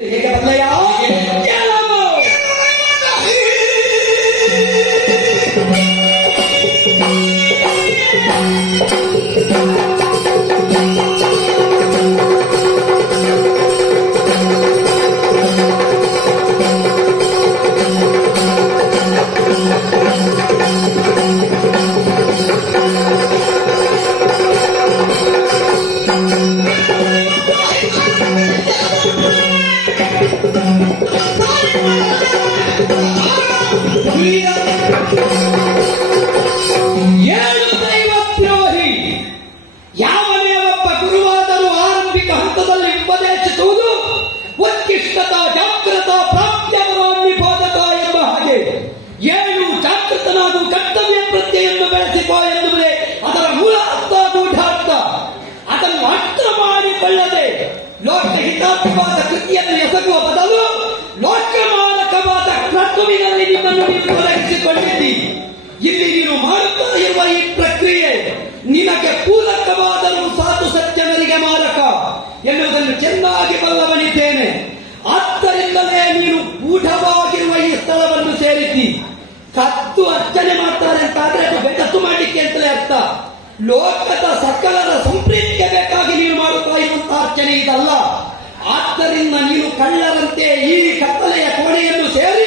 ಹೇಗೆ ಬದಲಯ್ಯ ಯಾವನೇ ಒಬ್ಬ ಗುರುವಾದರೂ ಆರಂಭಿಕ ಹಂತದಲ್ಲಿ ಉಪದೇಶಿಸುವುದು ಉತ್ಕೃಷ್ಟತ ಜಾಗೃತ ಪ್ರಾಪ್ತ್ಯವರಾನ್ನಿ ಬೋಧಕ ಎಂಬ ಹಾಗೆ ಏನು ಜಾಗೃತನಾಗೂ ಕರ್ತವ್ಯ ಪ್ರಜ್ಞೆಯನ್ನು ಬೆಳೆಸಿಕೋ ಎನ್ನುವುದೇ ಅದರ ಮೂಲ ಅರ್ಥ ಗೂಢಾರ್ಥ. ಅದನ್ನು ಅರ್ಥ ಮಾಡಿಕೊಳ್ಳದೆ ಲೋಕಹಿತಾತ್ಮವಾದ ಕೃತಿಯನ್ನು ಎಸಗುವ ಬದಲು ಲೋಕಮಾರಕವಾದ ಕ್ರತುವಿನಲ್ಲಿ ನಿಮ್ಮನ್ನು ನೀವು ತೊಡಗಿಸಿಕೊಂಡಿದ್ದಿ. ಇಲ್ಲಿ ನೀನು ಮಾಡುತ್ತಾ ಇರುವ ಈ ಪ್ರಕ್ರಿಯೆ ನಿನಗೆ ಪೂರಕವಾದರೂ ಸಾಧು ಸಜ್ಜನರಿಗೆ ಮಾರಕ ಎನ್ನುವುದನ್ನು ಚೆನ್ನಾಗಿ ಬಲ್ಲವನಿದ್ದೇನೆ. ಆದ್ದರಿಂದಲೇ ನೀನು ಗೂಢವಾಗಿರುವ ಈ ಸ್ಥಳವನ್ನು ಸೇರಿದ್ದಿ. ಕತ್ತು ಅರ್ಚನೆ ಮಾಡ್ತಾರೆ ಅಂತಾದ್ರೆ ಅದು ಬೆಡತು ಮಾಡಲಿಕ್ಕೆ ಅಂತಲೇ ಅರ್ಥ. ಲೋಕದ ಸಕಲರ ಸಂಪ್ರೀತಿಗೆ ಬೇಕಾಗಿ ನೀನು ಮಾಡುತ್ತಾ ಇರುವಂತಹ ಅರ್ಚನೆ ಇದಲ್ಲ. ಆದ್ದರಿಂದ ನೀನು ಕಳ್ಳರಂತೆ ಈ ಕತ್ತಲೆಯ ಕೋಣೆಯನ್ನು ಸೇರಿ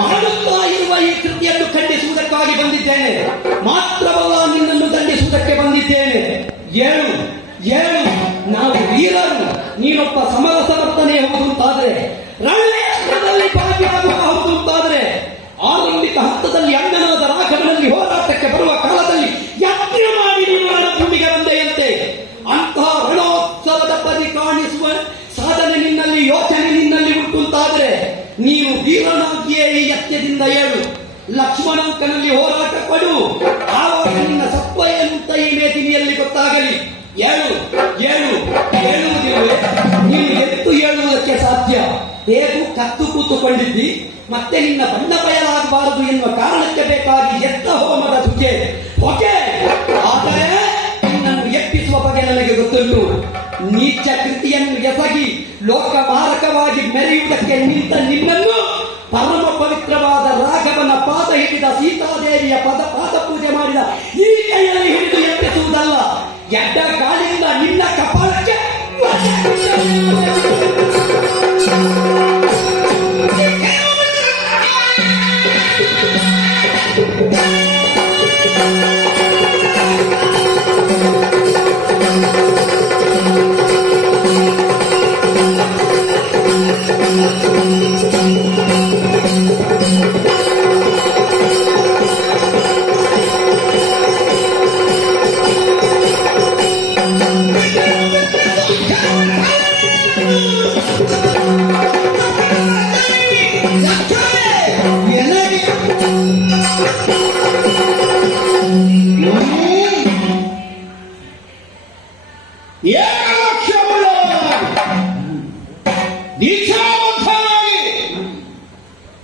ಮಾಡುತ್ತಾ ಇರುವ ಈ ಕೃತಿಯನ್ನು ಖಂಡಿಸುವುದಕ್ಕಾಗಿ ಬಂದಿದ್ದೇನೆ. ಮಾತ್ರವಲ್ಲ, ನಿನ್ನನ್ನು ದಂಡಿಸುವುದಕ್ಕೆ ಬಂದಿದ್ದೇನೆ. ಏಳು ಏಳು ನಾವು ವೀರರು. ನೀನೊಬ್ಬ ಸಮರ ಸಮರ್ಥನೆ ಹೌದು ಅಂತಾದ್ರೆ, ರಣೇಶ್ವರದಲ್ಲಿ ಭಾಗಿಯಾಗುವ ಹೌದು ಅಂತಾದ್ರೆ, ಆರಂಭಿಕ ಹಂತದಲ್ಲಿ ಅಣ್ಣನಾದ ರಾಘವನಲ್ಲಿ ಹೋರಾಟಕ್ಕೆ ಬರುವ ಕಾಲದಲ್ಲಿ ಯತ್ನ ಮಾಡಿ ನೀನು ರಣಭೂಮಿಗೆ ಬಂದೆಯಂತೆ. ಅಂತಹ ರಣೋತ್ಸವದ ಪರಿ ಕಾಣಿಸುವ ಸಾಧನೆ ನಿನ್ನಲ್ಲಿ, ಯೋಚನೆ ನಿನ್ನಲ್ಲಿ ಉಂಟು ಅಂತಾದ್ರೆ ನೀನು ವೀರನಾಗಿಯೇ ಈ ಯತ್ನದಿಂದ ಏಳು. ಲಕ್ಷ್ಮಣಂಕನಲ್ಲಿ ಹೋರಾಟ ಪಡು. ಆವಾಗ ನಿನ್ನ ಸತ್ವ ಏನಂತ ಈ ಮೇದಿನಿಯಲ್ಲಿ ಗೊತ್ತಾಗಲಿ. ಏಳು ಏಳು ಏಳುವುದಿಲ್ಲವೇ? ನೀನು ಎತ್ತು ಏಳುವುದಕ್ಕೆ ಸಾಧ್ಯ. ಹೇಗೂ ಕತ್ತು ಕೂತುಕೊಂಡಿದ್ದಿ, ಮತ್ತೆ ನಿನ್ನ ಬಣ್ಣ ಬಯಲಾಗಬಾರದು ಎನ್ನುವ ಕಾರಣಕ್ಕೆ ಬೇಕಾಗಿ ಎತ್ತ ಹೋಮದ ಸುಖೆ ಹೊಗೆ. ಆದರೆ ನಿನ್ನನ್ನು ಎಪ್ಪಿಸುವ ಬಗೆ ನನಗೆ ಗೊತ್ತುಂಟು. ನೀಚ ಕೃತಿಯನ್ನು ಎಸಗಿ ಲೋಕ ಮಾರಕವಾಗಿ ಮೆರೆಯುವುದಕ್ಕೆ ನಿಂತ ನಿನ್ನನ್ನು ಪರಮ ಪವಿತ್ರವಾದ ರಾಘವನ ಪಾದ ಹಿಡಿದ ಸೀತಾದೇವಿಯ ಪಾದ ಪೂಜೆ ಮಾಡಿದ ಈ ಕೈಯಲ್ಲಿ ಹಿಡಿದು ಎಪ್ಪಿಸುವುದಲ್ಲ, ಎಡ್ಡ ಕಾಲಿಂದ ನಿನ್ನ ಕಪಾಳಕ್ಕೆ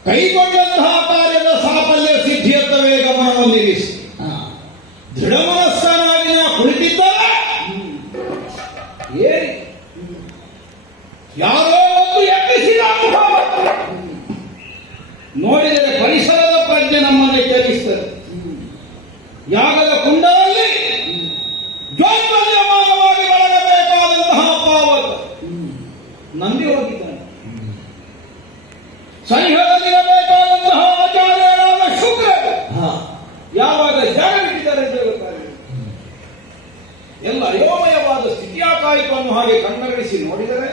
ಕೈಗೊಂಡಂತಹ ಕಾರ್ಯದ ಸಾಫಲ್ಯ ಸಿದ್ಧಿಯತ್ತವೇ ಗಮನವೊಂದಿರಿಸಿ ದೃಢ ಮನಸ್ಸನಾಗಿ ಕುಳಿತಿದ್ದರೆ ಯಾರೋ ಒಂದು ಎಬ್ಬಿಸಿದ ಅನುಭವ ನೋಡಿದರೆ ಪರಿಸರದ ಪ್ರಜ್ಞೆ ನಮ್ಮನ್ನು ಎಚ್ಚರಿಸುತ್ತದೆ. ಯಾಗದ ಕುಂಡದಲ್ಲಿ ಜ್ಯೋತಿರ್ಯಮಾನವಾಗಿ ಬೆಳಗಬೇಕಾದಂತಹ ಪಾವಕ ನಂಬಿ ಹೋಗಿದ್ದಾನೆ. ಸೈನ್ಯದಲ್ಲಿರಬೇಕಾದಂತಹ ಆಚಾರ್ಯರಾದ ಶುಕ್ರ ಯಾವಾಗ ಜಾಗ ಬಿಟ್ಟಿದ್ದಾರೆ ಅಂತ ಗೊತ್ತಾಗಿದೆ. ಎಲ್ಲ ಅಯೋಮಯವಾದ ಸ್ಥಿತಿಯಾಕಾಯಿತವನ್ನು ಹಾಗೆ ಕಣ್ಣರಳಿಸಿ ನೋಡಿದರೆ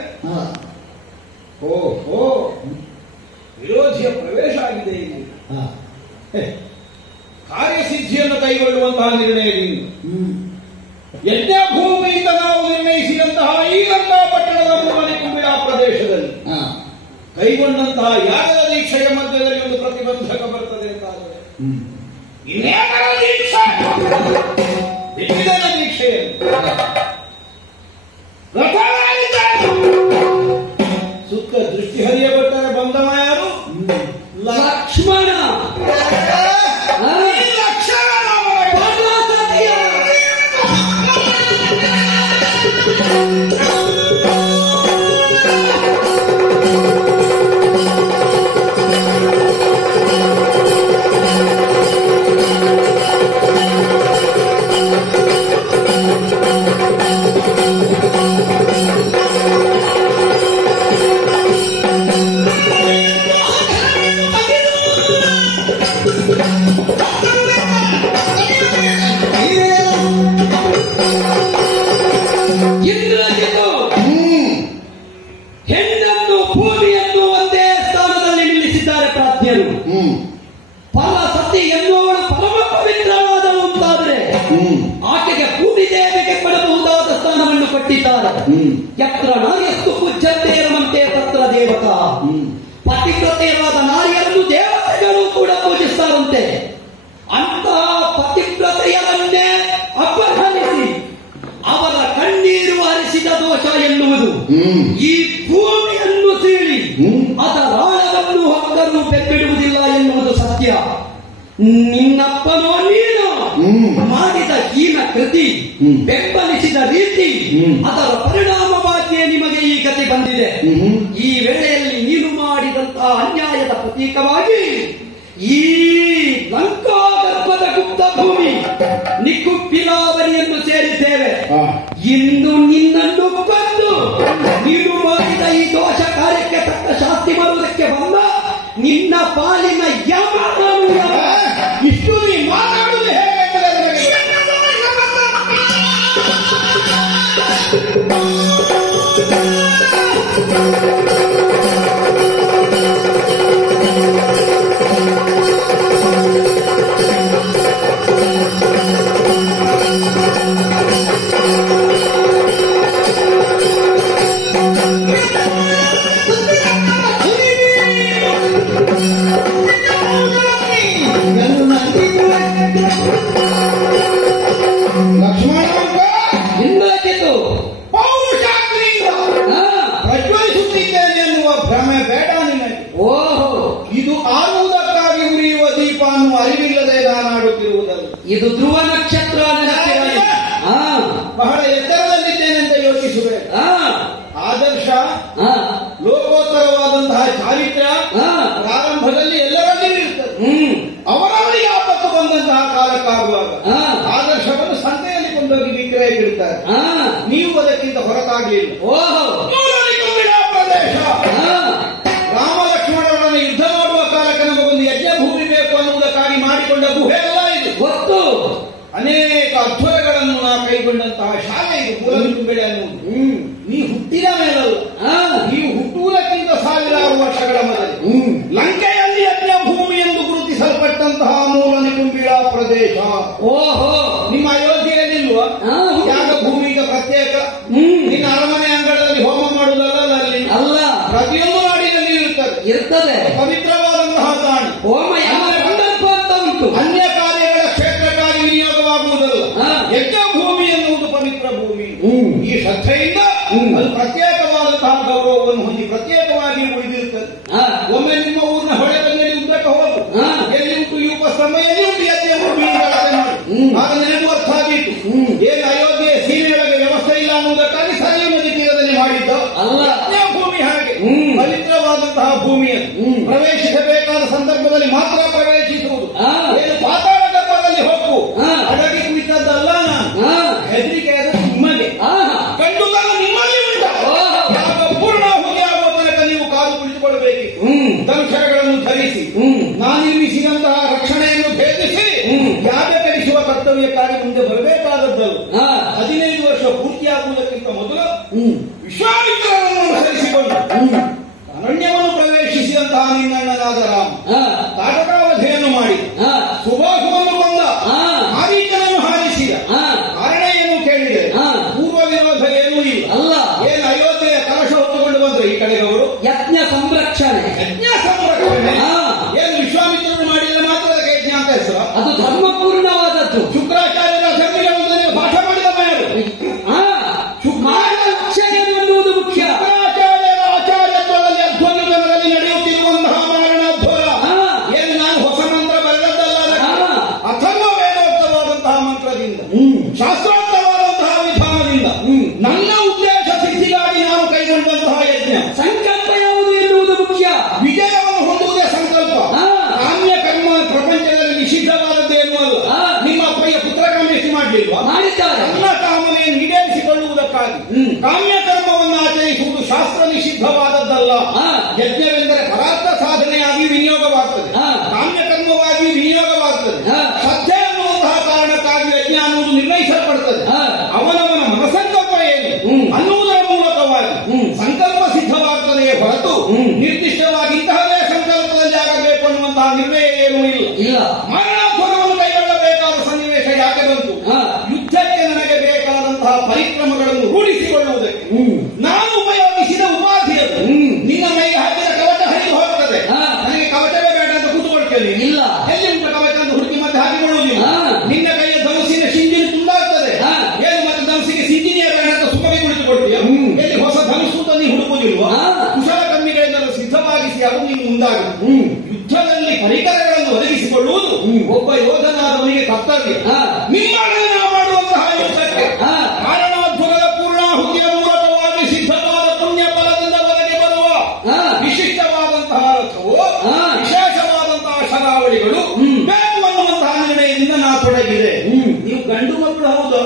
ಓಹೋ, ವಿರೋಧಿಯ ಪ್ರವೇಶ ಆಗಿದೆ ಇಲ್ಲಿ. ಕಾರ್ಯಸಿದ್ಧಿಯನ್ನು ಕೈಗೊಳ್ಳುವಂತಹ ನಿರ್ಣಯದಿಂದ ಯಜ್ಞ ಭೂಮಿಯಿಂದ ನಾವು ನಿರ್ಣಯಿಸಿದಂತಹ ಈ ಲಂಕಾಪಟ್ಟಣದ ಮೂವನೆ ಕುಂಬಿಡ ಪ್ರದೇಶದಲ್ಲಿ ಕೈಗೊಂಡಂತಹ ಯಾಗದ ದೀಕ್ಷೆಯ ಮಧ್ಯದಲ್ಲಿ ಒಂದು ಪ್ರತಿಬಂಧಕ ಬರ್ತದೆ ಅಂತಾದರೆ ಇನ್ನೇಕರ ದೀಕ್ಷೆ ಸುತ್ತ ದೃಷ್ಟಿ ಹರಿಯಬಟ್ಟರೆ ಬಂದವ ಯಾರು? ಲಕ್ಷ್ಮಣ. ಯತ್ರ ನಾರ್ಯಸ್ತು ಪೂಜ್ಯಂತೆ ರಮಂತೆ ತತ್ರ ದೇವತ. ಪತಿವ್ರತೆಯರಾದ ನಾರಿಯರನ್ನು ದೇವತೆಗಳು ಕೂಡ ಪೂಜಿಸ್ತಾರಂತೆ. ಅಂತಹ ಪತಿವ್ರತೆಯರನ್ನೇ ಅಪಹರಿಸಿ ಅವರ ಕಣ್ಣೀರು ಹರಿಸಿದ ದೋಷ ಎನ್ನುವುದು ಈ ಭೂಮಿಯನ್ನು ಸೀಳಿ ಅದರ ಆಳವನ್ನು ಹೊಕ್ಕರೂ ಬೆಂಬಿಡುವುದಿಲ್ಲ ಎನ್ನುವುದು ಸತ್ಯ. ನಿನ್ನಪ್ಪನೋ ನೀನು ಮಾಡಿದ ಹೀನ ಕೃತಿ, ಬೆಂಬಲಿಸಿದ ರೀತಿ, ಅದರ ಪರಿಣಾಮವಾಗಿಯೇ ನಿಮಗೆ ಈ ಗತಿ ಬಂದಿದೆ. ಈ ವೇಳೆಯಲ್ಲಿ ನೀನು ಮಾಡಿದಂತಹ ಅನ್ಯಾಯದ ಪ್ರತೀಕವಾಗಿ ಈ ಲಂಕಾಗರ್ಭದ ಗುಪ್ತ ಭೂಮಿ ನಿಕುಪ್ಪಿಲಾವಣಿಯನ್ನು ಸೇರಿದ್ದೇವೆ. ಇಂದು ನಿನ್ನನ್ನು ಕೊಂದು ನೀನು ಮಾಡಿದ ಈ ದೋಷ ಕಾರ್ಯಕ್ಕೆ ತಕ್ಕ ಶಾಸ್ತಿ ಮಾಡುವುದಕ್ಕೆ ಬಂದ ನಿನ್ನ ಪಾಲಿನ ಯಮ ಇಷ್ಟು ನೀ ಮಾತಾಡುವುದು ಹೇಗೆ? ಪ್ರಜ್ವಲಿಸುತ್ತಿದ್ದೇನೆ ಎನ್ನುವ ಭ್ರಮೆ ಬೇಡ ನಿಮಗೆ. ಇದು ಆರುವುದಕ್ಕಾಗಿ ಉರಿಯುವ ದೀಪ ಅನ್ನುವ ಅರಿವಿಲ್ಲದೆ ನಾನಾಡುತ್ತಿರುವುದಲ್ಲ. ಇದು ಧ್ರುವ ನಕ್ಷತ್ರ. ಬಹಳ ಎತ್ತರದಲ್ಲಿದ್ದೇನೆಂತ ಯೋಚಿಸುವೆ. ಆದರ್ಶ, ಲೋಕೋತ್ತರವಾದಂತಹ ಚಾರಿತ್ರ್ಯ ಪ್ರಾರಂಭದಲ್ಲಿ ಎಲ್ಲರಲ್ಲಿಯೂ ಇರ್ತದೆ. ಅವರಲ್ಲಿ ಆಪತ್ತು ಬಂದಂತಹ ಕಾಲಕ್ಕಾಗುವಾಗ ಆದರ್ಶವನ್ನು ಸಂತೆಯಲ್ಲಿ ಕೊಂಡೋಗಿ ವಿಕ್ರಯಕ್ಕಿಡ್ತಾರೆ. ನೀವು ಅದಕ್ಕಿಂತ ಹೊರತಾಗಲಿಲ್ಲ. ಪ್ರದೇಶ ರಾಮ ಲಕ್ಷ್ಮಣರನ್ನು ಯುದ್ಧ ಮಾಡುವ ಕಾಲಕ್ಕೆ ನಮಗೊಂದು ಯಜ್ಞ ಭೂಮಿ ಬೇಕು ಅನ್ನುವುದಕ್ಕಾಗಿ ಮಾಡಿಕೊಂಡ ಗುಹೆ ಅಲ್ಲ ಇದು. ಗೊತ್ತು. ಅನೇಕ ಅಧ್ವರಗಳನ್ನು ನಾವು ಕೈಗೊಂಡಂತಹ ಶಾಲೆ ಇದು. ಮೂಲಬಿಂದುಬೇಡ ಅನ್ನುವುದು ನೀ ಹುಟ್ಟಿದ ಮೇಲಲ್ಲ, ನೀವು ಹುಟ್ಟುವುದಕ್ಕಿಂತ ಸಾವಿರಾರು ವರ್ಷಗಳ ಮೊದಲು ಲಂಕೆಯಲ್ಲಿ ಯಜ್ಞ ಭೂಮಿ ಎಂದು ಗುರುತಿಸಲ್ಪಟ್ಟಂತಹ ಮೂಲ ನಿಕುಂಬಿಳ ಪ್ರದೇಶ. ನಿಮ್ಮ ಅಯೋಧ್ಯೆಯಲ್ಲಿಲ್ವಾ ಯಾಗ ಭೂಮಿಗೆ ಪ್ರತ್ಯೇಕ? ನಿನ್ನ ಅರಮನೆ ಅಂಗಳದಲ್ಲಿ ಹೋಮ ಮಾಡುವುದಲ್ಲ ಅಲ್ಲಿ ಅಲ್ಲ, ಪ್ರತಿಯೊಂದು ನಾಡಿನಲ್ಲಿ ಇರ್ತದೆ ಪವಿತ್ರವಾದಂತಹ ತಾಣ. ಹೋಮ ಉಂಟು. ಅನ್ಯ ಕಾರ್ಯಗಳ ಕ್ಷೇತ್ರಕ್ಕಾಗಿ ವಿನಿಯೋಗವಾಗುವುದಲ್ಲ. ಯಜ್ಞ ಭೂಮಿ ಎನ್ನುವುದು ಪವಿತ್ರ ಭೂಮಿ. ಈ ಶ್ರದ್ಧೆಯಿಂದ ಅದು ಪ್ರತ್ಯೇಕವಾದಂತಹ ಗೌರವವನ್ನು ಹೊಂದಿ ಪ್ರತ್ಯೇಕವಾಗಿ ಉಳಿದಿರುತ್ತದೆ. ಒಮ್ಮೆ ನಿಮ್ಮ ಊರಿನ ಹೊಳೆಯಲ್ಲಿ ಉದ್ದಕ್ಕೆ ಹೋಗು, ಎಲ್ಲಿ ಉಂಟು ಈ ಉಪಸ್ತಂಭ, ಎಲ್ಲಿ ಉಂಟು ಯಜ್ಞ ಭೂಮಿ ಮಾಡಿ ಆಗ ನನಗೂ ಅರ್ಥ ಆಗಿತ್ತು. ಏನು ಅಯೋಧ್ಯೆ ಸೀಮೆಯೊಳಗೆ ವ್ಯವಸ್ಥೆ ಇಲ್ಲ ಅನ್ನುವುದಕ್ಕಾಗಿ ಸರಿಯ ನದಿ ತೀರದಲ್ಲಿ ಮಾಡಿದ್ದು ಯಜ್ಞ ಭೂಮಿ. ಹಾಗೆ ಪವಿತ್ರವಾದಂತಹ ಭೂಮಿಯನ್ನು ಪ್ರವೇಶಿಸಬೇಕಾದ ಸಂದರ್ಭದಲ್ಲಿ ಮಾತ್ರ ಪ್ರವೇಶಿಸುವುದು. ಏನು ಪಾತಾಳ ಗರ್ಭದಲ್ಲಿ ಹೋಗು ಅಡಗಿ ಕುಳಿತದ್ದಲ್ಲ. ನಾನು ಹೆದರಿಕೆ ನಿಮಗೆ ಕಂಡು ನಿಮ್ಮಲ್ಲಿ ಉಂಟ. ಪೂರ್ಣಾಹುತಿ ಆಗುವ ತನಕ ನೀವು ಕಾದು ಕುಳಿತುಕೊಳ್ಳಬೇಕು. ದಂಶಗಳನ್ನು ಧರಿಸಿ ನಾನು ನಿರ್ಮಿಸಿದಂತಹ ರಕ್ಷಣೆಯನ್ನು ಭೇದಿಸಿ ಯಾಗ ಕಲಿಸುವ ಕರ್ತವ್ಯಕ್ಕಾಗಿ ಮುಂದೆ ಬರಬೇಕಾದದ್ದಲ್ಲ. 15 ವರ್ಷ ಪೂರ್ತಿಯಾಗುವುದಕ್ಕಿಂತ ಮೊದಲು ವಿಶ್ವಾಮಿತ್ರರನ್ನು ಅನುಸರಿಸಿಕೊಂಡು ಅರಣ್ಯವನ್ನು ಪ್ರವೇಶಿಸಿದಂತಹ ನಿನ್ನಣ್ಣನಾದ ರಾಮ ತಾಟಕಾವಧೆಯನ್ನು ಮಾಡಿ ಸುಭಾಷವನ್ನು ಕೊಂದ, ಮಾರೀಚನನ್ನು ಹಾರಿಸಿದ. ಕಾರಣ ಏನು ಕೇಳಿದೆ? ಪೂರ್ವ ವಿರೋಧ ಏನೂ ಇಲ್ಲ. ಅಲ್ಲ, ಏನು ಅಯೋಧ್ಯೆಯ ಕಲಶ ಹೊತ್ತುಕೊಂಡು ಬಂದ್ರೆ ಈ ಕಡೆಗೆ ಅವರು ಯಜ್ಞ ಸಂರಕ್ಷಣೆ ಏನು ವಿಶ್ವಾಮಿತ್ರರು ಮಾಡಿಲ್ಲ ಮಾತ್ರ ಅದಕ್ಕೆ ಯಜ್ಞ ಅಂತ ಹೆಸರು. ಅದು ಧರ್ಮಪೂರ್ಣವಾದದ್ದು. ಶುಕ್ರಾಚಾರ್ಯರ ಧರ್ಮಿಗಳನ್ನು ಪಾಠ ಮಾಡಿದ ಮೇಲು ಲಕ್ಷ್ಯ ಎನ್ನುವುದು ಮುಖ್ಯ. ಶುಕ್ರಾಚಾರ್ಯರ ಆಚಾರ್ಯತ್ವದಲ್ಲಿ ಅಧ್ವರ್ಯುಗದಲ್ಲಿ ನಡೆಯುತ್ತಿರುವಂತಹ ಮಾರಣಾಧ್ವರ ಏನು ನಾನು ಹೊಸ ಮಂತ್ರ ಬರೆದದ್ದಲ್ಲ. ಅಥರ್ವ ವೇದೋಕ್ತವಾದಂತಹ ಮಂತ್ರದಿಂದ, ಶಾಸ್ತ್ರೋಕ್ತವಾದಂತಹ ವಿಧಾನದಿಂದ ನನ್ನ ಉದ್ದೇಶ ಸಿದ್ಧಿಗಾಗಿ ನಾನು ಕೈಗೊಂಡಂತಹ ಯಜ್ಞ. ಸಂಕಲ್ಪ ಯಾವುದು ಎನ್ನುವುದು ಮುಖ್ಯ. ವಿಜಯವನ್ನು ಹೊಂದುವುದೇ ಸಂಕಲ್ಪ. ಕಾಮ್ಯ ಕರ್ಮ ಪ್ರಪಂಚದಲ್ಲಿ ನಿಷಿದ್ಧವಾದದ್ದೇನೂ ಅಲ್ಲ. ನಿಮ್ಮ ಅಪ್ಪಯ್ಯ ಪುತ್ರಕಾಮೇಷ್ಟಿ ಮಾಡಲಿಲ್ವಾ? ಮಾಡಿದ್ದಾರೆ. ನನ್ನ ಕಾಮನೆಯನ್ನು ಈಡೇರಿಸಿಕೊಳ್ಳುವುದಕ್ಕಾಗಿ ಕಾಮ್ಯ ಕರ್ಮವನ್ನು ಆಚರಿಸುವುದು ಶಾಸ್ತ್ರ ನಿಷಿದ್ಧವಾದದ್ದಲ್ಲ. ಯಜ್ಞವೆಂದರೆ ಪರಾರ್ಥ ಸಾಧನೆಯಾಗಿ ವಿನಿಯೋಗವಾಗ್ತದೆ, ಕಾಮ್ಯ ಕರ್ಮವಾಗಿ ವಿನಿಯೋಗವಾಗ್ತದೆ. ಶ್ರದ್ಧೆ ಅನ್ನುವಂತಹ ಕಾರಣಕ್ಕಾಗಿ ಯಜ್ಞ ಅನ್ನುವುದು ನಿರ್ಣಯಿಸಲ್ಪಡುತ್ತದೆ. ಅವನವನ ಮನಸಂಕಲ್ಪ ಏನು ಅನ್ನುವುದರ ಮೂಲಕವಾಗಿ ಸಂಕಲ್ಪ ಸಿದ್ಧವಾಗ್ತದೆಯೇ ಹೊರತು ನಿರ್ದಿಷ್ಟವಾಗಿ ಇಂತಹದೇ ಸಂಕಲ್ಪದಲ್ಲಿ ಆಗಬೇಕು ಅನ್ನುವಂತಹ ನಿರ್ಣಯ ಏನೂ ಇಲ್ಲ. ಮರಣಾಧ್ವರವನ್ನು ಕೈಗೊಳ್ಳಬೇಕಾದ ಸನ್ನಿವೇಶ ಯಾಕೆ ಬಂತು? ಯುದ್ಧಕ್ಕೆ ನನಗೆ ಬೇಕಾದಂತಹ ಪರಿಕ್ರಮಗಳನ್ನು ರೂಢಿಸಿಕೊಳ್ಳುವುದಕ್ಕೆ. ಅದು ನೀನು ಮುಂದಾಗು. ಯುದ್ಧದಲ್ಲಿ ಪರಿಕರಗಳನ್ನು ಒದಗಿಸಿಕೊಳ್ಳುವುದು ಒಬ್ಬ ಯೋಧನಾದವನಿಗೆ ಕರ್ತವ್ಯ. ನಿಮ್ಮ ಮಾಡುವಂತಹ ಯುದ್ಧಕ್ಕೆ ಕಾರಣಾಧ್ವರದ ಪೂರ್ಣಾಹುತಿಯ ಮೂಲಕವಾಗಿ ಸಿದ್ಧವಾದ ಪುಣ್ಯ ಫಲದಿಂದ ಒದಗಿ ಬರುವ ವಿಶಿಷ್ಟವಾದಂತಹ ರಥವು, ವಿಶೇಷವಾದಂತಹ ಶರಾವಳಿಗಳು ಬೇಕು ಅನ್ನುವಂತಹ ನಿರ್ಣಯದಿಂದ ನಾ ತೊಡಗಿದೆ. ನೀವು ಗಂಡು ಮಕ್ಕಳು ಹೌದು,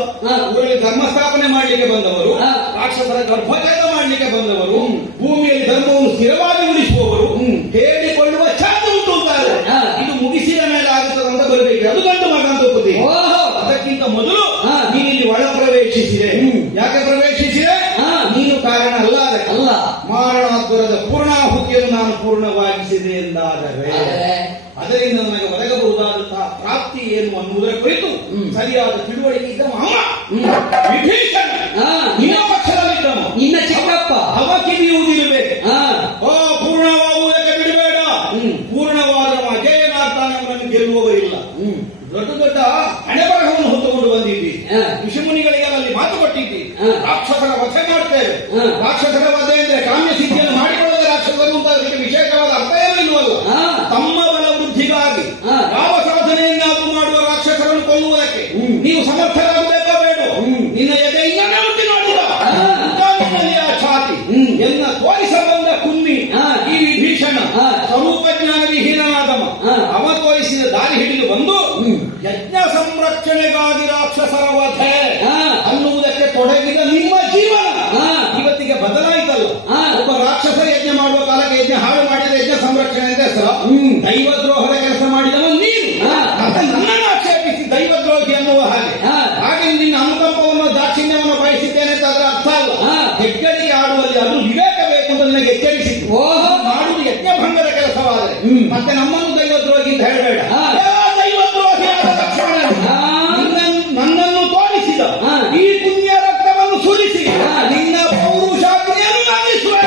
ಊರಲ್ಲಿ ಧರ್ಮಸ್ಥಾಪನೆ ಮಾಡಲಿಕ್ಕೆ ಬಂದವರು, ರಾಕ್ಷಸರ ಗರ್ಭಛೇದ ಮಾಡಲಿಕ್ಕೆ ಬಂದವರು, ಭೂಮಿಯಲ್ಲಿ ಧರ್ಮವನ್ನು ಸ್ಥಿರವಾಗಿ ಉಳಿಸುವವರು, ಹೇಳಿಕೊಳ್ಳುವ ಛಾತಿ ಉಂಟು ಅಂತಾರೆ. ಇದು ಮುಗಿಸಿದ ಮೇಲೆ ಆಗುತ್ತದೆ ಅಂತ ಬರಬೇಕು. ಅದು ಗಂಡು ಮಗ ಅಂತ ಒಪ್ಪುತ್ತೀನಿ. ಅದಕ್ಕಿಂತ ಮೊದಲು ನೀನಿಲ್ಲಿ ಒಳ ಪ್ರವೇಶಿಸಿದೆ. ಯಾಕೆ ಪ್ರವೇಶಿಸಿದೆ? ನೀನು ಕಾರಣ ಅಲ್ಲ. ಅದಕ್ಕಲ್ಲ, ಮಾರಣಾಧ್ವರದ ಪೂರ್ಣಾಹುತಿಯನ್ನು ನಾನು ಪೂರ್ಣವಾಗಿಸಿದೆ ಎಂದಾದರೆ ಅದರಿಂದ ನನಗೆ ಒದಗಬಹುದಾದಂತಹ ಪ್ರಾಪ್ತಿ ಏನು ಅನ್ನುವುದರ ಕುರಿತು ಸರಿಯಾದ ತಿಳುವಳಿಕೆ ಇದ್ದ ಮಾಮ ವಿಭೀಷಣ ನಿನ್ನ ಪಕ್ಷದಲ್ಲಿದ್ದವ, ನಿನ್ನ ಚಿಕ್ಕಪ್ಪ ಅವ ಕಿವಿಯುವುದಿರಬೇಕು. ಪೂರ್ಣವಾಗುವುದಕ್ಕೆ ಬಿಡಬೇಡ. ಪೂರ್ಣವಾದ ಅಜಯನಾಗ್ತಾನೆ, ಅವನನ್ನು ಗೆಲ್ಲುವವರಿಲ್ಲ. ದೊಡ್ಡ ದೊಡ್ಡ ಹಣೆಬರಹವನ್ನು ಹೊತ್ತುಕೊಂಡು ಬಂದಿದ್ದಿ, ಋಷಿಮುನಿಗಳಿಗೆಲ್ಲ ಅಲ್ಲಿ ಮಾತು ಕೊಟ್ಟಿದ್ದಿ. ರಾಕ್ಷಸರ ವಧೆ ಮಾಡ್ತೇವೆ. ರಾಕ್ಷಸರ ವಧೆ ಅಂದ್ರೆ ಕಾಮ್ಯ ಸಿದ್ಧಿಯನ್ನು ಮಾಡಿಕೊಳ್ಳದೆ ರಾಕ್ಷಸರು ಅಂತ ಅದಕ್ಕೆ ವಿಶೇಷವಾದ ಅರ್ಥ ಏನೂ ಇಲ್ವಲ್ಲ. ತಮ್ಮ ಬಲ ವೃದ್ಧಿಗಾಗಿ ಯಾವ ಸಾಧನೆಯನ್ನಾದರೂ ಮಾಡುವ ರಾಕ್ಷಸರನ್ನು ಕೊಲ್ಲುವುದಕ್ಕೆ ನೀವು ಸಮರ್ಥರಾಗಬೇಕೋ ಬೇಡ. ನಿನ್ನ ಎದೆ ಇನ್ನೇ ಉಂಟು ನೋಡಿದ ಆ ಛಾತಿ ಎನ್ನ ತೋರಿಸಬಂದ ಕುನ್ನಿ ಈ ವಿಭೀಷಣ ಸ್ವರೂಪ ಜ್ಞಾನ ವಿಹೀನಾದಮ. ಅವ ತೋರಿಸಿದ ದಾರಿ ಹಿಡಿದು ಬಂದು ಯಜ್ಞ ಸಂರಕ್ಷಣೆಗಾಗಿ ರಾಕ್ಷಸರ ವಧೆ ಅನ್ನುವುದಕ್ಕೆ ತೊಡಗಿದ ನಿಮ್ಮ ಜೀವನ ಇವತ್ತಿಗೆ ಬದಲಾಯಿತಲ್ಲ. ಒಬ್ಬ ರಾಕ್ಷಸ ಯಜ್ಞ ಮಾಡುವ ಕಾಲಕ್ಕೆ ಯಜ್ಞ ಹಾಳು ಮಾಡಿದ ಯಜ್ಞ ಸಂರಕ್ಷಣೆ ಅಂತ ಹೆಸರು. ದೈವದ್ರೋಹದ ಕೆಲಸ ಮಾಡಿದವ ನೀನು. ನನ್ನನ್ನು ಆಕ್ಷೇಪಿಸಿ ದೈವದ್ರೋಹಿ ಅನ್ನುವ ಹಾಗೆ ನಿನ್ನ ಅನುಕಂಪವನ್ನು ದಾಕ್ಷಿಣ್ಯವನ್ನು ಬಯಸಿದ್ದೇನೆ ಅಂತ ಅದರ ಅರ್ಥ ಅಲ್ಲ. ಹೆಗ್ಗಳಿಕೆ ಆಡುವಲ್ಲಿ ಅದು ವಿವೇಕ ಬೇಕು ಅಂತ ನನಗೆ ಎಚ್ಚರಿಸಿತು. ಮಾಡುವುದು ಯಜ್ಞಭಂಗದ ಕೆಲಸವಾದರೆ ಮತ್ತೆ ನಮ್ಮನ್ನು ದೈವದ್ರೋಹಿ ಅಂತ ಹೇಳಬೇಡ. ದೈವದ್ರೋಹಿ ನನ್ನನ್ನು ತೋರಿಸಿದ ಈ ಪುಣ್ಯ ರಕ್ತವನ್ನು ಸುರಿಸಿ ನಿನ್ನ ಪೌರುಷಾಗ್ನಿಯನ್ನು ನಂದಿಸುವೆ.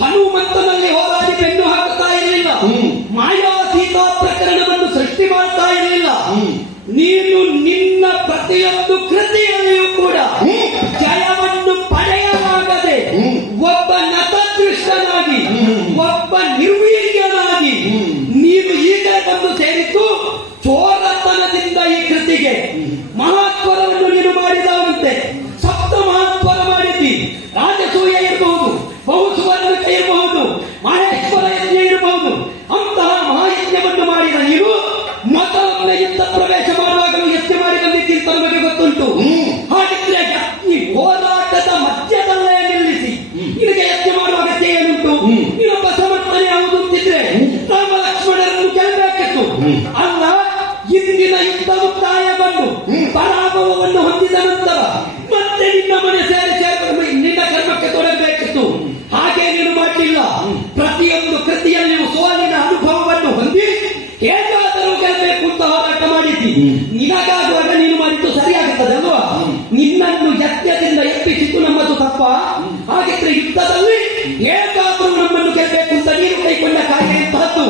ಹನುಮಂತನಲ್ಲಿ ಹೋರಾಡಿ ಬೆನ್ನು ಹಾಕುತ್ತಾ ಇರಲಿಲ್ಲ. ಮಾಯಾ ಸೀತಾ ಪ್ರಕರಣವನ್ನು ಸೃಷ್ಟಿ ಮಾಡ್ತಾ ಇರಲಿಲ್ಲ. ನೀನು ನಿನ್ನ ಪ್ರತಿಯೊಂದು ಕೃತಿಯಲ್ಲಿಯೂ ಕೂಡ ಜಯವನ್ನು ಪಡೆಯಲಾಗದೆ ಒಬ್ಬ ನತದೃಷ್ಟನಾಗಿ, ಒಬ್ಬ ನಿರ್ವೀರ್ಯನಾಗಿ ನೀನು ಈಗ ಬಂದು ಸೇರಿದ್ದು ಚೋರತನದಿಂದ ಈ ಕೃತಿಗೆ ಮಹಾತ್ವರವನ್ನು ನೀನು ಮಾಡಿದವಂತೆ. ಸಪ್ತ ಮಹಾತ್ವರ ಮಾಡಿದ್ದಿ. ರಾಜಸೂಯ ಇರಬಹುದು, ಬಹುಸುವರ್ಣಕ ಇರಬಹುದು, ಮಹೇಶ್ವರ ಯಜ್ಞ ಇರಬಹುದು. ಅಂತಹ ಮಹಾಯಜ್ಞವನ್ನು ಮಾಡಿದ ನೀನು ಮೊದಲೊಮ್ಮೆ ಯುದ್ಧ ಪ್ರವೇಶ ಮಾಡುವಾಗಲೂ ಯಜ್ಞ ಮಾಡಿ ಬಂದಿದ್ದೀರಿ ಅಂತ ನಮಗೆ ಗೊತ್ತುಂಟು. ಹಾಗಿದ್ರೆ ಈ ಹೋರಾಟದ ಮಧ್ಯದಲ್ಲೇ ನಿಲ್ಲಿಸಿ ನಿನಗೆ ಯಜ್ಞ ಮಾಡುವ ಅಗತ್ಯ ಏನುಂಟು? ನೀನೊಬ್ಬ ಸಮರ್ಥನೆ ಯಾವುದು ಅಂತಿದ್ರೆ ರಾಮ ಲಕ್ಷ್ಮಣರನ್ನು ಗೆಲ್ಲಬೇಕಿತ್ತು ಅಲ್ಲ. ಇಂದಿನ ಯುದ್ಧ ಮುಕ್ತಾಯವನ್ನು ಪರಾಭವವನ್ನು ಹೊಂದಿದ ನಂತರ ಮತ್ತೆ ನಿನ್ನ ಮನೆ ಸೇರಿ ನಿನ್ನ ಕರ್ಮಕ್ಕೆ ತೊಡಗಬೇಕಿತ್ತು. ಹಾಗೆ ನೀನು ಮಾಡಲಿಲ್ಲ. ಪ್ರತಿಯೊಂದು ಕೃತಿಯಲ್ಲಿಯೂ ಸೋಲಿನ ಅನುಭವವನ್ನು ಹೊಂದಿ ಹೇಗಾದರೂ ಗೆಲ್ಲಬೇಕು ಅಂತ ಹೋರಾಟ ಮಾಡಿದ್ದಿ. ನಿನಗಾಗುವಾಗ ನೀನು ಮಾಡಿದ್ದು ಸರಿಯಾಗುತ್ತದೆ ಅಲ್ವಾ? ನಿನ್ನನ್ನು ಯಜ್ಞದಿಂದ ಎಪ್ಪಿಸಿದ್ದು ನಮ್ಮದು ತಪ್ಪ. ಹಾಗಿದ್ರೆ ಯುದ್ಧದಲ್ಲಿ ಹೇಗಾದರೂ ನಮ್ಮನ್ನು ಗೆಲ್ಲಬೇಕು ಅಂತ ನೀನು ಕೈಕೊಂಡ ಕಾರ್ಯ ಇಂತಹದ್ದು.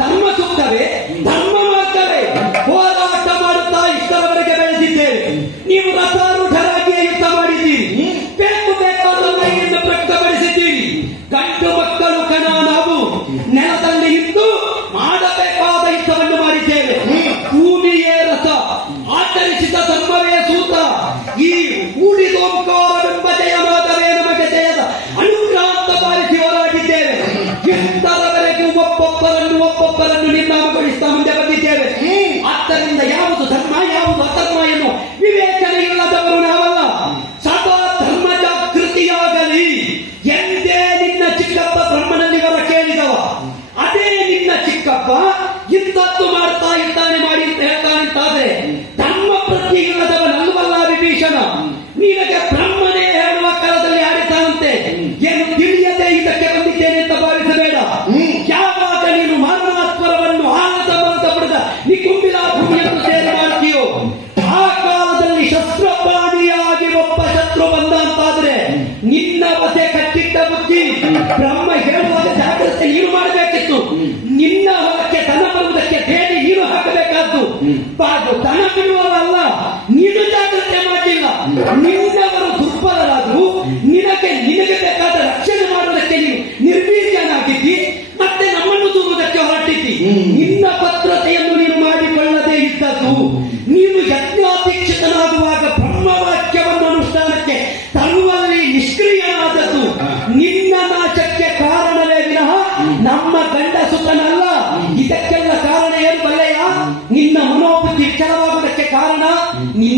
ಧರ್ಮ ಸೂಕ್ತವೇ? ಧರ್ಮ ಮಾರ್ಗವೇ? ಹೋರಾಟ ಮಾಡುತ್ತಾ ಇಷ್ಟರವರೆಗೆ ಬೆಳೆದಿದ್ದೇವೆ. ನೀವು ರಥಾರೂಢರಾಗಿಯೇ ಯುದ್ಧ ಮಾಡಿದ್ದೀರಿ. ಬೇಕು ಬೇಕಾದ ಪ್ರಕಟಪಡಿಸಿದ್ದೀರಿ.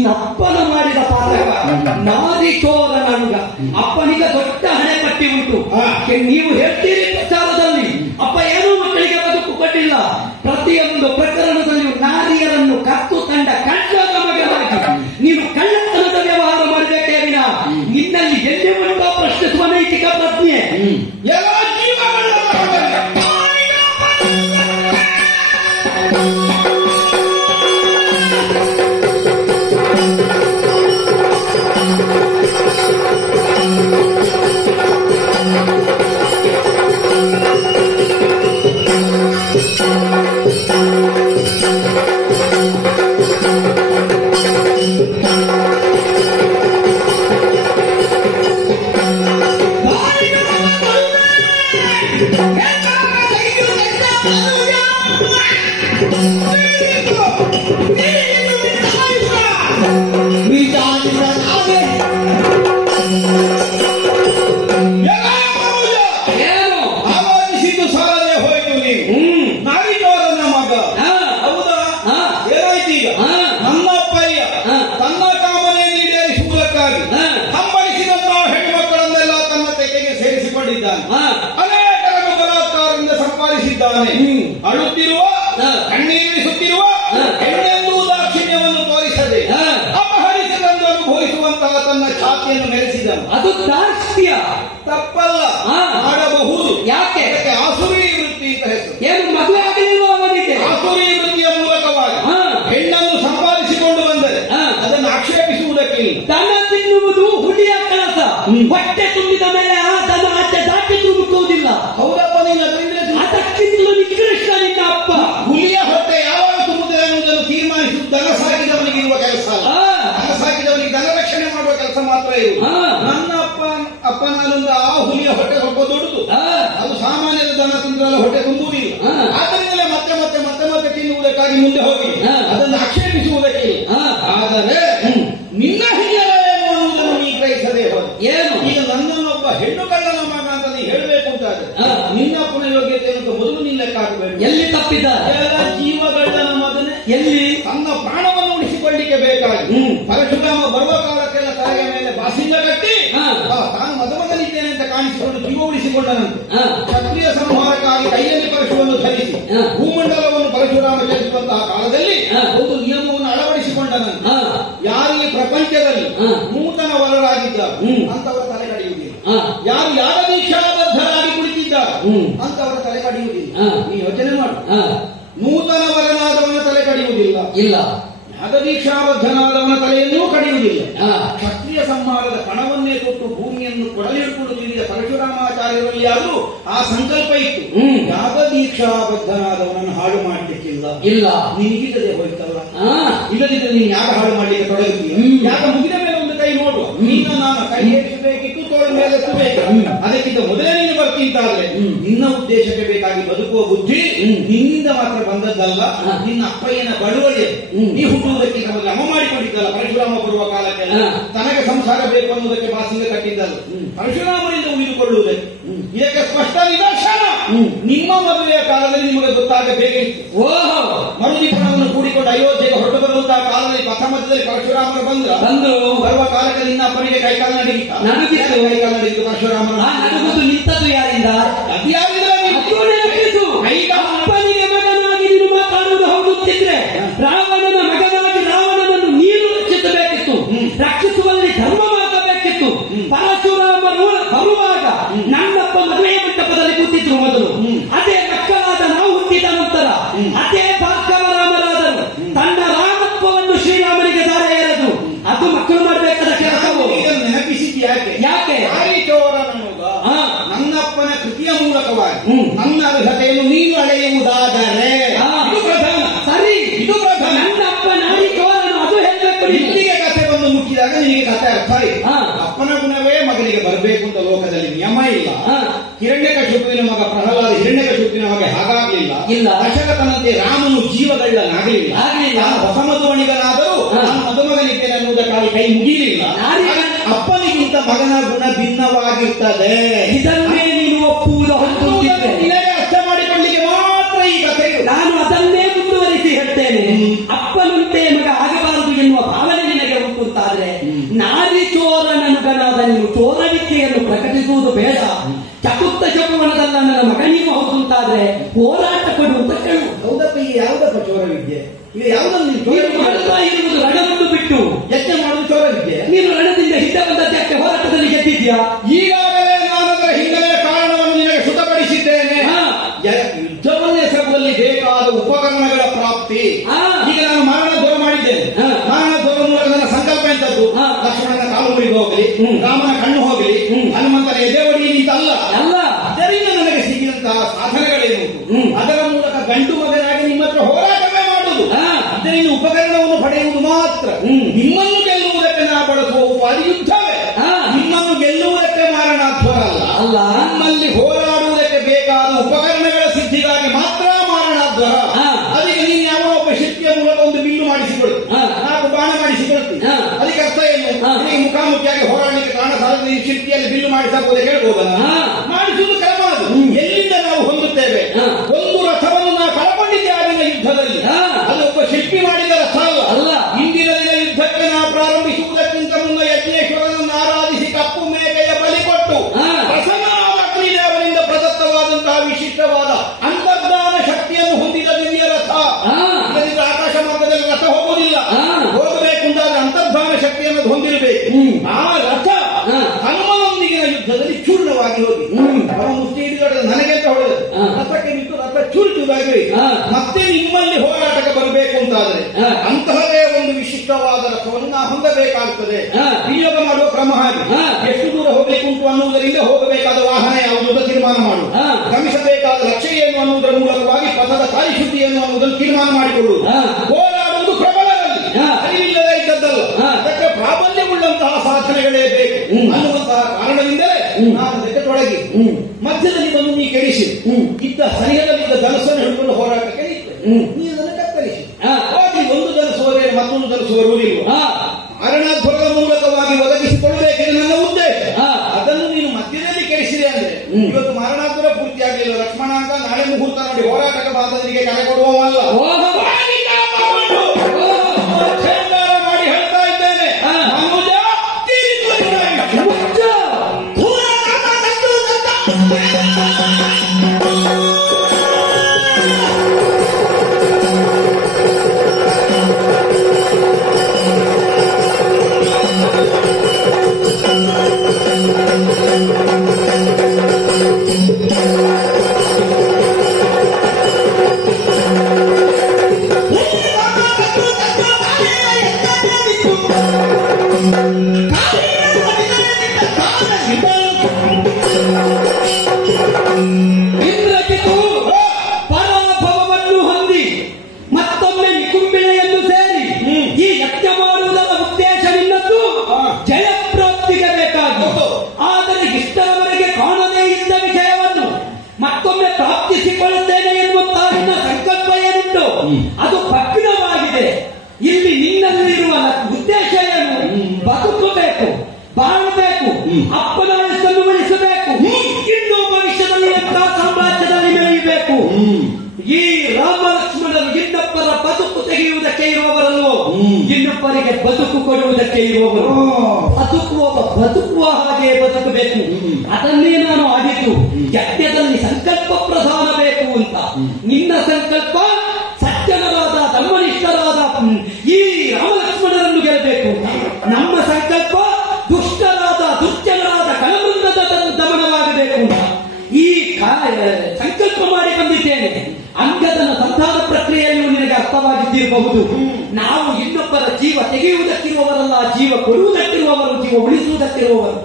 ನಿನ್ನ ಅಪ್ಪನ ಮಾಡಿದ ಪಾತಕ ನಾದಿ ಚೋರ ನನಗ ಅಪ್ಪನಿಗೆ ದೊಡ್ಡ ಹಣೆ ಕಟ್ಟಿ ಉಂಟು. ನೀವು ಹೇಳ್ತೀರಿ ಪ್ರಚಾರದಲ್ಲಿ ಅಪ್ಪ ಏನೂ ಮಕ್ಕಳಿಗೆ ಬದುಕು ಕೊಟ್ಟಿಲ್ಲ. ಪ್ರತಿಯೊಂದು ಪ್ರಕರಣದಲ್ಲಿ ನಾರಿಯರನ್ನು ಕತ್ತು ತಂಡ ಕಂಡದ ಮಗನಾಗಿ ನೀನು ಕಳ್ಳತನದ ವ್ಯವಹಾರ ಮಾಡಬೇಕೇ ವಿನ ನಿನ್ನಲ್ಲಿ ಎಲ್ಲಿ ಉಂಟೋ ಪ್ರಶ್ನಿಸುವ ನೈತಿಕ ಪ್ರಜ್ಞೆ? ಅನೇಕರನ್ನು ಬಲಾತ್ಕಾರದಿಂದ ಸಂಪಾದಿಸಿದ್ದಾನೆ. ಅಳುತ್ತಿರುವ ಕಣ್ಣೀರಿಸುತ್ತಿರುವ ಹೆಣ್ಣೆಂದೂ ದಾಕ್ಷಿಣ್ಯವನ್ನು ತೋರಿಸದೆ ಅಪಹರಿಸಿದಂದು ಅನುಭವಿಸುವಂತಹ ತನ್ನ ಛಾತಿಯನ್ನು ಮೆರೆಸಿದನು. ಅದು ದಾಕ್ಷಿಣ್ಯ ತಪ್ಪಲ್ಲ, ಮಾಡಬಹುದು. ಯಾಕೆ? ಆಸುರಿ ವೃತ್ತಿ ಅಂತ ಹೆಸರು. ಏನು ಮದುವೆ ಆಗಲಿಲ್ಲ ಅವನಿಗೆ? ಆಸುರಿ ವೃತ್ತಿಯ ಮೂಲಕವಾಗಿ ಹೆಣ್ಣನ್ನು ಸಂಪಾದಿಸಿಕೊಂಡು ಬಂದರೆ ಅದನ್ನು ಆಕ್ಷೇಪಿಸುವುದಕ್ಕಿಲ್ಲ. ದನ ತಿನ್ನುವುದು ಹುಲಿಯ ಕೆಲಸ. ಹೊಟ್ಟೆ ತುಂಬಿದ ಮೇಲೆ ಆ ದನ ಆಚೆ ದಾಟಿದ್ರು ಮುಟ್ಟುವುದಿಲ್ಲ. ಹೌದಪ್ಪ, ನೀನು ಅದಕ್ಕಿಂತಲೂ ನಿಕೃಷ್ಟ ನಿನ್ನ ಅಪ್ಪ. ಹುಲಿಯ ಹೊಟ್ಟೆ ಯಾವಾಗ ತುಂಬುತ್ತದೆ ಅನ್ನುವುದನ್ನು ತೀರ್ಮಾನಿಸುವುದು ದನ ಸಾಕಿದವನಿಗೆ ಇರುವ ಕೆಲಸ ಅಲ್ಲ. ದನ ಸಾಕಿದವನಿಗೆ ದನ ರಕ್ಷಣೆ ಮಾಡುವ ಕೆಲಸ ಮಾತ್ರ ಇರುವುದು. ನನ್ನ ಅಪ್ಪನಲ್ಲೊಂದು ಆ ಹುಲಿಯ ಹೊಟ್ಟೆ ಸ್ವಲ್ಪ ದೊಡ್ಡದು. ಅದು ಸಾಮಾನ್ಯದ ದನ ತಿಂದ್ರಲ್ಲ ಹೊಟ್ಟೆ ತುಂಬುವುದಿಲ್ಲ. ಆದ್ದರಿಂದಲೇ ಮತ್ತೆ ಮತ್ತೆ ಮತ್ತೆ ಮತ್ತೆ ತಿನ್ನುವುದಕ್ಕಾಗಿ ಮುಂದೆ ಹೋಗಿ ಅದನ್ನು ಆಕ್ಷೇಪಿಸುವುದಕ್ಕಿಲ್ಲ. ಆದರೆ ನಿನ್ನ ಹಿರಿಯರ ಏನು ಅನ್ನುವುದನ್ನು ನೀ ಗ್ರಹಿಸದೆ ಹೋದ. ಏನು ಈಗ ನನ್ನನ್ನೊಬ್ಬ ಹೆಣ್ಣು ಕಳ್ಳನ ಮಗ ಅಂತ ನೀ ಹೇಳಬೇಕು ಅಂತಾದ್ರೆ ನಿನ್ನಪ್ಪನ ಯೋಗ್ಯತೆಯನ್ನು ಮೊದಲು ನಿನ್ನ ಲೆಕ್ಕ ಹಾಕಬೇಕು. ಎಲ್ಲಿ ತಪ್ಪಿದ? ಜೀವಗಳ್ಳನ ಮಗನೇ ಎಲ್ಲಿ ತನ್ನ ಪ್ರಾಣವನ್ನು ಉಳಿಸಿಕೊಳ್ಳಿಕ್ಕೆ ಬೇಕಾಗಿ ಪರಶುರಾಮ ಬರುವ ಕಾಲಕ್ಕೆಲ್ಲ ತಲೆಯ ಮೇಲೆ ಬಾಸಿಂಗ ಕಟ್ಟಿ ತಾನು ಮದಮಗನಿದ್ದೇನೆ ಅಂತ ಕಾಣಿಸಿಕೊಂಡು ಜೀವ ಉಳಿಸಿಕೊಂಡನಂತೆ. ಕ್ಷತ್ರಿಯ ಸಂಹಾರಕ್ಕಾಗಿ ಕೈಯಲ್ಲಿ ಪರಶುವನ್ನು ಧರಿಸಿ ಭೂಮಂಡಲವನ್ನು ಪರಶುರಾಮ ಚಲಿಸುವಂತಹ ಕಾಲದಲ್ಲಿ ಒಂದು ನಿಯಮವನ್ನು ಅಳವಡಿಸಿಕೊಂಡನಂತೆ. ಯಾರು ಈ ಪ್ರಪಂಚದಲ್ಲಿ ನೂತನ ವರರಾಗಿದ್ದಾರೆ ಅಂತವರ ತಲೆ ಕಡಿಯುವುದಿಲ್ಲ. ಯಾರು ಯಾರ ದೀಕ್ಷಾಬದ್ಧರಾಗಿ ಕುಳಿತಿದ್ದಾರೆ ಅಂತವರ ತಲೆ ಕಡಿಯುವುದಿಲ್ಲ. ನೀ ಯೋಚನೆ ಮಾಡು. ನೂತನ ವರನಾದವನ ತಲೆ ಕಡಿಯುವುದಿಲ್ಲ. ಇಲ್ಲ. ಯಾಗದೀಕ್ಷಾಬದ್ಧನಾದವನ ತಲೆಯನ್ನೂ ಕಡಿಯುವುದಿಲ್ಲ. ಕ್ಷತ್ರಿಯ ಸಂಹಾರದ ಕಣವನ್ನೇ ಕೊಟ್ಟು ಭೂಮಿಯನ್ನು ಕೊಡಲಿಡ್ಕೊಂಡು ತಿಳಿದ ಪರಶುರಾಮಾಚಾರ್ಯರಲ್ಲಿ ಆದರೂ ಆ ಸಂಕಲ್ಪ ಇತ್ತು. ಯಾಗದೀಕ್ಷಾಬದ್ಧನಾದವನನ್ನು ಹಾಳು ಮಾಡಲಿಕ್ಕಿಲ್ಲ. ಇಲ್ಲ, ನಿನಗಿಲ್ಲದೆ ಹೋಯ್ತಲ್ಲ. ಇಲ್ಲದಿದ್ದರೆ ನೀನು ಯಾಗ ಹಾಳು ಮಾಡಲಿಕ್ಕೆ ತೊಡಗುತ್ತೀಯ. ಯಾಗ ಮುಗಿದ ಮೇಲೆ ಒಂದು ಕೈ ನೋಡುವ. ನೀನು ನಾನು ಕೈ ಏರಿಸಬೇಕಿತ್ತು, ತೋಳ ಮೇಲೆ ಎತ್ತಬೇಕು. ಅದಕ್ಕಿಂತ ಮೊದಲೇ ನೀನು ಬರ್ತಿಂತಾದ್ರೆ ನಿನ್ನ ಉದ್ದೇಶಕ್ಕೆ ಬೇಕಾಗಿ ಬದುಕುವ ಬುದ್ಧಿ ನಿನ್ನಿಂದ ಮಾತ್ರ ಬಂದದ್ದಲ್ಲ, ನಿನ್ನ ಅಪ್ಪಯ್ಯನ ಬಳುವಳಿ. ನೀ ಹುಟ್ಟುವುದಕ್ಕಿಂತ ಮೊದಲು ಅಮ್ಮ ಮಾಡಿಕೊಂಡಿದ್ದಲ್ಲ. ಪರಶುರಾಮ ಬರುವ ಕಾಲಕ್ಕೆಲ್ಲ ತನಗೆ ಸಂಸಾರ ಬೇಕು ಅನ್ನುವುದಕ್ಕೆ ಬಾಸಿಂಗ ಕಟ್ಟಿದ್ದಲ್ಲ, ಪರಶುರಾಮನಿಂದ ಉಳಿದುಕೊಳ್ಳುವುದಕ್ಕೆ. ಇದಕ್ಕೆ ಸ್ಪಷ್ಟ ನಿದರ್ಶನ ನಿಮ್ಮ ಮದುವೆಯ ಕಾಲದಲ್ಲಿ ನಿಮಗೆ ಗೊತ್ತಾಗಬೇಕಿತ್ತು. ಓಹೋ, ಮರುದಿಪಣವನ್ನು ಕೂಡಿಕೊಂಡು ಅಯೋಧ್ಯೆಗೆ ಹೊರಟು ಬರುವಂತಹ ಕಾಲದಲ್ಲಿ ಪಥಮಧ್ಯದಲ್ಲಿ ಪರಶುರಾಮರು ಬಂದ್ರು. ಬರುವ ಕಾಲಕ್ಕೆ ನಿನ್ನ ಅಪ್ಪನಿಗೆ ಕೈಕಾಲ ನಡೀತು. ಕೈಕಾಲ ನಡೀತು ಪರಶುರಾಮನ. ನಿಂತದ್ದು ಯಾರಿಂದ? ಅದು ಯಾರಿಂದ? ಅಪ್ಪನಿಗೆ ಮಗನಾಗಿ ನೀನು ಮಾತಾಡುವುದು ಹೌದುತ್ತಿದ್ರೆ ರಾವಣನ ಮಗನಾಗಿ ರಾವಣನನ್ನು ನೀನು ರಕ್ಷಿಸಬೇಕಿತ್ತು. ರಕ್ಷಿಸುವಲ್ಲಿ ಧರ್ಮ ಮಾಡಬೇಕಿತ್ತು. ಪರಶುರಾಮರು ಬರುವಾಗ ನನ್ನಪ್ಪ ಮದುವೆಯ ಮಂಟಪದಲ್ಲಿ ಕೂತಿದ್ರು ಮೊದಲು. ಅದೇ ಮಕ್ಕಳಾದ ನಾವು ಹುಟ್ಟಿದ ನಂತರ ಅದೇ ಭಾರ್ಗವರಾಮರಾದರು ತನ್ನ ರಾಮತ್ವವನ್ನು ಶ್ರೀರಾಮನಿಗೆ ದಾರ ಎರೆದು ಅದು ಮಕ್ಕಳು ಮಾಡಬೇಕಾದ ಕೆಲಸವು. ನೆನಪಿಸಿದ ಯಾಕೆ ನನ್ನಪ್ಪನ ಕೃತಿಯ ಮೂಲಕವಾಗಿ ನನ್ನ ಅರ್ಹತೆಯನ್ನು ನೀನು ಅಳೆಯುವುದಾದರೆ ಇದು ಪ್ರಧಾನ. ಸರಿ, ಇದು ಪ್ರಧಾನ. ನನ್ನಪ್ಪ ನಾಡಿ ಚೋರನು ಅದು ಹೇಳಬೇಕು. ಇಲ್ಲಿಗೆ ಕಥೆ ಬಂದು ಮುಟ್ಟಿದಾಗ ನಿನಗೆ ಕಥೆ ಅರ್ಥ ಆಯಿತು. ಅಪ್ಪನ ಗುಣವೇ ಮಗನಿಗೆ ಬರಬೇಕು ಅಂತ ಲೋಕದಲ್ಲಿ ನಿಯಮ ಇಲ್ಲ. ಹಿರಣ್ಯಕಶಿಪುವಿನ ಮಗ ಪ್ರಹ್ಲಾದ ಹಿರಣ್ಯಕಶಿಪುವಿನ ಮಗ ಹಾಗಾಗ್ಲಿಲ್ಲ. ದಶರಥನಂತೆ ರಾಮನು ಜೀವಗಳ್ಳನಾಗಲಿಲ್ಲ. ಹೊಸ ಮದುವಣಿಗನಾದರೂ ನಾನು ಮದುಮಗನಿದ್ದೇನೆ ಅನ್ನುವುದಕ್ಕಾಗಿ ಕೈ ಮುಗಿಲಿಲ್ಲ. ಅಪ್ಪನಿಗಿಂತ ಮಗನ ಗುಣ ಭಿನ್ನವಾಗಿರ್ತದೆ. ಇದನ್ನೇ ನೀನು ಒಪ್ಪುವುದು ನಿನಗೆ ಅರ್ಥ ಮಾಡಿಕೊಳ್ಳಿಕ್ಕೆ ಮಾತ್ರ ಈ ಕಥೆ. ನಾನು ಅದನ್ನೇ ಮುಂದುವರಿಸಿ ಹೇಳ್ತೇನೆ. ಅಪ್ಪನಂತೆ ಮಗ ಆಗಬಾರದು ಎನ್ನುವ ಭಾವನೆ ನಿನಗೆ ಚತುರ್ಥ ಶಪವನದಲ್ಲಿ ನನ್ನ ಮಗನಿಗೂ ಹೌದು ಅಂತಾದ್ರೆ ಹೋರಾಟ ಕೊಡು ಅಂತ ಕೇಳು. ಹೌದಪ್ಪ, ಈಗ ಯಾವುದಪ್ಪ ಚೋರ ವಿದ್ಯೆ? ಈಗ ಯಾವುದನ್ನು ನೀನು ಮಾಡ್ತಾ ಇರುವುದು ರಣವನ್ನು ಬಿಟ್ಟು ಯಜ್ಞ ಮಾಡುವುದು ಚೋರ ವಿದ್ಯೆ. ನೀನು ರಣದಿಂದ ಹಿಂದೆ ಬಂದದ್ದಕ್ಕೆ ಹೋರಾಟದಲ್ಲಿ ಗೆದ್ದಿದ್ಯಾ? ಈಗಾಗಲೇ ನಾನು ಅದರ ಹಿನ್ನೆಲೆಯ ಕಾರಣವನ್ನು ನಿನಗೆ ಸುಖಪಡಿಸಿದ್ದೇನೆ. ಯುದ್ಧವನ್ನ ಹೆಸರಲ್ಲಿ ಬೇಕಾದ ಉಪಕರಣಗಳ ಪ್ರಾಪ್ತಿ. ಈಗ ನಾನು ಮಾರಣ ಧ್ವರ ಮಾಡಿದ್ದೇನೆ. ಮಾರಣ ಧ್ವರ ಮೂಲಕ ನನ್ನ ಸಂಕಲ್ಪ ಎಂತದ್ದು? ಲಕ್ಷ್ಮಣನ ಕಾಲು ಮುರಿದು ಹೋಗಲಿ, ರಾಮನ ಕಣ್ಣು ಹೋಗಲಿ, ಹನುಮಂತನ ಎದೆ ಹೊಡಿ ನಿಂತಲ್ಲ. ಅದರಿಂದ ನನಗೆ ಸಿಕ್ಕಿದಂತಹ ಸಾಧನೆಗಳೇನು? ಅದರ ಮೂಲಕ ಗಂಡು ಮಗನಾಗಿ ನಿಮ್ಮ ಹತ್ರ ಹೋರಾಟವೇ ಮಾಡುವುದು. ಅದರಿಂದ ಉಪಕರಣವನ್ನು ಪಡೆಯುವುದು ಮಾತ್ರ. ನಿಮ್ಮನ್ನು ಗೆಲ್ಲುವುದಕ್ಕೆ ನಾ ಬಳಸುವ ಉಪಾಧಿ ಯುದ್ಧವೇ. ನಿಮ್ಮನ್ನು ಗೆಲ್ಲುವುದಕ್ಕೆ ಮಾರಣಾಧ್ವರ ಅಲ್ಲ. ನಮ್ಮಲ್ಲಿ ಹೋರಾಡುವುದಕ್ಕೆ ಬೇಕಾದ ಉಪಕರಣಗಳ ಸಿದ್ಧಿಗಾಗಿ ಮಾತ್ರ ಮಾರಣಾಧ್ವರ. ಅದಕ್ಕೆ ನೀನು ಯಾವ ಒಬ್ಬ ಶಕ್ತಿಯ ಮೂಲಕ ಒಂದು ಬಿಲ್ಲು ಮಾಡಿಸಿಕೊಡು, 4 ಬಾಣ ಮಾಡಿಸಿಕೊಳ್ತೀನಿ. ಅದಕ್ಕೆ ಅರ್ಥ ಏನು? ನಿಮಗೆ ಮುಖಾಮುಖಿಯಾಗಿ ಹೋರಾಡಲಿಕ್ಕೆ ಕಾರಣ ಸಾಧನೆ ಈ ಶಕ್ತಿಯಲ್ಲಿ ಬಿಲ್ಲು ಮಾಡಿಸಬಹುದೇ ಹೇಳ್ಬೋದಲ್ಲ? ಮಾಡಿಸುವುದು ಕ್ರಮ ಅದು. ಎಲ್ಲಿಂದ ನಾವು ಹೊಂದುತ್ತೇವೆ? ಒಂದು ರಥವನ್ನು ನಾವು ಕಳಕೊಂಡಿದ್ದೆ ಆಗಿನ ಯುದ್ಧದಲ್ಲಿ. ಅದು ಒಬ್ಬ ಶಿಲ್ಪಿ ಮಾಡಿದ ರಥ ಅಲ್ಲ. ಇಂದಿನ ದಿನ ಯುದ್ಧಕ್ಕೆ ನಾವು ಪ್ರಾರಂಭಿಸುವುದಕ್ಕಿಂತ ಮುನ್ನ ಯಜ್ಞೇಶ್ವರನನ್ನು ಆರಾಧಿಸಿ ಕಪ್ಪು ಮೇಕೆಯ ಬಲಿ ಕೊಟ್ಟು ಪ್ರಸನ್ನವಾದ ಅಗ್ನಿದೇವರಿಂದ ಪ್ರದತ್ತವಾದಂತಹ ವಿಶಿಷ್ಟವಾದ ಅಂತರ್ಧಾನ ಶಕ್ತಿಯನ್ನು ಹೊಂದಿದ ದಿವ್ಯ ರಥ. ಇದರಿಂದ ಆಕಾಶ ಮಾರ್ಗದಲ್ಲಿ ರಥ ಹೋಗುವುದಿಲ್ಲ. ಹೋಗಬೇಕು ಅಂತಾದ್ರೆ ಅಂತರ್ಧಾನ ಶಕ್ತಿಯನ್ನು ಹೊಂದಿರಬೇಕು. ಆ ರಥ ಹನುಮನೊಂದಿಗಿನ ಯುದ್ಧದಲ್ಲಿ ಚೂರ್ಣವಾಗಿ ಹೋಗಿ ಅವರ ಮುಷ್ಟಿ ಹಿಡಿದೊಡೆದ ನನಗೆ ಅಂತ ಹೊಡೆದ ರಥಕ್ಕೆ ಬಿಟ್ಟು ರಥ ಚೂರು ಚೂರಾಗಿ ಮತ್ತೆ ನಿಮ್ಮಲ್ಲಿ ಹೋರಾಟಕ್ಕೆ ಬರಬೇಕು ಅಂತಾದ್ರೆ ಅಂತಹದೇ ಒಂದು ವಿಶಿಷ್ಟವಾದ ರಥವನ್ನು ನಾ ಹೊಂದಬೇಕಾಗುತ್ತದೆ. ವಿನಿಯೋಗ ಮಾಡುವ ಕ್ರಮ ಹಾಗೆ. ಎಷ್ಟು ದೂರ ಹೋಗ್ಲಿಕ್ಕೆ ಉಂಟು ಅನ್ನುವುದರಿಂದ ಹೋಗಬೇಕಾದ ವಾಹನ ಯಾವುದು ಅಂತ ತೀರ್ಮಾನ ಮಾಡು. ಗಮಿಸಬೇಕಾದ ಲಕ್ಷ್ಯ ಏನು ಅನ್ನುವುದರ ಮೂಲಕವಾಗಿ ಪಥದ ಕಾಯಿಶುದ್ಧಿಯನ್ನು ಅನ್ನುವುದನ್ನು ತೀರ್ಮಾನ ಮಾಡಿಕೊಳ್ಳುವುದು. ಹೋರಾಡುವುದು ಪ್ರಬಲರಲ್ಲಿ, ಅರಿವಿಲ್ಲದೆ ಇದ್ದದ್ದಲ್ಲ. ಅದಕ್ಕೆ ಪ್ರಾಬಲ್ಯವುಳ್ಳಂತಹ ಸಾಧನೆಗಳೇ ಬೇಕು ಅನ್ನುವಂತಹ ಕಾರಣದಿಂದಲೇ ನಾನು ಅದಕ್ಕೆ ತೊಡಗಿ ಮಧ್ಯದಲ್ಲಿ ಬಂದು ನೀ ಕೆಡಿಸಿ ಇದ್ದ ಸನಿಹದಲ್ಲಿದ್ದ ಧನಸ್ಸನ್ನು ಹಿಡಿದುಕೊಂಡು ಹೋರಾಟಕ್ಕೆ ನೀ ಅದನ್ನು ಕತ್ತರಿಸಿ ಹೋಗಿ ಒಂದು ಧರಿಸುವವರೇ ಮತ್ತೊಂದು ಧರಿಸುವವರಿಲ್ಲ. ಮಾರಣಾಧ್ವರದ ಮೂಲಕವಾಗಿ ಒದಗಿಸಿಕೊಳ್ಳಬೇಕೆಂದು ನನ್ನ ಉದ್ದೇಶ. ಅದನ್ನು ನೀನು ಮಧ್ಯದಲ್ಲಿ ಕೆಡಿಸಿದೆ ಅಂದ್ರೆ ಇವತ್ತು ಮಾರಣಾಧ್ವರ ಪೂರ್ತಿಯಾಗಲಿಲ್ಲ. ಲಕ್ಷ್ಮಣ ಅಂತ ನಾಳೆ ಮುಹೂರ್ತ ನೋಡಿ ಹೋರಾಟಕ್ಕೆ ಬಾಂಧವರಿಗೆ ಕರೆ ಕೊಡುವವಲ್ಲ. ಮಾಡಿ ಹೇಳ್ತಾ ಇದ್ದೇನೆ, ಮನುಜ ಪ್ರಾಪ್ತಿಸಿಕೊಳ್ಳುತ್ತೇನೆ ಎನ್ನುವಂತಹ ನಿನ್ನ ಸಂಕಲ್ಪ ಏನುಂಟು ಅದು ಭಗ್ನವಾಗಿದೆ. ಇಲ್ಲಿ ನಿನ್ನಲ್ಲಿರುವ ಉದ್ದೇಶ ಏನು? ಬದುಕಬೇಕು, ಬಾಳಬೇಕು, ಅಪ್ಪನ ವಯಸ್ಸನ್ನು ಉಳಿಸಬೇಕು, ಇನ್ನು ಭವಿಷ್ಯದಲ್ಲಿ ಸಾಮ್ರಾಜ್ಯದಲ್ಲಿ ಬೆಳೆಯಬೇಕು. ಈ ರಾಮ ಲಕ್ಷ್ಮಣರು ಇನ್ನೊಬ್ಬರ ಬದುಕು ತೆಗೆಯುವುದಕ್ಕೆ ಇರುವವರಲ್ಲೋ, ಇನ್ನೊಬ್ಬರಿಗೆ ಬದುಕು ಕೊಡುವುದಕ್ಕೆ ಇರುವವರು. ಬದುಕುವ ಹಾಗೆ ಬದುಕಬೇಕು. ಅದನ್ನೇ ನಾನು ಆಡಿದ್ದು. ಯಜ್ಞದಲ್ಲಿ ಸಂಕಲ್ಪ ಪ್ರಧಾನ ಬೇಕು ಅಂತ. ನಿನ್ನ ಸಂಕಲ್ಪ ಸಜ್ಜನರಾದ ಧರ್ಮನಿಷ್ಠರಾದ ಈ ರಾಮಲಕ್ಷ್ಮಣರನ್ನು ಗೆಲ್ಲಬೇಕು ಅಂತ. ನಮ್ಮ ಸಂಕಲ್ಪ ದುಷ್ಟರಾದ ದುರ್ಜನರಾದ ಕಳಮೃಗದ ದಮನವಾಗಬೇಕು ಅಂತ. ಈ ಸಂಕಲ್ಪ ಮಾಡಿ ಬಂದಿದ್ದೇನೆ. ಅಂಗದನ ಸಂಧಾನ ಪ್ರಕ್ರಿಯೆಯನ್ನು ನಿನಗೆ ಅರ್ಥವಾಗಿದ್ದಿರಬಹುದು. ನಾವು ಇನ್ನೊಬ್ಬರ ಜೀವ ತೆಗೆಯುವುದಕ್ಕಿರುವವರಲ್ಲ, ಜೀವ ಕೊಡುವುದಕ್ಕಿರುವವರು, ಜೀವ ಉಳಿಸುವುದಕ್ಕಿರುವವರು.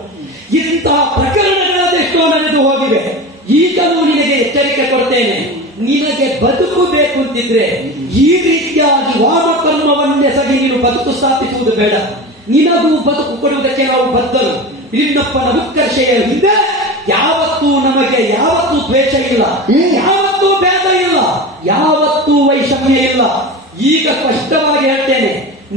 ಇಂತಹ ಪ್ರಕರಣಗಳದೆಷ್ಟೋ ನಡೆದು ಹೋಗಿವೆ. ಈಗಲೂ ನಿನಗೆ ಎಚ್ಚರಿಕೆ ಕೊಡ್ತೇನೆ. ನಿನಗೆ ಬದುಕು ಬೇಕು ಅಂತಿದ್ರೆ ಈ ರೀತಿಯಾಗಿ ವಾಮಕರ್ಮವನ್ನೆಸಗಿ ನೀನು ಬದುಕು ಸ್ಥಾಪಿಸುವುದು ಬೇಡ. ನಿನಗೂ ಬದುಕು ಕೊಡುವುದಕ್ಕೆ ನಾವು ಬದ್ಧರು. ಇನ್ನೊಬ್ಬನ ಉತ್ಕರ್ಷೆಯ ಹಿಂದೆ ಯಾವತ್ತೂ ನಮಗೆ ಯಾವತ್ತೂ ದ್ವೇಷ ಇಲ್ಲ, ಯಾವತ್ತೂ ಭೇದ ಇಲ್ಲ, ಯಾವತ್ತೂ ವೈಷಮ್ಯ ಇಲ್ಲ. ಈಗ ಸ್ಪಷ್ಟವಾಗಿ ಹೇಳ್ತೇನೆ,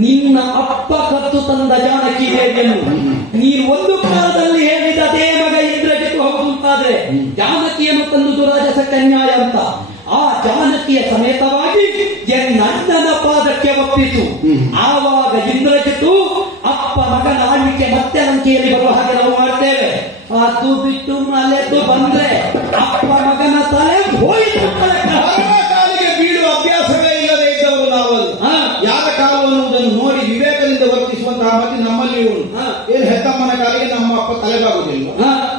ನಿನ್ನ ಅಪ್ಪ ಕತ್ತು ತಂದ ಜಾನಕಿ ದೇವಿಯನ್ನು ನೀನು ಒಂದು ಕಾಲದಲ್ಲಿ ಹೇಳಿದ ಅದೇ ಮಗ ಇಂದ್ರಜಿತ್ತು ಹೌದು ಅಂತಾದ್ರೆ ಜಾನಕಿಯನ್ನು ತಂದುದು ರಾಜಸ ಕನ್ಯಾಯ ಅಂತ. ಆ ಜಾನಕಿಯ ಸಮೇತವಾಗಿ ಎನ್ನಣ್ಣನ ಪಾದಕ್ಕೆ ಒಪ್ಪಿತು. ಆವಾಗ ಇಂದ್ರಜಿತ್ತು ಅಪ್ಪ ಅಪ್ಪ ಮಗನ ಆಳ್ವಿಕೆ ಮತ್ತೆ ಲಂಕೆಯಲ್ಲಿ ಬರುವ ಹಾಗೆ ನಾವು ಮಾಡ್ತೇವೆ. ಅದು ಬಿಟ್ಟು ಅಲೆದು ಬಂದ್ರೆ ಅಪ್ಪ ಮಗನ ತಲೆ ಹೋಯಿತು. ಕಾಲಿಗೆ ಬೀಳುವ ಅಭ್ಯಾಸವೇ ಇಲ್ಲದೆ ಇದ್ದವರು ನಾವಲ್ಲ. ಯಾರ ಕಾಲು ಅನ್ನುವುದನ್ನು ನೋಡಿ ವಿವೇಕದಿಂದ ವರ್ತಿಸುವಂತಹ ಮತ್ತೆ ನಮ್ಮಲ್ಲಿ ಏನು ಹೆತ್ತಮ್ಮನ ಕಾಲಿಗೆ ನಮ್ಮ ಅಪ್ಪ ತಲೆಬಾಗುವುದಿಲ್ಲ.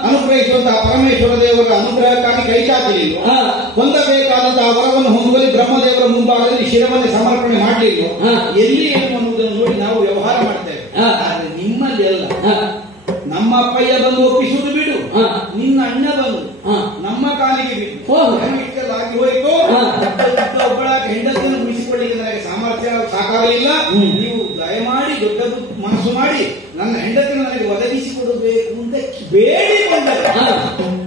ಅನುಗ್ರಹಿಸುವಂತಹ ಪರಮೇಶ್ವರ ದೇವರ ಅನುಗ್ರಹಕ್ಕಾಗಿ ಕೈ ಚಾಚಲಿಲ್ಲ. ಹೊಂದಬೇಕಾದಂತಹ ವರವನ್ನು ಹೊಂದುವಲ್ಲಿ ಬ್ರಹ್ಮದೇವರ ಮುಂಭಾಗದಲ್ಲಿ ಶಿರವನ್ನು ಸಮರ್ಪಣೆ ಮಾಡಲಿಲ್ಲ. ಎಲ್ಲಿ ಏನು ಅನ್ನುವುದನ್ನು ನೋಡಿ ನಾವು ವ್ಯವಹಾರ ಮಾಡ್ತೇವೆ. ಆದ್ರೆ ನಿಮ್ಮಲ್ಲಿ ಅಲ್ಲ. ನಮ್ಮ ಅಪ್ಪಯ್ಯ ಬಂದು ಒಪ್ಪಿಸುವುದು ಬಿಡು, ನಿನ್ನ ಅಣ್ಣ ಬಂದು ನಮ್ಮ ಕಾಲಿಗೆ ಬಿಟ್ಟು ಇಷ್ಟೆಲ್ಲಾಗಿ ಹೋಯಿತು. ಒಬ್ಬಳ ಹೆಂಡತಿಯನ್ನು ಉಳಿಸಿಕೊಳ್ಳಿಕ್ಕೆ ನನಗೆ ಸಾಮರ್ಥ್ಯ ಸಾಕಾಗಲಿಲ್ಲ. ನೀವು ದಯಮಾಡಿ ದೊಡ್ಡದು ಮನಸ್ಸು ಮಾಡಿ ನನ್ನ ಹೆಂಡತಿಯನ್ನು ನನಗೆ ಒದಗಿಸಿಕೊಡಬೇಕು ಅಂತ ಬೇಡಿಕೊಂಡರೆ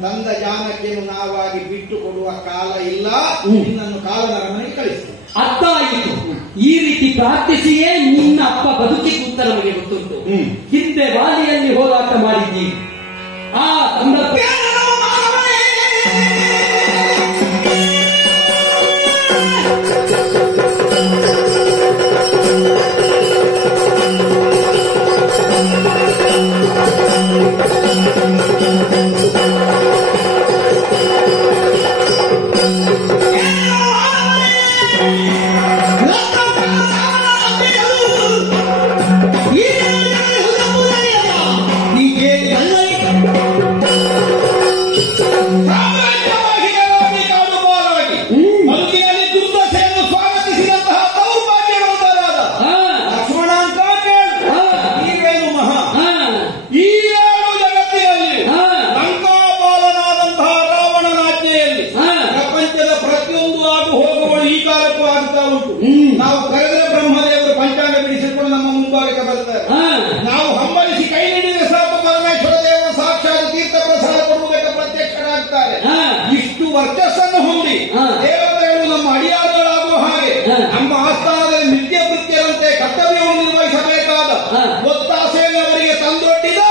ತಂದ ಜಾನಕಿಯನ್ನು ನಾವಾಗಿ ಬಿಟ್ಟು ಕೊಡುವ ಕಾಲ ಇಲ್ಲ. ನಿನ್ನನ್ನು ಕಾಲದ ಮನೆಗೆ ಕಳಿಸ್ತೇನೆ. ಅರ್ಥ ಆಯಿತು. ಈ ರೀತಿ ಪ್ರಾರ್ಥಿಸಿಯೇ ನಿನ್ನ ಅಪ್ಪ ಬದುಕಿಗೆ ಉತ್ತರ ನಮಗೆ ಗೊತ್ತುಂಟು. ಹಿಂದೆ ವಾಲಿಯಲ್ಲಿ ಹೋರಾಟ ಮಾಡಿದ್ದೀವಿ. ಆ ಸಂದರ್ಭ ನಾವು ಕರೆದರೆ ಬ್ರಹ್ಮದೇವರು ಪಂಚಾಂಗ ಬಿಡಿಸಿಕೊಂಡು ನಮ್ಮ ಮುಂಭಾಗಕ್ಕೆ ಬರ್ತಾರೆ. ನಾವು ಹಂಬಲಿಸಿ ಕೈ ನೀಡಿದರೆ ಸಾಕು ಪರಮೇಶ್ವರ ದೇವರು ಸಾಕ್ಷಾತ್ ತೀರ್ಥ ಪ್ರಸಾದ ಕೊಡುವುದಕ್ಕೆ ಪ್ರತ್ಯಕ್ಷರಾಗ್ತಾರೆ. ಇಷ್ಟು ವರ್ಚಸ್ಸನ್ನು ಹೊಂದಿ ದೇವತೆಗಳು ನಮ್ಮ ಅಡಿಯಾಳುಗಳಾಗುವ ಹಾಗೆ ನಮ್ಮ ಆಸ್ಥಾನದಲ್ಲಿ ನಿತ್ಯ ವೃತ್ತಿಯರಂತೆ ಕರ್ತವ್ಯವನ್ನು ನಿರ್ವಹಿಸಬೇಕಾದ ಒತ್ತಾಸೆಯನ್ನು ಅವರಿಗೆ ತಂದೊಡ್ಡಿದ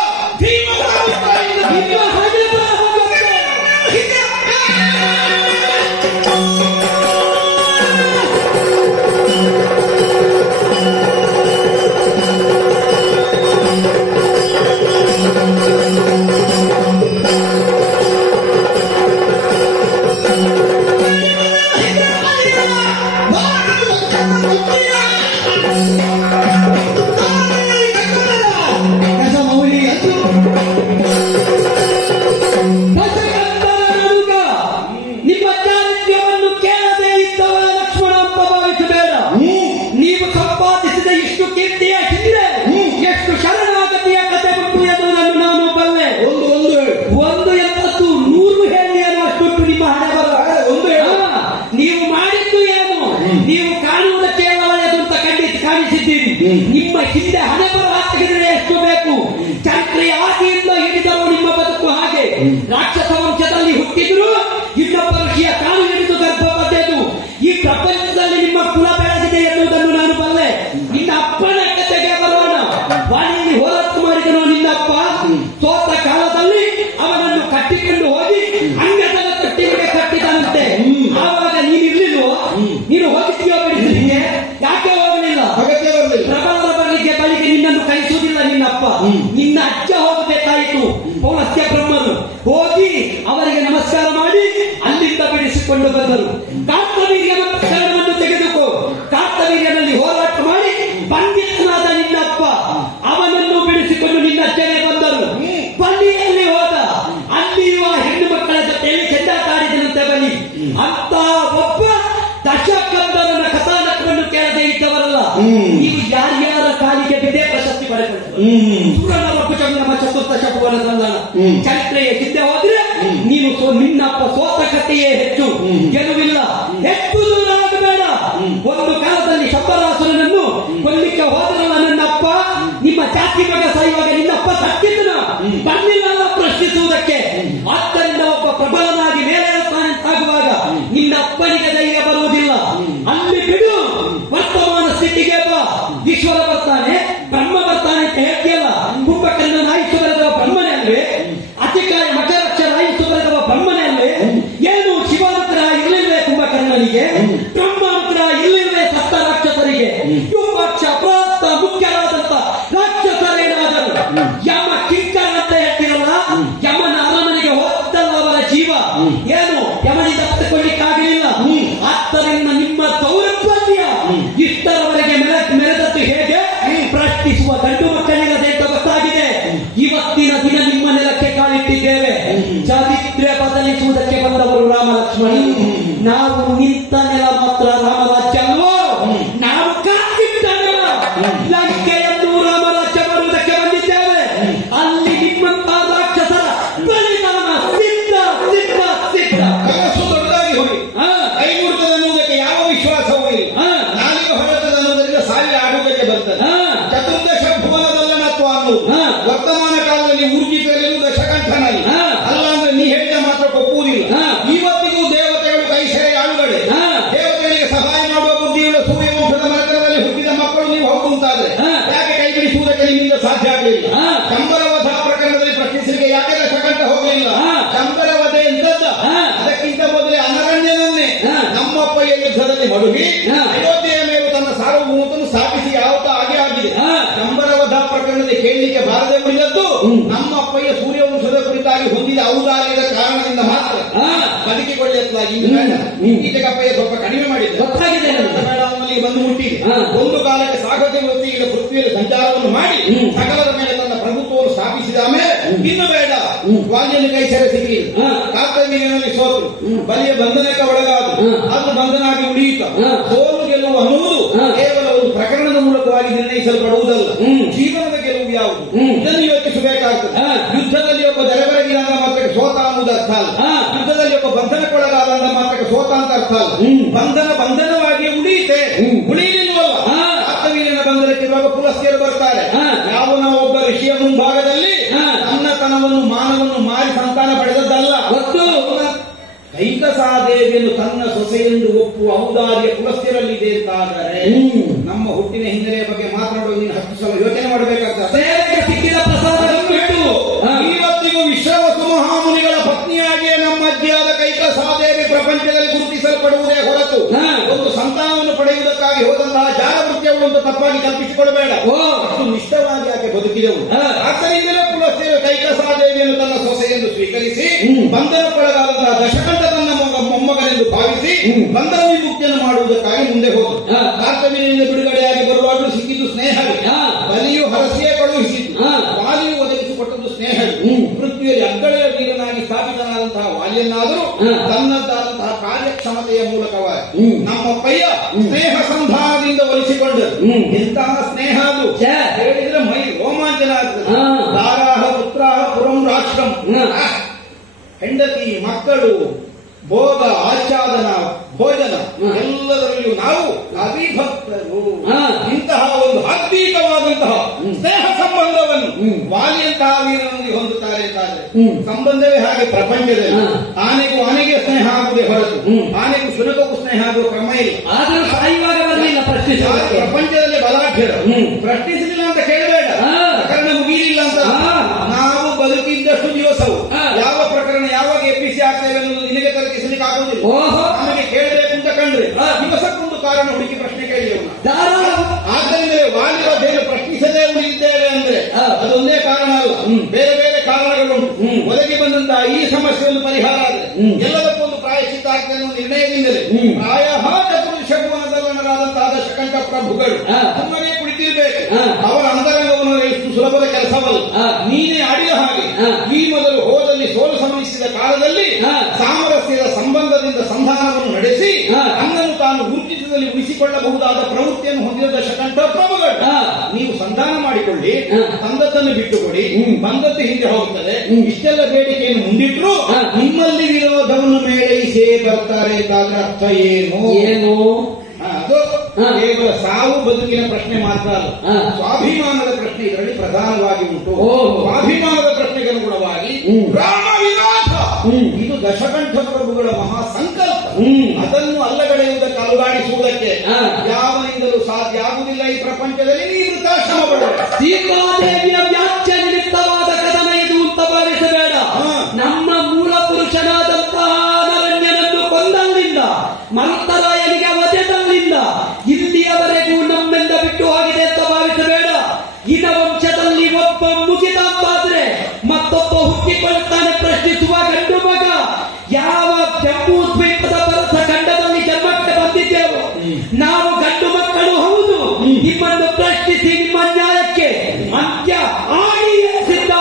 ನಿಮ್ಮ ಹಿಂದೆ ಹಣೆ ಬರ ಹಾಕಿದರೆ ಎಷ್ಟು ಬೇಕು. ಚಕ್ರಿ ಆದಿಯಿಂದ ಹಿಡಿದರು ನಿಮ್ಮ ಬದುಕು ಹಾಗೆ. ರಾಕ್ಷಸ ವಂಶದಲ್ಲಿ ಹುಟ್ಟಿದ್ರು ಇನ್ನೊಬ್ಬ ಋಷಿಯ ಕಾಲು ಹಿಡಿದು ಗರ್ಭ ಬದ್ದೆದು ಈ ಪ್ರಪಂಚದಲ್ಲಿ ನಿಮ್ಮ ಕುಲ ಬೆಳೆದಿದೆ ಎನ್ನುವುದನ್ನು ನಾನು ಬಲ್ಲೆ. ನಿನ್ನ ಅಪ್ಪನ ಕತೆಗೆ ಬರೋಣ. ವಾಣಿಯಲ್ಲಿ ಹೋರಾಟ ಮಾಡಿದನು ನಿನ್ನಪ್ಪ. ಸೋತ ಕಾಲದಲ್ಲಿ ಅವನನ್ನು ಕಟ್ಟಿಕೊಂಡು ಹೋಗಿ ಅಂಗದ ತೊಟ್ಟಿಗೆ ಕಟ್ಟಿದಂತೆ. ಆವಾಗ ನೀನಿರ್ಲಿಲ್ವೋ? ನೀನು ಹೋಗಿದ್ಯೋ ಬಿಡಿಸಲಿಕ್ಕೆ? ಯಾಕೆ ಹೋಗಲಿಲ್ಲ? ಪ್ರಬಲದ ಬರಲಿಕ್ಕೆ ಬಳಿಗೆ ನಿನ್ನನ್ನು ಕಳಿಸುವುದಿಲ್ಲ ನಿನ್ನಪ್ಪ. ನಿನ್ನ ಅಜ್ಜ ಹೋಗಬೇಕಾಯಿತು. ಪೌಲಸ್ತ್ಯ ಬ್ರಹ್ಮರು ಹೋಗಿ ಅವರಿಗೆ ನಮಸ್ಕಾರ ಮಾಡಿ ಅಲ್ಲಿಂದ ಬಿಡಿಸಿಕೊಂಡು ಬಂದರು. ಕಾರ್ತವೀರ್ಯನ ಪ್ರಕರಣವನ್ನು ತೆಗೆದುಕೋ. ಕಾರ್ತವೀರ್ಯನಲ್ಲಿ ಹೋರಾಟ ಮಾಡಿ ಬಂಧಿತನಾದ ನಿನ್ನಪ್ಪ ಅವನನ್ನು ಬಿಡಿಸಿಕೊಂಡು ನಿನ್ನ ಅಜ್ಜನೇ ಬಂದರು. ಬಲಿಯಲ್ಲಿ ಹೋದ. ಅಲ್ಲಿಯೂ ಆ ಹೆಣ್ಣು ಮಕ್ಕಳ ಜೊತೆಯಲ್ಲಿ ಚೆಂಡಾಟಾಡಿದನಂತೆ ಬಲಿ. ಅಂತ ಒಬ್ಬ ದಶಕಂದರನ ಕಥಾನಕವನ್ನು ಕೇಳದೆ ಇದ್ದವರಲ್ಲ. ನೀವು ಯಾರ್ಯಾರ ಕಾಲಿಗೆ ಬಿದ್ದೇ ಪ್ರಶಸ್ತಿ ಪಡೆದರು. ಸೂರನವ ಕುಚಂಗಮ ಚತುರ್ಥ ಶಪುವನದಲ್ಲ. ಚರಿತ್ರೆಯ ಹಿಂದೆ ಹೋದ್ರೆ ನೀನು ನಿನ್ನಪ್ಪ ಸೋತ ಕಥೆಯೇ ಹೆಚ್ಚು, ಗೆಲುವಿಲ್ಲ. ಹೆಚ್ಚು ದೂರ ಆಗಬೇಡ. ಒಂದು ಕಾಲದಲ್ಲಿ ಶಬ್ಬರಾಸುರನನ್ನು ಕೊಲ್ಲಿಕ್ಕೆ ಹೋದರಲ್ಲ ನನ್ನಪ್ಪ. ನಿಮ್ಮ ಜಾತಿ ಮಗ ಸಾಯುವಾಗ ನಿನ್ನಪ್ಪ ಸತ್ತಿದ್ದನ ಬಂದಿಲ್ಲ ಪ್ರಶ್ನಿಸುವುದಕ್ಕೆ. ಆದ್ದರಿಂದ ಒಬ್ಬ ಪ್ರಬಲನಾಗಿ ಮೇಲೆ ಆಗುವಾಗ ನಿನ್ನ ಅಪ್ಪನಿಗೆ ಧೈರ್ಯ ಬರುವುದಿಲ್ಲ. ಅಲ್ಲಿ ಬಿಡು. ವರ್ತಮಾನ ಸ್ಥಿತಿಗೆ ಬಾ. ಈಶ್ವರ ಬರ್ತಾನೆ, ಬ್ರಹ್ಮ ಬರ್ತಾನೆ ಅಂತ ಹೇಳ್ತಿಯಲ್ಲ. ಕುಂಭಕರ್ಣ ಆಯುಷ್ಯ ಬರೆದವ ಬ್ರಹ್ಮನೇ ಅಲ್ವೇ? ಅತಿಕಾಯ ಮಕರಕ್ಷರ ಆಯುಷ್ಯ ಬರೆದವ ಬದಲಿಸುವುದಕ್ಕೆ ಬಂದವರು ರಾಮ ಲಕ್ಷ್ಮಣ. ನಾವು ನಿಂತ ನೆಲ ಮಾತ್ರ ರಾಮರಾಜ್ಯ ಅಲ್ವೋ, ನಾವು ಕಾದಿಟ್ಟ ನೆಲ ಲಂಕೆಯನ್ನು ರಾಮರಾಜ್ಯ ಬರುವುದಕ್ಕೆ ಬಂದಿದ್ದೇವೆ. ಅಲ್ಲಿ ನಿಮ್ಮಂತ ರಾಕ್ಷಸರ ಬಲಿದಾನ ಸಿದ್ಧ ಸಿದ್ಧ ಸಿದ್ಧ. ಕನಸು ದೊಡ್ಡದಾಗಿ ಹೋಗಿ ಕೈಗೂಡುತ್ತದನ್ನುವುದಕ್ಕೆ ಯಾವ ವಿಶ್ವಾಸವೂ ಇಲ್ಲ. ನಾಲಿಗೆ ಹೊರತದನ್ನುವುದರಿಂದ ಸಾವಿರ ಆಡುವುದಕ್ಕೆ ಬರ್ತದೆ. ಚತುರ್ದಶ ಭುವನದಲ್ಲನತ್ವ ಅನ್ನುವುದು ವರ್ತಮಾನ ಕಾಲದಲ್ಲಿ ಊರ್ಜಿತರಲ್ಲಿಯೂ ದಶಕಂಠನಲ್ಲಿ ಅಲ್ಲ ಅಂದ್ರೆ ನೀ ಹೇಳಿದ ಮಾತ್ರ ಒಪ್ಪುವುದಿಲ್ಲ. ಇವತ್ತಿಗೂ ದೇವತೆಗಳು ಕೈ ಸೇರಿ ಆಳುಗಳೇ. ದೇವತೆಗಳಿಗೆ ಸಹಾಯ ಮಾಡುವ ಬುದ್ಧಿಯುಳ್ಳ ಸೂರ್ಯವಂಶದ ಮರದಲ್ಲಿ ಹುಟ್ಟಿದ ಮಕ್ಕಳು ನೀವು ಹೌದು ಅಂತಾದ್ರೆ ಯಾಕೆ ಕೈ ಬಿಡಿಸುವುದಕ್ಕೆ ನಿಮ್ಮಿಂದ ಸಾಧ್ಯ ಆಗಲಿಲ್ಲ? ಚಂಬರವಧ ಪ್ರಕರಣದಲ್ಲಿ ಪ್ರಶ್ನಿಸಲಿಕ್ಕೆ ಯಾಕೆ ದಶಕಂಠ ಹೋಗಲಿಲ್ಲ? ಚಂಬರವಧೆ ಎಂದದ್ದ. ಅದಕ್ಕಿಂತ ಮೊದಲೇ ಅನರಣ್ಯನನ್ನೇ ನಮ್ಮಪ್ಪಯ್ಯ ಯುದ್ಧದಲ್ಲಿ ಮಡುಗಿ ಅಯೋಧ್ಯೆಯ ಮೇಲೂ ತನ್ನ ಸಾರ್ವಭೌಮತನ್ನು ಸ್ಥಾಪಿಸಿ ಯಾವತ್ತೂ ಹಾಗೆ ಆಗಿದೆ. ಚಂಬರವಧ ಪ್ರಕರಣದಲ್ಲಿ ಕೇಳಲಿಕ್ಕೆ ಬಾರದೆ ಉಳಿದದ್ದು ನಮ್ಮಪ್ಪಯ್ಯ ಸೂರ್ಯವಂಶದ ಕುರಿತಾಗಿ ಹೊಂದಿದ ಔದಾರ್ಯದ ಕಾರಣದಿಂದ ಮಾತ್ರ ಬದುಕಿಕೊಳ್ಳಲಾಗಿ. ಈಚೆಗಪ್ಪಯ್ಯ ಸ್ವಲ್ಪ ಕಡಿಮೆ ಮಾಡಿದೆ, ಗೊತ್ತಾಗಿದೆ. ಅವನಲ್ಲಿ ಬಂದು ಮುಟ್ಟಿದೆ. ಒಂದು ಕಾಲಕ್ಕೆ ಸಾಗತೆ ವೃತ್ತಿಗಳ ಪೃಥ್ವಿಯಲ್ಲಿ ಸಂಚಾರವನ್ನು ಮಾಡಿ ಸಕಲರ ಮೇಲೆ ತನ್ನ ಪ್ರಭುತ್ವವನ್ನು ಸ್ಥಾಪಿಸಿದ ಮೇಲೆ ಇನ್ನು ಬೇಡ ವಾಲ್ಯನ ಕೈ ಸೆರೆ ಸಿಗಲಿ. ಕಾರ್ತವೀರ್ಯನಲ್ಲಿ ಸೋತು ಬಲಿಯ ಬಂಧನಕ್ಕೆ ಒಳಗಾದ ಅದು ಬಂಧನಾಗಿ ಉಳಿಯಿತ. ಸೋಲು ಗೆಲುವು ಅನ್ನುವುದು ಕೇವಲ ಒಂದು ಪ್ರಕರಣದ ಮೂಲಕವಾಗಿ ನಿರ್ಣಯಿಸಲ್ಪಡುವುದಲ್ಲ, ಜೀವನದ ಗೆಲುವು ಯಾವುದು ಇದನ್ನು ಯೋಚಿಸಬೇಕಾಗ್ತದೆ. ಯುದ್ಧದಲ್ಲಿ ಒಬ್ಬ ದೆರಬೆರಗಿನ ಮಾತ್ರಕ್ಕೆ ಸೋತ ಅನ್ನುವುದು ಅರ್ಥ ಅಲ್ಲ. ಯುದ್ಧದಲ್ಲಿ ಒಬ್ಬ ಬಂಧನಕ್ಕೊಳಗಾದ ಅಂದ ಮಾತ್ರಕ್ಕೆ ಸೋತ ಅಂತ ಅರ್ಥ ಅಲ್ಲ. ಬಂಧನವಾಗಿ ಉಳಿಯುತ್ತೆ, ಉಳಿಯಲಿಲ್ವಲ್ಲ. ಕಾರ್ತವೀರ್ಯನ ಬಂಧನಕ್ಕಿರುವಾಗ ಪುಲಸ್ತ್ಯರು ಬರ್ತಾರೆ. ಯಾವನ ಒಬ್ಬ ಋಷಿಯ ಮುಂಭಾಗದಲ್ಲಿ ತನ್ನತನವನ್ನು ಮಾನವನ್ನು ಮಾರಿ ಸಂತಾನ ಪಡೆದದ್ದಲ್ಲ. ಕೈಕಸಾದೇವಿಯನ್ನು ತನ್ನ ಸೊಸೆಯೆಂದು ಒಪ್ಪುವ ಔದಾರ್ಯ ಪುಲಸ್ತ್ಯರಲ್ಲಿದೆ ಅಂತಾದರೆ ನಮ್ಮ ಹುಟ್ಟಿನ ಹಿನ್ನೆಲೆಯ ಬಗ್ಗೆ ಮಾತನಾಡುವ ನೀನು 10 ಸಲ ಯೋಚನೆ ಮಾಡಬೇಕಾಗ್ತದೆ. ಸಿಕ್ಕಿದ ಪ್ರಸಾದವನ್ನು ಬಿಟ್ಟು ಇವತ್ತಿಗೂ ವಿಶ್ವವಸು ಮಹಾಮುನಿಗಳ ಪತ್ನಿಯಾಗಿಯೇ ನಮ್ಮ ಅಜ್ಜಿಯಾದ ಕೈಕಸಾದೇವಿ ಪ್ರಪಂಚದಲ್ಲಿ ಗುರುತಿಸಲ್ಪಡುವುದೇ ಹೊರತು ಒಂದು ಸಂತಾನವನ್ನು ಪಡೆಯುವುದಕ್ಕಾಗಿ ಹೋದಂತಹ ಜಾರವೃತ್ಯಗಳು ಅಂತ ತಪ್ಪಾಗಿ ಕಲ್ಪಿಸಿಕೊಳ್ಳಬೇಡ. ಅಷ್ಟು ನಿಷ್ಠವಾಗಿ ಆಕೆ ಬದುಕಿದವು. ಆದ್ದರಿಂದಲೇ ಪುಲಸ್ತ್ಯರು ಕೈಕಸಾದೇವಿಯನ್ನು ತನ್ನ ಸೊಸೆಯೆಂದು ಸ್ವೀಕರಿಸಿ ಬಂಧನಕ್ಕೊಳಗಾದಂತಹ ದಶಕಂಠ ತನ್ನ ಮೊಮ್ಮಗನೆಂದು ಭಾವಿಸಿ ಬಂಧನ ವಿಮುಕ್ತಿಯನ್ನು ಮಾಡುವುದಕ್ಕಾಗಿ ಮುಂದೆ ಹೋದರು. ಕಾರ್ತವೀರ್ಯದಿಂದ ಬಿಡುಗಡೆಯಾಗಿ ಬರುವಾಗಲೂ ಸಿಕ್ಕಿದ್ದು ಸ್ನೇಹವೇ. ಬಲಿಯು ಹರಸಿಯೇ ಕಳುಹಿಸಿದ್ದು, ವಾಲಿಯು ಒದಗಿಸಿಕೊಟ್ಟದ್ದು ಸ್ನೇಹವೇ. ಪೃಥ್ವಿಯಲ್ಲಿ ಅಗ್ಗಳೆಯ ವೀರನಾಗಿ ಸ್ಥಾಪಿತನಾದಂತಹ ವಾಲಿಯನ್ನಾದರೂ ತನ್ನದಾದಂತಹ ಕಾರ್ಯಕ್ಷಮತೆಯ ಮೂಲಕವಾಗಿ ನಮ್ಮಪ್ಪಯ್ಯ ಸ್ನೇಹ ಸಂಧಾನದಿಂದ ಒಲಿಸಿಕೊಂಡರು. ಎಂತಹ ಸ್ನೇಹ ಅದು ಹೇಳಿದ್ರೆ ಮೈ ರೋಮಾಂಚನ ಆಗ್ತದೆ. ದಾರಾಹ ಪುತ್ರಾಹ ಪುರಂ ರಾಷ್ಟ್ರಂ. ಹೆಂಡತಿ ಮಕ್ಕಳು ಭೋಗ ಆಚ್ಛಾದನ ಭೋಜನ ಎಲ್ಲದರಲ್ಲಿಯೂ ನಾವು ಅವಿಭಕ್ತರು. ಇಂತಹ ಒಂದು ಆತ್ಮೀಕವಾದಂತಹ ಸ್ನೇಹ ಸಂಬಂಧವನ್ನು ವಾಲಿಯಂತಹ ವೀರನೊಂದಿಗೆ ಹೊಂದುತ್ತಾರೆ ಅಂತಾದ್ರೆ ಸಂಬಂಧವೇ ಹಾಗೆ. ಪ್ರಪಂಚದಲ್ಲಿ ಆನೆಗೂ ಆನೆಗೆ ಸ್ನೇಹ ಆಗುವುದೇ ಹೊರತು ಆನೆಗೂ ಶುನಕಕ್ಕೂ ಸ್ನೇಹ ಆಗುವ ಕ್ರಮ ಇಲ್ಲ. ಆದರೂ ಸಾಯುವಾಗ ಬರಲಿಲ್ಲ ಪ್ರಪಂಚದಲ್ಲಿ ಬಲಾಢ್ಯರ ಪ್ರಶ್ನಿಸಲಿಲ್ಲ ಅಂತ ಕೇಳಬೇಡ. ಪ್ರಕರಣ ಮುಗಿಲಿಲ್ಲ ಅಂತ ನಾವು ಬದುಕಿದ್ದಷ್ಟು ದಿವಸವು ಯಾವ ಪ್ರಕರಣ ಯಾವಾಗ ಎಪಿಸಿ ಆಗ್ತೇವೆ ಅನ್ನೋದು ನಿನಗೆ ತಲುಪಿಸಲಿಕ್ಕೆ ಆಗುವುದಿಲ್ಲ. ನಮಗೆ ಕೇಳಬೇಕು ಅಂತ ಕಂಡ್ರೆ ದಿವಸಕ್ಕೊಂದು ಕಾರಣ ಹುಡುಕಿ ಪ್ರಶ್ನೆ ಕೇಳಿದೆವು. ಆದ್ದರಿಂದ ವಾಲಿವಧೆಯನ್ನು ಪ್ರಶ್ನಿಸದೇ ಉಳಿದಿದ್ದೇವೆ ಅಂದ್ರೆ ಅದೊಂದೇ ಕಾರಣ ಅಲ್ಲ, ಬೇರೆ ಬೇರೆ ಕಾರಣಗಳುಂಟು. ಒದಗಿ ಬಂದಂತಹ ಈ ಸಮಸ್ಯೆಯನ್ನು ಪರಿಹಾರ ಆದರೆ ಎಲ್ಲದಕ್ಕೊಂದು ಪ್ರಾಯಶ್ಚಿತ್ತ ಆಗ್ತದೆ ಅನ್ನೋ ನಿರ್ಣಯದಿಂದಲೇ ಪ್ರಾಯ ಚತುರ್ಷಭುವನದಲ್ಲನರಾದಂತಹ ದಶಕಂಠ ಪ್ರಭುಗಳು ಸುಮ್ಮನೆ ಕುಳಿತಿರ್ಬೇಕು. ಅವರ ಅಂತರಂಗವನ್ನು ಎಷ್ಟು ಸುಲಭದ ಕೆಲಸವಲ್ಲ. ನೀನೇ ಆಡಿದ ಹಾಗೆ ಈ ಮೊದಲು ಹೋದಲ್ಲಿ ಸೋಲು ಸಂಭವಿಸಿದ ಕಾಲದಲ್ಲಿ ಸಾಮರಸ್ಯದ ಸಂಬಂಧದಿಂದ ಸಂಧಾನವನ್ನು ನಡೆಸಿ ಅನ್ನನ್ನು ತಾನು ಗುರುತಿಸದಲ್ಲಿ ಉಳಿಸಿಕೊಳ್ಳಬಹುದಾದ ಪ್ರವೃತ್ತಿಯನ್ನು ಹೊಂದಿದ ದಶಕಂಠ ಪ್ರಭುಗಳು. ನೀವು ಸಂಧಾನ ಮಾಡಿಕೊಳ್ಳಿ, ತಂದದ್ದನ್ನು ಬಿಟ್ಟುಕೊಡಿ, ಬಂದದ್ದು ಹಿಂದೆ ಹೋಗುತ್ತದೆ. ಇಷ್ಟೆಲ್ಲ ಬೇಡಿಕೆಯನ್ನು ಮುಂದಿಟ್ಟರು ನಿಮ್ಮಲ್ಲಿ ವಿರೋಧವನ್ನು ಮೇಳೈಸೇ ಬರ್ತಾರೆ ಅಂತಾದ್ರೆ ಅರ್ಥ ಏನು? ಅದು ಕೇವಲ ಸಾವು ಬದುಕಿನ ಪ್ರಶ್ನೆ ಮಾತ್ರ ಅಲ್ಲ, ಸ್ವಾಭಿಮಾನದ ಪ್ರಶ್ನೆ ಇದರಲ್ಲಿ ಪ್ರಧಾನವಾಗಿ ಉಂಟು. ಸ್ವಾಭಿಮಾನದ ಪ್ರಶ್ನೆಗೆ ಅನುಗುಣವಾಗಿ ರಾಮ ವಿನಾಶ ಇದು ದಶಕಂಠ ಪ್ರಭುಗಳ ಮಹಾ ಸಂಕಲ್ಪ. ಅದನ್ನು ಅಲ್ಲಗಡೆಯುವುದಕ್ಕೆ ಅಲುಗಾಡಿಸುವುದಕ್ಕೆ ಯಾವನಿಂದಲೂ ಸಾಧ್ಯ ಆಗುವುದಿಲ್ಲ ಈ ಪ್ರಪಂಚದಲ್ಲಿ. ನೀವು ವೃದ್ಧಾಶ್ರಮ ಪಡೆದ ಸೀತಾದೇವಿಯ ವ್ಯಾಖ್ಯ ನಿಮಿತ್ತವಾದ ಕದನ ಇದು ಅಂತ ಭಾವಿಸಬೇಡ. ನಮ್ಮ ಮೂಲ ಪುರುಷನಾದಂತಹ ಅನರಣ್ಯನನ್ನು ಕೊಂದಲ್ಲಿಂದ ಮಂತರಾಯನಿಗೆ ವಧೆದಲ್ಲಿಂದ ಇಲ್ಲಿಯವರೆಗೂ ನಮ್ಮಿಂದ ಬಿಟ್ಟು ಹೋಗಿದೆ ಅಂತ ಭಾವಿಸಬೇಡ. ಇದ ವಂಶದಲ್ಲಿ ಒಬ್ಬ ಮುಗಿದಂತಾದ್ರೆ ಮತ್ತೊಬ್ಬ ಹುಟ್ಟಿಕೊಳ್ಳುತ್ತಾನೆ ಪ್ರಶ್ನಿಸುವ ಗಂಡು ಮಗ. ಯಾವ ಜಮ್ಮು ದ್ವೀಪದ ಭರತ ಖಂಡದಲ್ಲಿ ಜನ್ಮಕ್ಕೆ ಬಂದಿದ್ದೇವೋ ನಾವು ಗಂಡು ಮಕ್ಕಳು ಹೌದು. ನಿಮ್ಮನ್ನು ಪ್ರಶ್ನಿಸಿ ನಿಮ್ಮ ನ್ಯಾಯಕ್ಕೆ ಅಂತ್ಯ ಆಡಿಯೇ ಸಿದ್ಧ.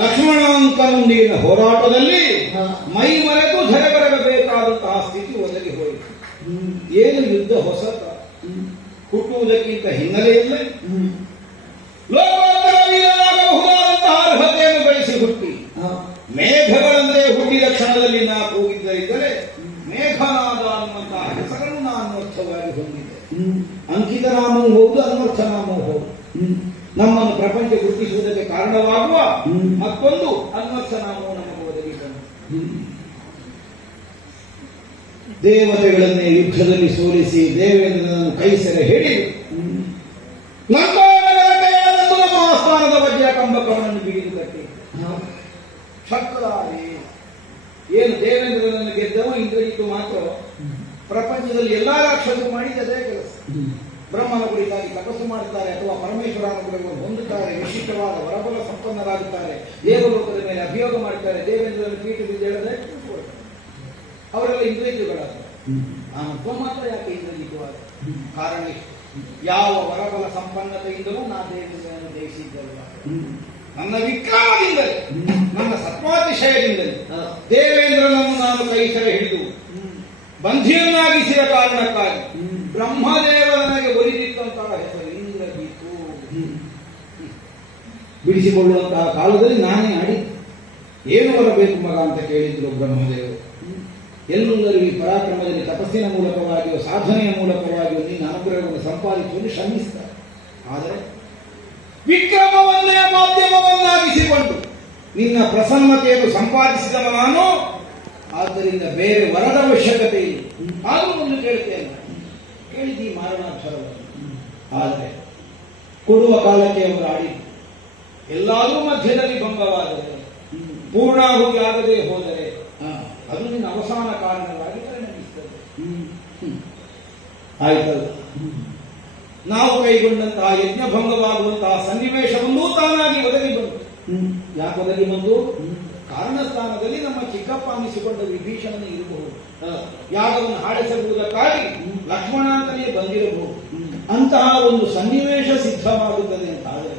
ಲಕ್ಷ್ಮಣಾಂಕನೊಂದಿಗಿನ ಹೋರಾಟದಲ್ಲಿ ಮೈ ಮರೆತು ಧರೆಬರಬೇಕಾದಂತಹ ಸ್ಥಿತಿ ಒದಗಿ ಹೋಯಿತು. ಏನು ಯುದ್ಧ ಹೊಸತ ಹುಟ್ಟುವುದಕ್ಕಿಂತ ಹಿನ್ನೆಲೆಯಲ್ಲೇ ಲೋಕೋತ್ತರ ವೀರನಾಗಬಹುದಾದಂತಹ ಅರ್ಹತೆಯನ್ನು ಗಳಿಸಿ ಹುಟ್ಟಿ ಮೇಘಗಳಂತೆ ಹುಟ್ಟಿದ ಕ್ಷಣದಲ್ಲಿ ನಾ ಕೂಗಿದ್ದರಿಂದ ಮೇಘನಾದ ಅನ್ನುವಂತಹ ಹೆಸರನ್ನು ನಾ ಅನ್ವರ್ಥವಾಗಿ ಹೊಂದಿದೆ. ಅಂಕಿತ ನಾಮವೂ ಹೌದು, ಅನ್ವರ್ಥ ನಾಮವೂ ಹೌದು. ನಮ್ಮನ್ನು ಪ್ರಪಂಚ ಗುರುತಿಸುವುದಕ್ಕೆ ಕಾರಣವಾಗುವ ಮತ್ತೊಂದು ಅನ್ವರ್ಥ ನಾಮವು ನಮಗೆ ಒದಗಿ ಬಂತು. ದೇವತೆಗಳನ್ನೇ ಯುದ್ಧದಲ್ಲಿ ಸೋಲಿಸಿ ದೇವೇಂದ್ರನನ್ನು ಕೈ ಸೆರೆ ಹಿಡಿ ಲಂಕಾನಗರಕ್ಕೆ ನಮ್ಮ ಆಸ್ಥಾನದ ವಜ್ರ ಕಂಬಕವನ್ನು ಬಿಗಿದು ಕಟ್ಟಿ ಶಕ್ರಾರಿ ಏನು ದೇವೇಂದ್ರನನ್ನು ಗೆದ್ದವ ಇಂದ್ರಜಿತ್ತು ಮಾತ್ರ ಪ್ರಪಂಚದಲ್ಲಿ ಎಲ್ಲಾ ರಾಕ್ಷಸರು ಮಾಡಿದ ಕೆಲಸ. ಬ್ರಹ್ಮನ ಕುರಿತಾಗಿ ತಪಸ್ಸು ಮಾಡುತ್ತಾರೆ ಅಥವಾ ಪರಮೇಶ್ವರನ ಗುರುಗಳನ್ನು ಹೊಂದುತ್ತಾರೆ, ವಿಶಿಷ್ಟವಾದ ವರಬಲ ಸಂಪನ್ನರಾಗುತ್ತಾರೆ, ದೇವಲೋಕದ ಮೇಲೆ ಅಭಿಯೋಗ ಮಾಡುತ್ತಾರೆ, ದೇವೇಂದ್ರನ ಪೀಠದಿಂದ ಹೇಳದೆ ಅವರೆಲ್ಲ ಇಂದ್ರಜಿತುಗಳಾದ. ನಾನು ಮಾತ್ರ ಯಾಕೆ ಇಂದ್ರಜಿತವಾದ? ಕಾರಣ ಯಾವ ವರಬಲ ಸಂಪನ್ನತೆಯಿಂದಲೂ ನಾ ದೇವೇಂದ್ರನನ್ನು ಜಯಿಸಿದ್ದಲ್ಲ. ನನ್ನ ವಿಕ್ರಮದಿಂದಲೇ, ನನ್ನ ಸತ್ವಾತಿಶಯದಿಂದಲೇ ದೇವೇಂದ್ರನನ್ನು ನಾನು ಕೈ ಸೆರೆ ಹಿಡಿದು ಬಂಧಿಯನ್ನಾಗಿಸಿದ ಕಾರಣಕ್ಕಾಗಿ ಬ್ರಹ್ಮದೇವ ನನಗೆ ಒಲಿದಿದ್ದಂತಹ ಹೆಸರು ಇಂದ್ರಜಿತು. ಬಿಡಿಸಿಕೊಳ್ಳುವಂತಹ ಕಾಲದಲ್ಲಿ ನಾನೇ ಆಡಿ ಏನು ಬರಬೇಕು ಮಗ ಅಂತ ಕೇಳಿದ್ರು ಬ್ರಹ್ಮದೇವರು. ಎಲ್ಲರೂ ಈ ಪರಾಕ್ರಮದಲ್ಲಿ ತಪಸ್ಸಿನ ಮೂಲಕವಾಗಿಯೋ ಸಾಧನೆಯ ಮೂಲಕವಾಗಿಯೋ ನಿನ್ನ ಅನುಗ್ರಹವನ್ನು ಸಂಪಾದಿಸುವುದು ಶ್ರಮಿಸ್ತಾರೆ. ಆದರೆ ವಿಕ್ರಮವನ್ನೇ ಮಾಧ್ಯಮವನ್ನಾಗಿಸಿಕೊಂಡು ನಿನ್ನ ಪ್ರಸನ್ನತೆಯನ್ನು ಸಂಪಾದಿಸಿದವ ನಾನು. ಆದ್ದರಿಂದ ಬೇರೆ ವರದ ಅವಶ್ಯಕತೆ ಇಲ್ಲ. ಆದರೂ ಒಂದು ಕೇಳ್ತೇನೆ, ಕೇಳಿದ್ದೀ ಮಾರಣಾಕ್ಷರವನ್ನು. ಆದರೆ ಕೊಡುವ ಕಾಲಕ್ಕೆ ಅವರು ಆಡಿದ್ದು ಎಲ್ಲಾದರೂ ಮಧ್ಯದಲ್ಲಿ ಭಂಗವಾದರೆ, ಪೂರ್ಣಾಹುತಿ ಆಗದೆ ಹೋದರೆ ಅದು ನಿನ್ನ ಅವಸಾನ ಕಾರಣವಾಗಿ ಪರಿಣಮಿಸುತ್ತದೆ. ಆಯ್ತಲ್ಲ, ನಾವು ಕೈಗೊಂಡಂತಹ ಯಜ್ಞ ಭಂಗವಾಗುವಂತಹ ಸನ್ನಿವೇಶವನ್ನೂ ತಾನಾಗಿ ಒದಗಿ ಬಂತು. ಯಾಕೆ ಒದಗಿ ಬಂತು? ಕಾರಣಸ್ಥಾನದಲ್ಲಿ ನಮ್ಮ ಚಿಕ್ಕಪ್ಪ ಅನ್ನಿಸಿಕೊಂಡ ವಿಭೀಷಣನೇ ಇರಬಹುದು, ಯಾಗವನ್ನು ಹಾಡಿಸಬಹುದಕ್ಕಾಗಿ ಲಕ್ಷ್ಮಣ ಅಂತಲೇ ಬಂದಿರಬಹುದು. ಅಂತಹ ಒಂದು ಸನ್ನಿವೇಶ ಸಿದ್ಧವಾಗುತ್ತದೆ ಅಂತಾದರೆ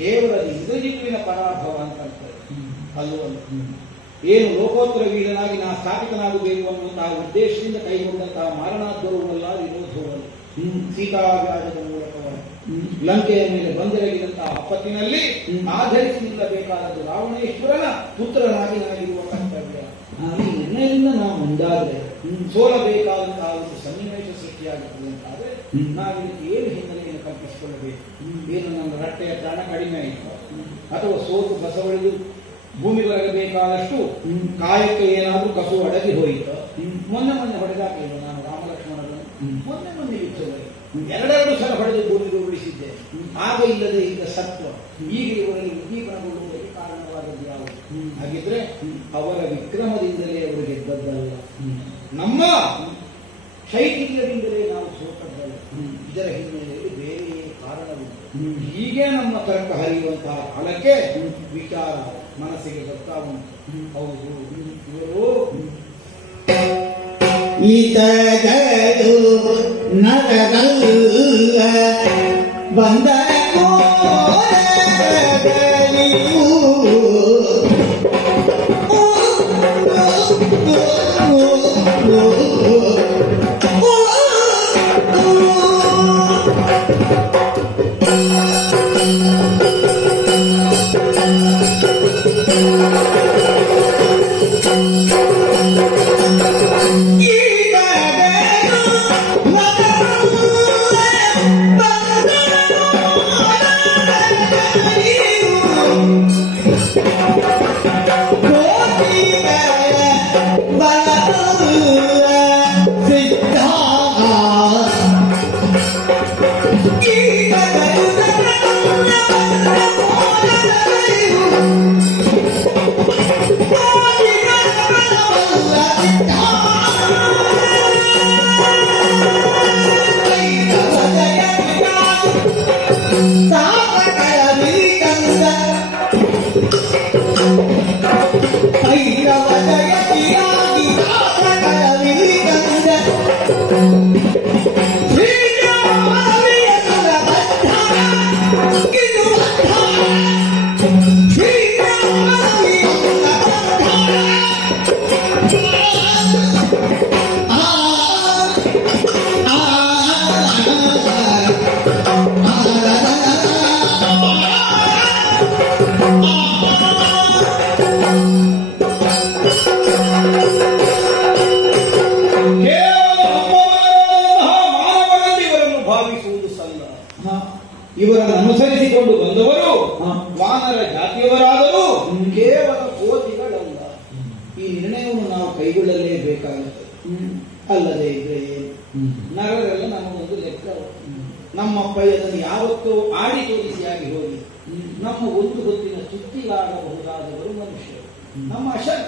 ಕೇವಲ ಇಂದ್ರಜಿತುವಿನ ಪರಾಭವ ಅಂತಂತಾರೆ ಅಲ್ಲವಲ್ಲ. ಏನು ಲೋಕೋತ್ತರ ವೀರನಾಗಿ ನಾ ಸ್ಥಾಪಿತನಾಗಬೇಕು ಅನ್ನುವಂತಹ ಉದ್ದೇಶದಿಂದ ಕೈಗೊಂಡಂತಹ ಮಾರಣಾದ್ವರವಲ್ಲ, ವಿರೋಧವಲ್ಲ. ಸೀತಾವ್ಯಾಜದ ಮೂಲಕವಾಗಿ ಲಂಕೆಯ ಮೇಲೆ ಬಂದೆರಗಿದಂತಹ ಆಪತ್ತಿನಲ್ಲಿ ಆಧರಿಸಿ ನಿಲ್ಲಬೇಕಾದದ್ದು ರಾವಣೇಶ್ವರನ ಪುತ್ರನಾಗಿ ನನಗಿರುವ ಕರ್ತವ್ಯ. ಈ ನಿರ್ಣಯದಿಂದ ನಾವು ಮುಂದಾದರೆ ಸೋಲಬೇಕಾದಂತಹ ಒಂದು ಸನ್ನಿವೇಶ ಸೃಷ್ಟಿಯಾಗುತ್ತದೆ ಅಂತಾದ್ರೆ ನಾವಿದಕ್ಕೆ ಏನು ಹಿನ್ನೆಲೆಯನ್ನು ಕಲ್ಪಿಸಿಕೊಳ್ಳಬೇಕು? ಏನು ನಮ್ಮ ರಟ್ಟೆಯ ಪ್ರಾಣ ಕಡಿಮೆ ಆಯಿತು ಅಥವಾ ಸೋತು ಕಸವಳಿದು ಭೂಮಿ ಬರಬೇಕಾದಷ್ಟು ಕಾಯಕ್ಕೆ ಏನಾದರೂ ಕಸು ಅಡಗಿ ಹೋಯಿತು? ಮೊನ್ನೆ ಹೊಡೆದಾಗ ನಾನು ರಾಮಲಕ್ಷ್ಮಣರನ್ನು ಮೊನ್ನೆ ಯುದ್ಧದಲ್ಲಿ ಎರಡೆರಡು ಸಲ ಹೊಡೆದು ಭೂಮಿಗೆ ಉಳಿಸಿದ್ದೆ. ಆಗ ಇಲ್ಲದೆ ಈಗ ಸತ್ವ, ಈಗ ಇವರಲ್ಲಿ ಉದ್ದೀಪನಗೊಳ್ಳುವುದಕ್ಕೆ ಕಾರಣವಾದದ್ದು ಯಾವುದು? ಹಾಗಿದ್ರೆ ಅವರ ವಿಕ್ರಮದಿಂದಲೇ ಅವರು ಗೆದ್ದದ್ದಲ್ಲ, ನಮ್ಮ ಶೈಥಿಲ್ಯದಿಂದಲೇ ನಾವು ಸೋತದ್ದಲ್ಲ. ಇದರ ಹಿನ್ನೆಲೆಯಲ್ಲಿ ಬೇರೆ ಕಾರಣವಿಲ್ಲ. ಹೀಗೆ ನಮ್ಮ ತರ್ಕ ಹರಿಯುವಂತಹ ಕಾಲಕ್ಕೆ ವಿಚಾರ ಮನಸ್ಸಿಗೆ ಬರ್ತಾ ಉಂಟು. ಹೌದು, ಇವರು ಈತಗದು ನರರಲ್ಲ ಬಂದರ ಇವರನ್ನು ಅನುಸರಿಸಿಕೊಂಡು ಬಂದವರು ವಾನರ ಜಾತಿಯವರಾದರೂ ಕೇವಲ ಕೋತಿಗಳಲ್ಲ. ಈ ನಿರ್ಣಯವನ್ನು ನಾವು ಕೈಗೊಳ್ಳಲೇಬೇಕಾಗುತ್ತೆ. ಅಲ್ಲದೆ ಇದ್ರೆ ನರರೆಲ್ಲ ನಮಗೊಂದು ಲೆಕ್ಕ. ನಮ್ಮಪ್ಪ ಅದನ್ನು ಯಾವತ್ತೂ ಆಡಿ ತೋರಿಸಿಯಾಗಿ ಹೋಗಿ ನಮ್ಮ ಒಂದು ಹೊತ್ತಿನ ತುತ್ತಿಲಾಡಬಹುದಾದವರು ಮನುಷ್ಯರು. ನಮ್ಮ ಅಶರ್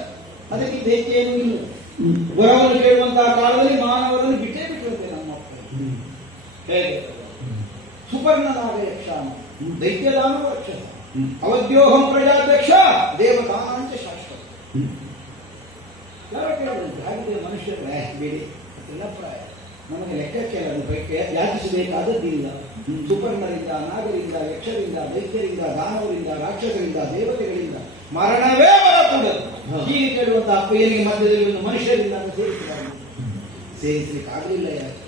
ಅದಕ್ಕಿಂತ ಹೆಚ್ಚೇನೂ ಇಲ್ಲ. ವರವನ್ನು ಕೇಳುವಂತಹ ಕಾಲದಲ್ಲಿ ಮಾನವರನ್ನು ಬಿಟ್ಟೇ ಬಿಟ್ಟಿರುತ್ತೆ ನಮ್ಮಪ್ಪ. ಹೇಗೆ ಸುಪರ್ಣನಾಗ ಯಕ್ಷಾನ ದೈತ್ಯದಾನವ ರಕ್ಷಸ ಅವಧ್ಯೋಹಂ ಪ್ರಜಾಧ್ಯಕ್ಷ ದೇವದಾನಾಂಚ ಶಾಶ್ವತ. ಯಾರೋ ಕೇಳೋದು ಹಾಗೆ ಮನುಷ್ಯರು ಬೇರೆ ಎಲ್ಲ ಪ್ರಾಯ ನಮಗೆ ಲೆಕ್ಕಕ್ಕೆ ಯಾಚಿಸಬೇಕಾದದ್ದಿಲ್ಲ. ಸುಪರ್ಣರಿಂದ, ನಾಗರಿಂದ, ಯಕ್ಷರಿಂದ, ದೈತ್ಯರಿಂದ, ದಾನವರಿಂದ, ರಾಕ್ಷಸರಿಂದ, ದೇವತೆಗಳಿಂದ ಮರಣವೇ ಬರಕೂಡದು. ಹೀಗೆ ಕೇಳುವಂತಹ ಅಪ್ಪಯ್ಯನಿಗೆ ಮಧ್ಯದಲ್ಲಿ ಒಂದು ಮನುಷ್ಯರಿಂದ ಸೇರಿಸಲಿಕ್ಕಾಗಲಿಲ್ಲ. ಯಾಕೆ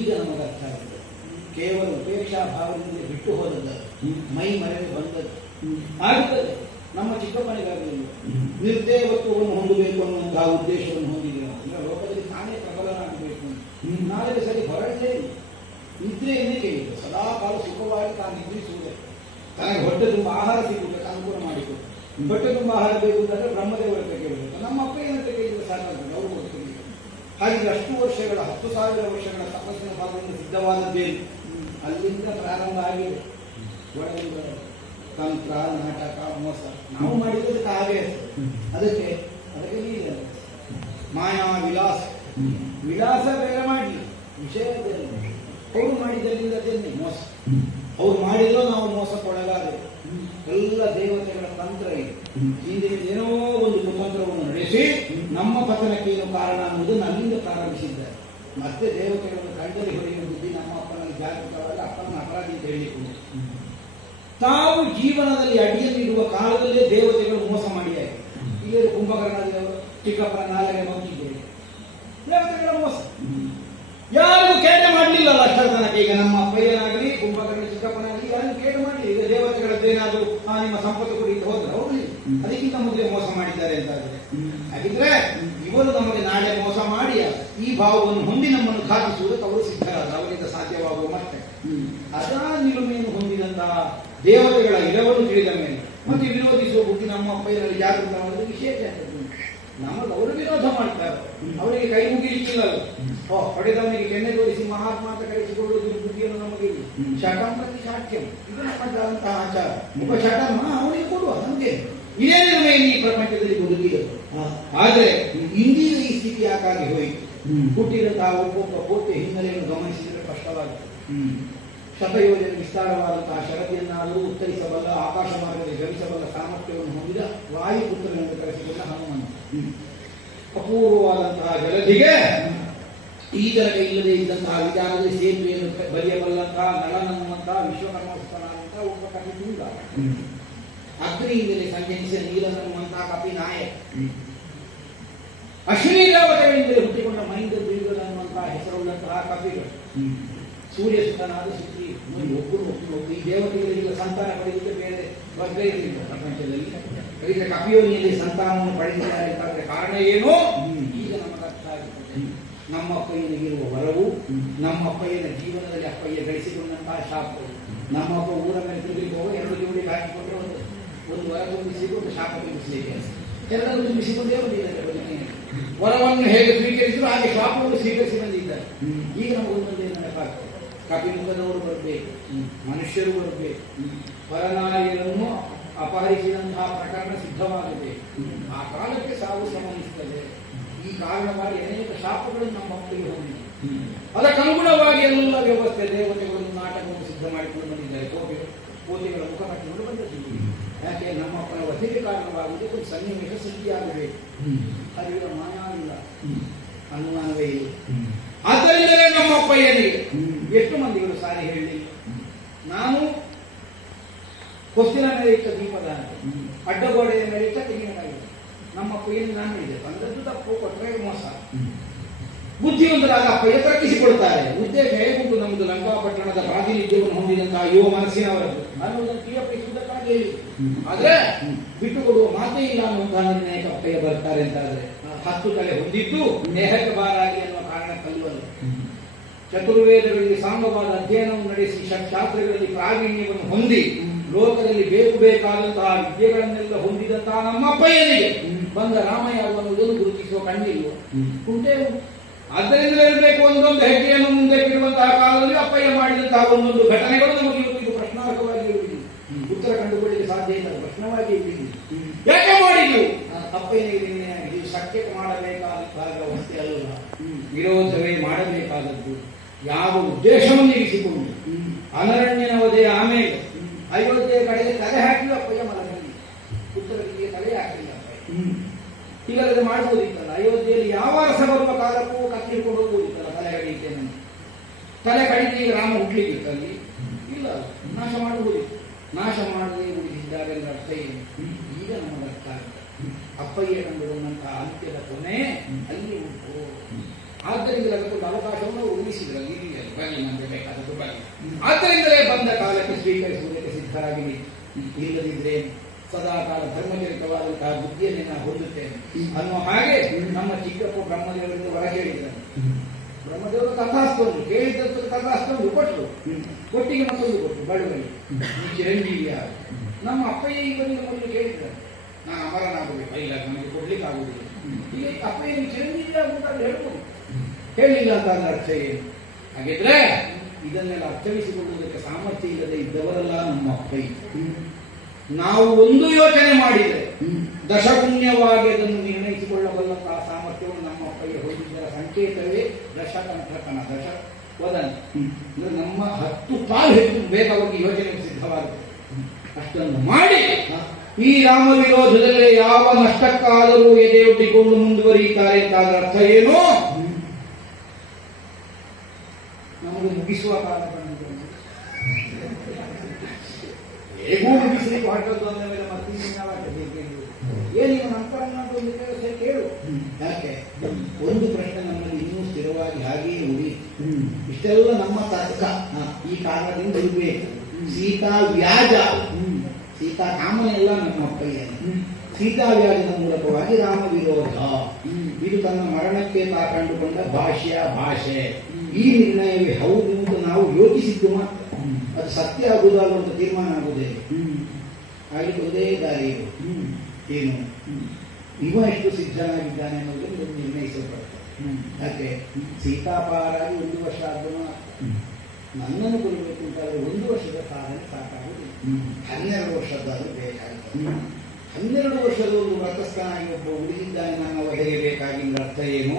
ಈಗ ನಮಗೆ ಅರ್ಥ ಆಗಿದೆ. ಕೇವಲ ಉಪೇಕ್ಷಾ ಭಾವದಿಂದ ಬಿಟ್ಟು ಹೋದದ್ದು, ಮೈ ಮರೆಗೆ ಬಂದದ್ದು ಆಗುತ್ತದೆ. ನಮ್ಮ ಚಿಕ್ಕಪ್ಪನಿಗಾಗಲಿಲ್ಲ. ನಿರ್ದೇವತ್ವವನ್ನು ಹೊಂದಬೇಕು ಅನ್ನುವಂತಹ ಉದ್ದೇಶವನ್ನು ಹೊಂದಿದ್ದೇವೆ. ಅಂದ್ರೆ ಲೋಕದಲ್ಲಿ ತಾನೇ ಪ್ರಬಲನಾಗಬೇಕು. ನಾಳೆ ಸರಿ ಹೊರಡಲೇ ಇಲ್ಲ. ನಿದ್ರೆಯನ್ನೇ ಕೇಳಿದ್ರು. ಸದಾ ಕಾಲ ಸುಖವಾಗಿ ತಾನು ನಿದ್ರಿಸುವುದೇ. ತನಗೆ ಹೊಟ್ಟೆ ತುಂಬ ಆಹಾರ ಸಿಗುವುದಕ್ಕೆ ಅನುಕೂಲ ಮಾಡಿಕೊಟ್ಟು. ಹೊಟ್ಟೆ ತುಂಬ ಆಹಾರ ಬೇಕು ಅಂತಂದ್ರೆ ಬ್ರಹ್ಮದೇವರ ಹತ್ರ ಕೇಳಬೇಕು. ನಮ್ಮ ಅಪ್ಪ ಏನಂತ ಕೇಳಿದ್ರೆ ಸಾಕಾಗ್ತದೆ, ಅವರು ಕೊಡ್ತೀವಿ. ಹಾಗೆ ಅಷ್ಟು ವರ್ಷಗಳ 10,000 ವರ್ಷಗಳ ತಪಸ್ಸಿನ ಭಾಗವನ್ನು ಸಿದ್ಧವಾದದ್ದೇನು ಅಲ್ಲಿಂದ ಪ್ರಾರಂಭ ಆಗಿದೆ. ಒಳಗಿಂದ ತಂತ್ರ, ನಾಟಕ, ಮೋಸ ನಾವು ಮಾಡಿದ್ದಕ್ಕೆ ಹಾಗೆ. ಅದಕ್ಕೆ ನೀಡಿಲ್ಲ ಮಾಯಾ ವಿಲಾಸ. ವಿಲಾಸ ಬೇರೆ ಮಾಡಲಿ, ವಿಷಯ ಅವರು ಮಾಡಿದ್ದರಿಂದ ಅದೇನೆ ಮೋಸ. ಅವ್ರು ಮಾಡಿದ್ರು ನಾವು ಮೋಸಕ್ಕೊಳಗಾದೆ. ಎಲ್ಲ ದೇವತೆಗಳ ತಂತ್ರ ಇದೆ. ಹಿಂದಿನ ಏನೋ ಒಂದು ಕುತಂತ್ರವನ್ನು ನಡೆಸಿ ನಮ್ಮ ಪತನಕ್ಕೆ ಏನು ಕಾರಣ ಅನ್ನೋದು ನನ್ನಿಂದ ಪ್ರಾರಂಭಿಸಿದ್ದಾರೆ. ಮತ್ತೆ ದೇವತೆಗಳನ್ನು ಕಂಡಲ್ಲಿ ಹೊಡೆಯುವ ಬುದ್ಧಿ ನಮ್ಮ ಅಪ್ಪನಲ್ಲಿ ಜಾಗೃತವಾಗಿ ಅಪ್ಪನ ಅಪರಾಧಿ ಅಂತ ಹೇಳಿಕೊಂಡು ತಾವು ಜೀವನದಲ್ಲಿ ಅಡಿಯಲ್ಲಿರುವ ಕಾಲದಲ್ಲೇ ದೇವತೆಗಳು ಮೋಸ ಮಾಡಿಯಾಗಿ ಇಲ್ಲಿ ಕುಂಭಕರ್ಣದೇವರು ಚಿಕ್ಕಪ್ಪನ ನಾಲೆಗೆ ಮಗ್ಗಿದ್ದೇವೆ. ದೇವತೆಗಳ ಮೋಸ ಯಾರಿಗೂ ಕೇಟ ಮಾಡಲಿಲ್ಲಲ್ಲ ಅಷ್ಟರ ತನಕ. ಈಗ ನಮ್ಮ ಅಪ್ಪಯ್ಯನಾಗಲಿ, ಕುಂಭಕರ್ಣ ಚಿಕ್ಕಪ್ಪನಾಗಲಿ ಯಾರಿಗೂ ಕೇಟ ಮಾಡಲಿ. ಈಗ ದೇವತೆಗಳದ್ದೇನಾದ್ರು ನಿಮ್ಮ ಸಂಪತ್ತು ಕುರಿತು ಹೋದ್ರೆ ಹೋಗಲಿ, ಅದಕ್ಕಿಂತ ಮುಂದೆ ಮೋಸ ಮಾಡಿದ್ದಾರೆ ಅಂತಾದ್ರೆ ಹಾಗಿದ್ರೆ ಇವರು ನಮಗೆ ನಾಳೆ ಮೋಸ ಮಾಡಿ ಈ ಭಾವವನ್ನು ಹೊಂದಿ ನಮ್ಮನ್ನು ಘಾತಿಸುವುದಕ್ಕೆ ಅವರು ಸಿದ್ಧರಾದ. ಅವರಿಂದ ಸಾಧ್ಯವಾಗುವ ಮತ್ತೆ ಅದಾ ನಿಲುಮೆಯನ್ನು ಹೊಂದಿದಂತಹ ದೇವತೆಗಳ ಇರವನ್ನು ತಿಳಿದ ಮೇಲೆ ಮತ್ತೆ ವಿರೋಧಿಸುವ ಬುದ್ಧಿ ನಮ್ಮ ಅಪ್ಪಯ್ಯನಲ್ಲಿ ಜಾಗೃತ ಮಾಡೋದು ವಿಶೇಷ. ನಮಗೆ ಅವರು ವಿರೋಧ ಮಾಡ್ತಾರೆ. ಅವರಿಗೆ ಕೈ ಮುಗಿಲಿಕ್ಕಿಲ್ಲಲ್ಲ. ಹೊಡೆದವನಿಗೆ ಕೆನ್ನೆ ತೋರಿಸಿ ಮಹಾತ್ಮ ಅಂತ ಕರೆಸಿಕೊಳ್ಳುವುದು ಬುದ್ಧಿಯನ್ನು ನಮಗೆ ಶಟಂ ಪ್ರತಿ ಶಾಠ್ಯಂ ಇದು ನಮ್ಮಂತಹ ಆಚಾರ. ಒಬ್ಬ ಶಟಂ ಅವನಿಗೆ ಕೊಡುವ ನಮಗೆ ಇದೇನೇ ಈ ಪ್ರಪಂಚದಲ್ಲಿ ಬದುಕಿದರು. ಆದರೆ ಇಂದಿನ ಈ ಸ್ಥಿತಿ ಯಾಕಾಗಿ ಹೋಯಿತು? ಹುಟ್ಟಿದಂತಹ ಒಬ್ಬೊಬ್ಬ ಕೋಟೆ ಹಿನ್ನೆಲೆಯನ್ನು ಗಮನಿಸಿದರೆ ಕಷ್ಟವಾಗುತ್ತೆ. ಶತಯೋಜನೆ ವಿಸ್ತಾರವಾದಂತಹ ಶರದಿಯನ್ನಾದರೂ ಉತ್ತರಿಸಬಲ್ಲ, ಆಕಾಶ ಮಾರ್ಗದಲ್ಲಿ ಗಮಿಸಬಲ್ಲ ಸಾಮರ್ಥ್ಯವನ್ನು ಹೊಂದಿದ ವಾಯುಪುತ್ರನೆಂದು ಕರೆಸಿಕೊಂಡ ಹನುಮಂತ. ಅಪೂರ್ವವಾದಂತಹ ಜಲಧಿಗೆ ಈತನಿಗೆ ಇಲ್ಲದೆ ಇದ್ದಂತಹ ವಿಧಾನದಲ್ಲಿ ಸೇತುವೆಯನ್ನು ಬರೆಯಬಲ್ಲಂತಹ ನಳನನ್ನುವಂತಹ ವಿಶ್ವಕರ್ಮಸ್ಥನಾದಂತಹ ಒಬ್ಬ ಕಪಿ ತುಂಗ. ಅಗ್ನಿಯಿಂದಲೇ ಸಂಜನಿಸಿದ ನೀಲನನ್ನುವಂತಹ ಕಪಿ ನಾಯಕ. ಅಶ್ವಿನಿ ದೇವತೆಗಳಿಂದಲೇ ಹುಟ್ಟಿಕೊಂಡ ಮಹೇಂದ್ರ ಬೀರುಗಳು ಅನ್ನುವಂತಹ ಹೆಸರುಳ್ಳಂತಹ ಕಪಿಗಳು. ಸೂರ್ಯ ಸುತನಾದ ಸುದ್ದಿ ಒಬ್ಬರು ಈ ದೇವತೆಗಳಿಗೆ ಸಂತಾನ ಪಡೆಯಲಿಕ್ಕೆ ಬೇರೆ ವರ್ಗ ಇರಲಿಲ್ಲ ಪ್ರಪಂಚದಲ್ಲಿ. ಈಗ ಕಪಿಯೋನಿಯಲ್ಲಿ ಸಂತಾನವನ್ನು ಪಡೆದಿದ್ದಾರೆ ಅಂತಂದ್ರೆ ಕಾರಣ ಏನು? ಈಗ ನಮಗೆ ಅರ್ಥ ಆಗುತ್ತದೆ. ನಮ್ಮ ಅಪ್ಪಯ್ಯನಿಗಿರುವ ವರವು, ನಮ್ಮ ಅಪ್ಪಯ್ಯನ ಜೀವನದಲ್ಲಿ ಅಪ್ಪಯ್ಯ ಗಳಿಸಿಕೊಂಡಂತಹ ಶಾಪಗಳು. ನಮ್ಮ ಅಪ್ಪ ಊರ ಮೇಲೆ ತಿರುಗಿ ಹೋಗಿ 2 ಜೋಡಿಗೆ ಹಾಕಿಕೊಂಡ್ರೆ ಒಂದು ವರ ತುಂಬಿಸಲಿಕ್ಕೆ, ಒಂದು ಶಾಪ ತುಂಬಿಸಲಿಕ್ಕೆ, ಎರಡನ್ನು ತುಂಬಿಸಿಕೊಂಡೇ ಬಂದಿದ್ದಾರೆ ಬದುಕಿನಲ್ಲಿ. ವರವನ್ನು ಹೇಗೆ ಸ್ವೀಕರಿಸಿದ್ರು ಹಾಗೆ ಶಾಪವನ್ನು ಸ್ವೀಕರಿಸಿ ಬಂದಿದ್ದಾರೆ. ಈಗ ನಮಗೊಂದೊಂದೇ ನೆನಪಾಗ್ತದೆ. ಕಪಿಮುಖದವರು ಬರಬೇಕು, ಮನುಷ್ಯರು ಬರಬೇಕು, ಪರನಾರಿಯನ್ನು ಅಪಹರಿಸಿದಂತಹ ಪ್ರಕರಣ ಸಿದ್ಧವಾಗಬೇಕು. ಆ ಕಾಲಕ್ಕೆ ಸಾವು ಸಂಭವಿಸುತ್ತದೆ. ಈ ಕಾರಣವಾಗಿ ಅನೇಕ ಶಾಪಗಳು ನಮ್ಮ ಮಕ್ಕಳಿಗೆ ಹೋಗಿದೆ. ಅದಕ್ಕನುಗುಣವಾಗಿ ಎಲ್ಲ ವ್ಯವಸ್ಥೆ ದೇವತೆಗಳನ್ನು ನಾಟಕವನ್ನು ಸಿದ್ಧ ಮಾಡಿಕೊಂಡು ಬಂದಿದ್ದಾರೆ. ಕೋತಿಗಳ ಮುಖ ಕಟ್ಟಿಕೊಂಡು ಬಂದಿದ್ದೀವಿ. ಯಾಕೆ? ನಮ್ಮ ಮಕ್ಕಳ ವಧೆಗೆ ಕಾರಣವಾಗುವುದಕ್ಕೆ ಒಂದು ಸನ್ನಿವೇಶ ಸೃಷ್ಟಿಯಾಗಬೇಕು. ಅದರ ಮಾಯಾವಿಲ್ಲ, ಅನುಮಾನವೇ ಇಲ್ಲ. ಆದ್ದರಿಂದಲೇ ನಮ್ಮ ಅಪ್ಪಯ್ಯನಿಗೆ ಎಷ್ಟು ಮಂದಿಗಳು ಸಾರಿ ಹೇಳಿ, ನಾನು ಹೊಸ್ತಿನ ಮೇಲೆ ಇಟ್ಟ ದೀಪದ ಅಡ್ಡಗೋಡೆಯ ಮೇಲೆ ಇಟ್ಟ ತೆಂಗಿನಕಾಯಿ. ನಮ್ಮ ಅಪ್ಪಯ್ಯನಿಗೆ ನಾನು ಹೇಳಿದೆ, ತಂದದ್ದು ತಪ್ಪು, ಕೊಟ್ಟರೆ ಮೋಸ. ಬುದ್ಧಿವಂತರಾದ ಅಪ್ಪಯ್ಯ ತರ್ಕಿಸಿಕೊಳ್ತಾರೆ. ಉದ್ದೇಶ ಹೇಗುಂಟು ನಮ್ಮದು ಲಂಕಾಪಟ್ಟಣದ ಪ್ರಾತಿನಿಧ್ಯವನ್ನು ಹೊಂದಿದಂತಹ ಯುವ ಮನಸ್ಸಿನವರದ್ದು ಅನ್ನೋದನ್ನು ತೀರ್ಪಡಿಸುವುದಕ್ಕಾಗಿ ಹೇಳಿ. ಆದ್ರೆ ಬಿಟ್ಟು ಕೊಡುವ ಮಾತೇ ಇಲ್ಲ ಅನ್ನುವಂತಹ ನಿರ್ಣಯಕ್ಕೆ ಅಪ್ಪಯ್ಯ ಬರ್ತಾರೆ ಅಂತಾದ್ರೆ 10 ತಲೆ ಹೊಂದಿದ್ದು ನೇಹಕ್ಕೆ ಬಾರಾಗಿ ಅನ್ನುವ ಕಾರಣಕ್ಕಲ್ಲವಲ್ಲ. ಚತುರ್ವೇದಗಳಲ್ಲಿ ಸಾಂಗವಾದ ಅಧ್ಯಯನವನ್ನು ನಡೆಸಿ ಶಾಸ್ತ್ರಗಳಲ್ಲಿ ಪ್ರಾವೀಣ್ಯವನ್ನು ಹೊಂದಿ ಲೋಕದಲ್ಲಿ ಬೇಕಾದಂತಹ ವಿದ್ಯೆಗಳನ್ನೆಲ್ಲ ಹೊಂದಿದಂತಹ ನಮ್ಮ ಅಪ್ಪಯ್ಯನಿಗೆ ಬಂದ ರಾಮಯ್ಯ ಅನ್ನುವುದನ್ನು ಗುರುತಿಸುವ ಕಣ್ಣಿಲ್ಲ, ಉಂಟೇ ಉಂಟು. ಆದ್ದರಿಂದ ಇರಬೇಕು ಒಂದೊಂದು ಹೆಜ್ಜೆಯನ್ನು ಮುಂದೆ ಇರುವಂತಹ ಕಾಲದಲ್ಲಿ ಅಪ್ಪಯ್ಯ ಮಾಡಿದಂತಹ ಒಂದೊಂದು ಘಟನೆಗಳು ನಮಗೆ ಇವತ್ತಿಗೂ ಪ್ರಶ್ನಾರ್ಹವಾಗಿ ಇರುವುದಿಲ್ಲ. ಉತ್ತರ ಕಂಡುಕೊಳ್ಳಲಿಕ್ಕೆ ಸಾಧ್ಯ ಇಲ್ಲ, ಪ್ರಶ್ನವಾಗಿ ಇರುವುದಿಲ್ಲ. ಯಾಕೆ ಮಾಡಿದ್ರು? ಅಪ್ಪಯ್ಯನಿಗೆ ನಿರ್ಣಯ ಇದು ಸತ್ಯಕ್ಕೆ ಮಾಡಬೇಕಾದಂತಹ ವ್ಯವಸ್ಥೆ ಅಲ್ಲ, ವಿರೋಧವೇ ಮಾಡಬೇಕಾದದ್ದು. ಯಾವ ಉದ್ದೇಶವನ್ನು ಇರಿಸಿಕೊಂಡು ಅನರಣ್ಯನ ವಧೆಯ ಆಮೇಲೆ ಅಯೋಧ್ಯೆಯ ಕಡೆಗೆ ತಲೆ ಹಾಕಿ ಅಪ್ಪಯ್ಯ ಮಲಗಲಿ, ಉತ್ತರಕ್ಕೆ ತಲೆ ಹಾಕಿಲ್ಲ ಅಪ್ಪಯ್ಯ. ಹೀಗಲ್ಲದೆ ಮಾಡಬಹುದಿತ್ತಲ್ಲ. ಅಯೋಧ್ಯೆಯಲ್ಲಿ ಯಾವ ರಸ ಬರುವ ಕಾಲಕ್ಕೂ ಕತ್ತಿಡ್ಕೊಂಡು ಹೋಗುವುದಿತ್ತಲ್ಲ ತಲೆ ಕಡಿಕೆ. ತಲೆ ಕಡಿಕೆ ಈಗ ರಾಮ ಹುಟ್ಲಿಕ್ಕಿತ್ತಲ್ಲಿ ಇಲ್ಲ, ನಾಶ ಮಾಡಬಹುದಿತ್ತು. ನಾಶ ಮಾಡದೆ ಉಳಿದಿದ್ದಾರೆ ಎಂದ ಅರ್ಥ ಏನು? ಈಗ ನಮಗೆ ಅರ್ಥ ಆಗುತ್ತೆ. ಅಪ್ಪಯ್ಯ ಕಂಡುಕೊಂಡಂತಹ ಅಂತ್ಯದ ಕೊನೆ ಅಲ್ಲಿ ಉಂಟು. ಆದ್ದರಿಂದ ಅದಕ್ಕೊಂದು ಅವಕಾಶವನ್ನು ಉಳಿಸಿದ್ರು. ಬನ್ನಿ ನಮಗೆ ಬೇಕಾದದ್ದು ಬನ್ನಿ. ಆದ್ದರಿಂದಲೇ ಬಂದ ಕಾಲಕ್ಕೆ ಸ್ವೀಕರಿಸುವುದಕ್ಕೆ ಸಿದ್ಧರಾಗಿದೆ. ಇಲ್ಲದಿದ್ರೆ ಸದಾಕಾಲ ಧರ್ಮಚರಿತವಾದಂತಹ ಬುದ್ಧಿಯನ್ನೇ ನಾನು ಹೊಂದುತ್ತೇನೆ ಅನ್ನುವ ಹಾಗೆ ನಮ್ಮ ಚಿಕ್ಕಪ್ಪ ಬ್ರಹ್ಮದೇವರಿಂದ ಹೊರ ಕೇಳಿದ್ದಾರೆ. ಬ್ರಹ್ಮದೇವರು ಕಥಾಸ್ತವನ್ನು ಕೇಳಿದಂತ ಕಥಾಸ್ತವನ್ನು ಕೊಟ್ಟರು, ಕೊಟ್ಟಿಗೆ ಮತ್ತೊಂದು ಕೊಟ್ಟರು, ಬಡವರಿಗೆ ಈ ಚಿರಂಜೀವಿಯ. ನಮ್ಮ ಅಪ್ಪಯ್ಯ ಇವರಿಗೆ ಮೊದಲು ಕೇಳಿದ್ದಾರೆ, ನಾನು ಅಮರನಾಗಬೇಕು. ಇಲ್ಲ, ನಮಗೆ ಕೊಡ್ಲಿಕ್ಕೆ ಆಗುವುದಿಲ್ಲ. ಈಗ ಅಪ್ಪಯ್ಯನಿಗೆ ಚಿರಂಜೀವಿ ಆಗುವುದಾದ್ರೆ ಹೇಳ್ಬೋದು, ಹೇಳಿಲ್ಲ ಅಂತ ಅರ್ಥ ಏನು? ಹಾಗಿದ್ರೆ ಇದನ್ನೆಲ್ಲ ಅರ್ಥವಿಸಿಕೊಳ್ಳುವುದಕ್ಕೆ ಸಾಮರ್ಥ್ಯ ಇಲ್ಲದೆ ಇದ್ದವರಲ್ಲ ನಮ್ಮ ಅಪ್ಪಯ್ಯ. ನಾವು ಒಂದು ಯೋಚನೆ ಮಾಡಿದರೆ ದಶಪುಣ್ಯವಾಗಿ ಅದನ್ನು ನಿರ್ಣಯಿಸಿಕೊಳ್ಳಬಲ್ಲಂತಹ ಸಾಮರ್ಥ್ಯವನ್ನು ನಮ್ಮ ಅಪ್ಪಯ್ಯ ಹೊಂದಿದ್ದರ ಸಂಕೇತವೇ ದಶಕಂಠತನ, ದಶವದನ. ಅಂದ್ರೆ ನಮ್ಮ 10 ಪಾಲು ಹೆಚ್ಚು ಬೇಗ ಅವರಿಗೆ ಯೋಚನೆ ಸಿದ್ಧವಾಗುತ್ತೆ. ಅಷ್ಟನ್ನು ಮಾಡಿ ಈ ರಾಮ ವಿರೋಧದಲ್ಲಿ ಯಾವ ನಷ್ಟಕ್ಕಾದರೂ ಎದೆಯೊಡ್ಡಿಕೊಂಡು ಮುಂದುವರಿಯುತ್ತಾರೆ ಅಂತಾದ ಅರ್ಥ ಏನು? ನಮಗೆ ಮುಗಿಸುವ ಕಾಲ ಬಂದಿದೆ. ಹೇಗೂ ಮುಗಿಸಲಿಕ್ಕೆ ಹೊರಟದ್ದು ಅಂದ ಮೇಲೆ ಮತ್ತೆ ಏನಿವ ನಂತರ ಒಂದು ಕೇಳು. ಯಾಕೆ? ಒಂದು ಪ್ರಶ್ನೆ ನಮ್ಮಲ್ಲಿ ಇನ್ನೂ ಸ್ಥಿರವಾಗಿ ಹಾಗೆಯೇ ಉಳಿ. ಇಷ್ಟೆಲ್ಲ ನಮ್ಮ ತರ್ಕ ಈ ಕಾರಣದಿಂದ ಇರಬೇಕು. ಸೀತಾ ವ್ಯಾಜ, ಸೀತಾ ಕಾಮನೆ ಎಲ್ಲ ನಮ್ಮ ಅಪ್ಪಯ್ಯ. ಸೀತಾ ವ್ಯಾಜದ ಮೂಲಕವಾಗಿ ರಾಮ ವಿರೋಧ, ಇದು ತನ್ನ ಮರಣಕ್ಕೆ ತಾ ಕಂಡುಕೊಂಡ ಭಾಷೆ. ಈ ನಿರ್ಣಯವೇ ಹೌದು ಅಂತ ನಾವು ಯೋಚಿಸಿದ್ದು ಮಾತ್ರ. ಅದು ಸತ್ಯ ಆಗುವುದಲ್ಲ ಅಂತ ತೀರ್ಮಾನ ಆಗುವುದೇ. ಹಾಗೆ ಒಂದೇ ದಾರಿ ಏನು, ಇವ ಎಷ್ಟು ಸಿದ್ಧನಾಗಿದ್ದಾನೆ ಅನ್ನೋದನ್ನು ನಿರ್ಣಯಿಸಲ್ಪಡ್ತಾರೆ. ಯಾಕೆ? ಸೀತಾಪಾರಾಗಿ 1 ವರ್ಷ ಆದ್ರೂ ನನ್ನನ್ನು ಕೊಡಬೇಕು ಅಂತಾದ್ರೆ 1 ವರ್ಷದ ಸಾಧನೆ ಸಾಕಾಗುವುದಿಲ್ಲ. 12 ವರ್ಷದ್ದಾದ್ರೂ ಬೇಕಾಗುತ್ತೆ. 12 ವರ್ಷದ ಒಂದು ವ್ರತಸ್ಥನಾಗಿ ಒಬ್ಬ ಉಳಿದಿದ್ದಾನೆ ನನ್ನ ಒದಗೆ ಬೇಕಾಗಿಲ್ಲ. ಅರ್ಥ ಏನು?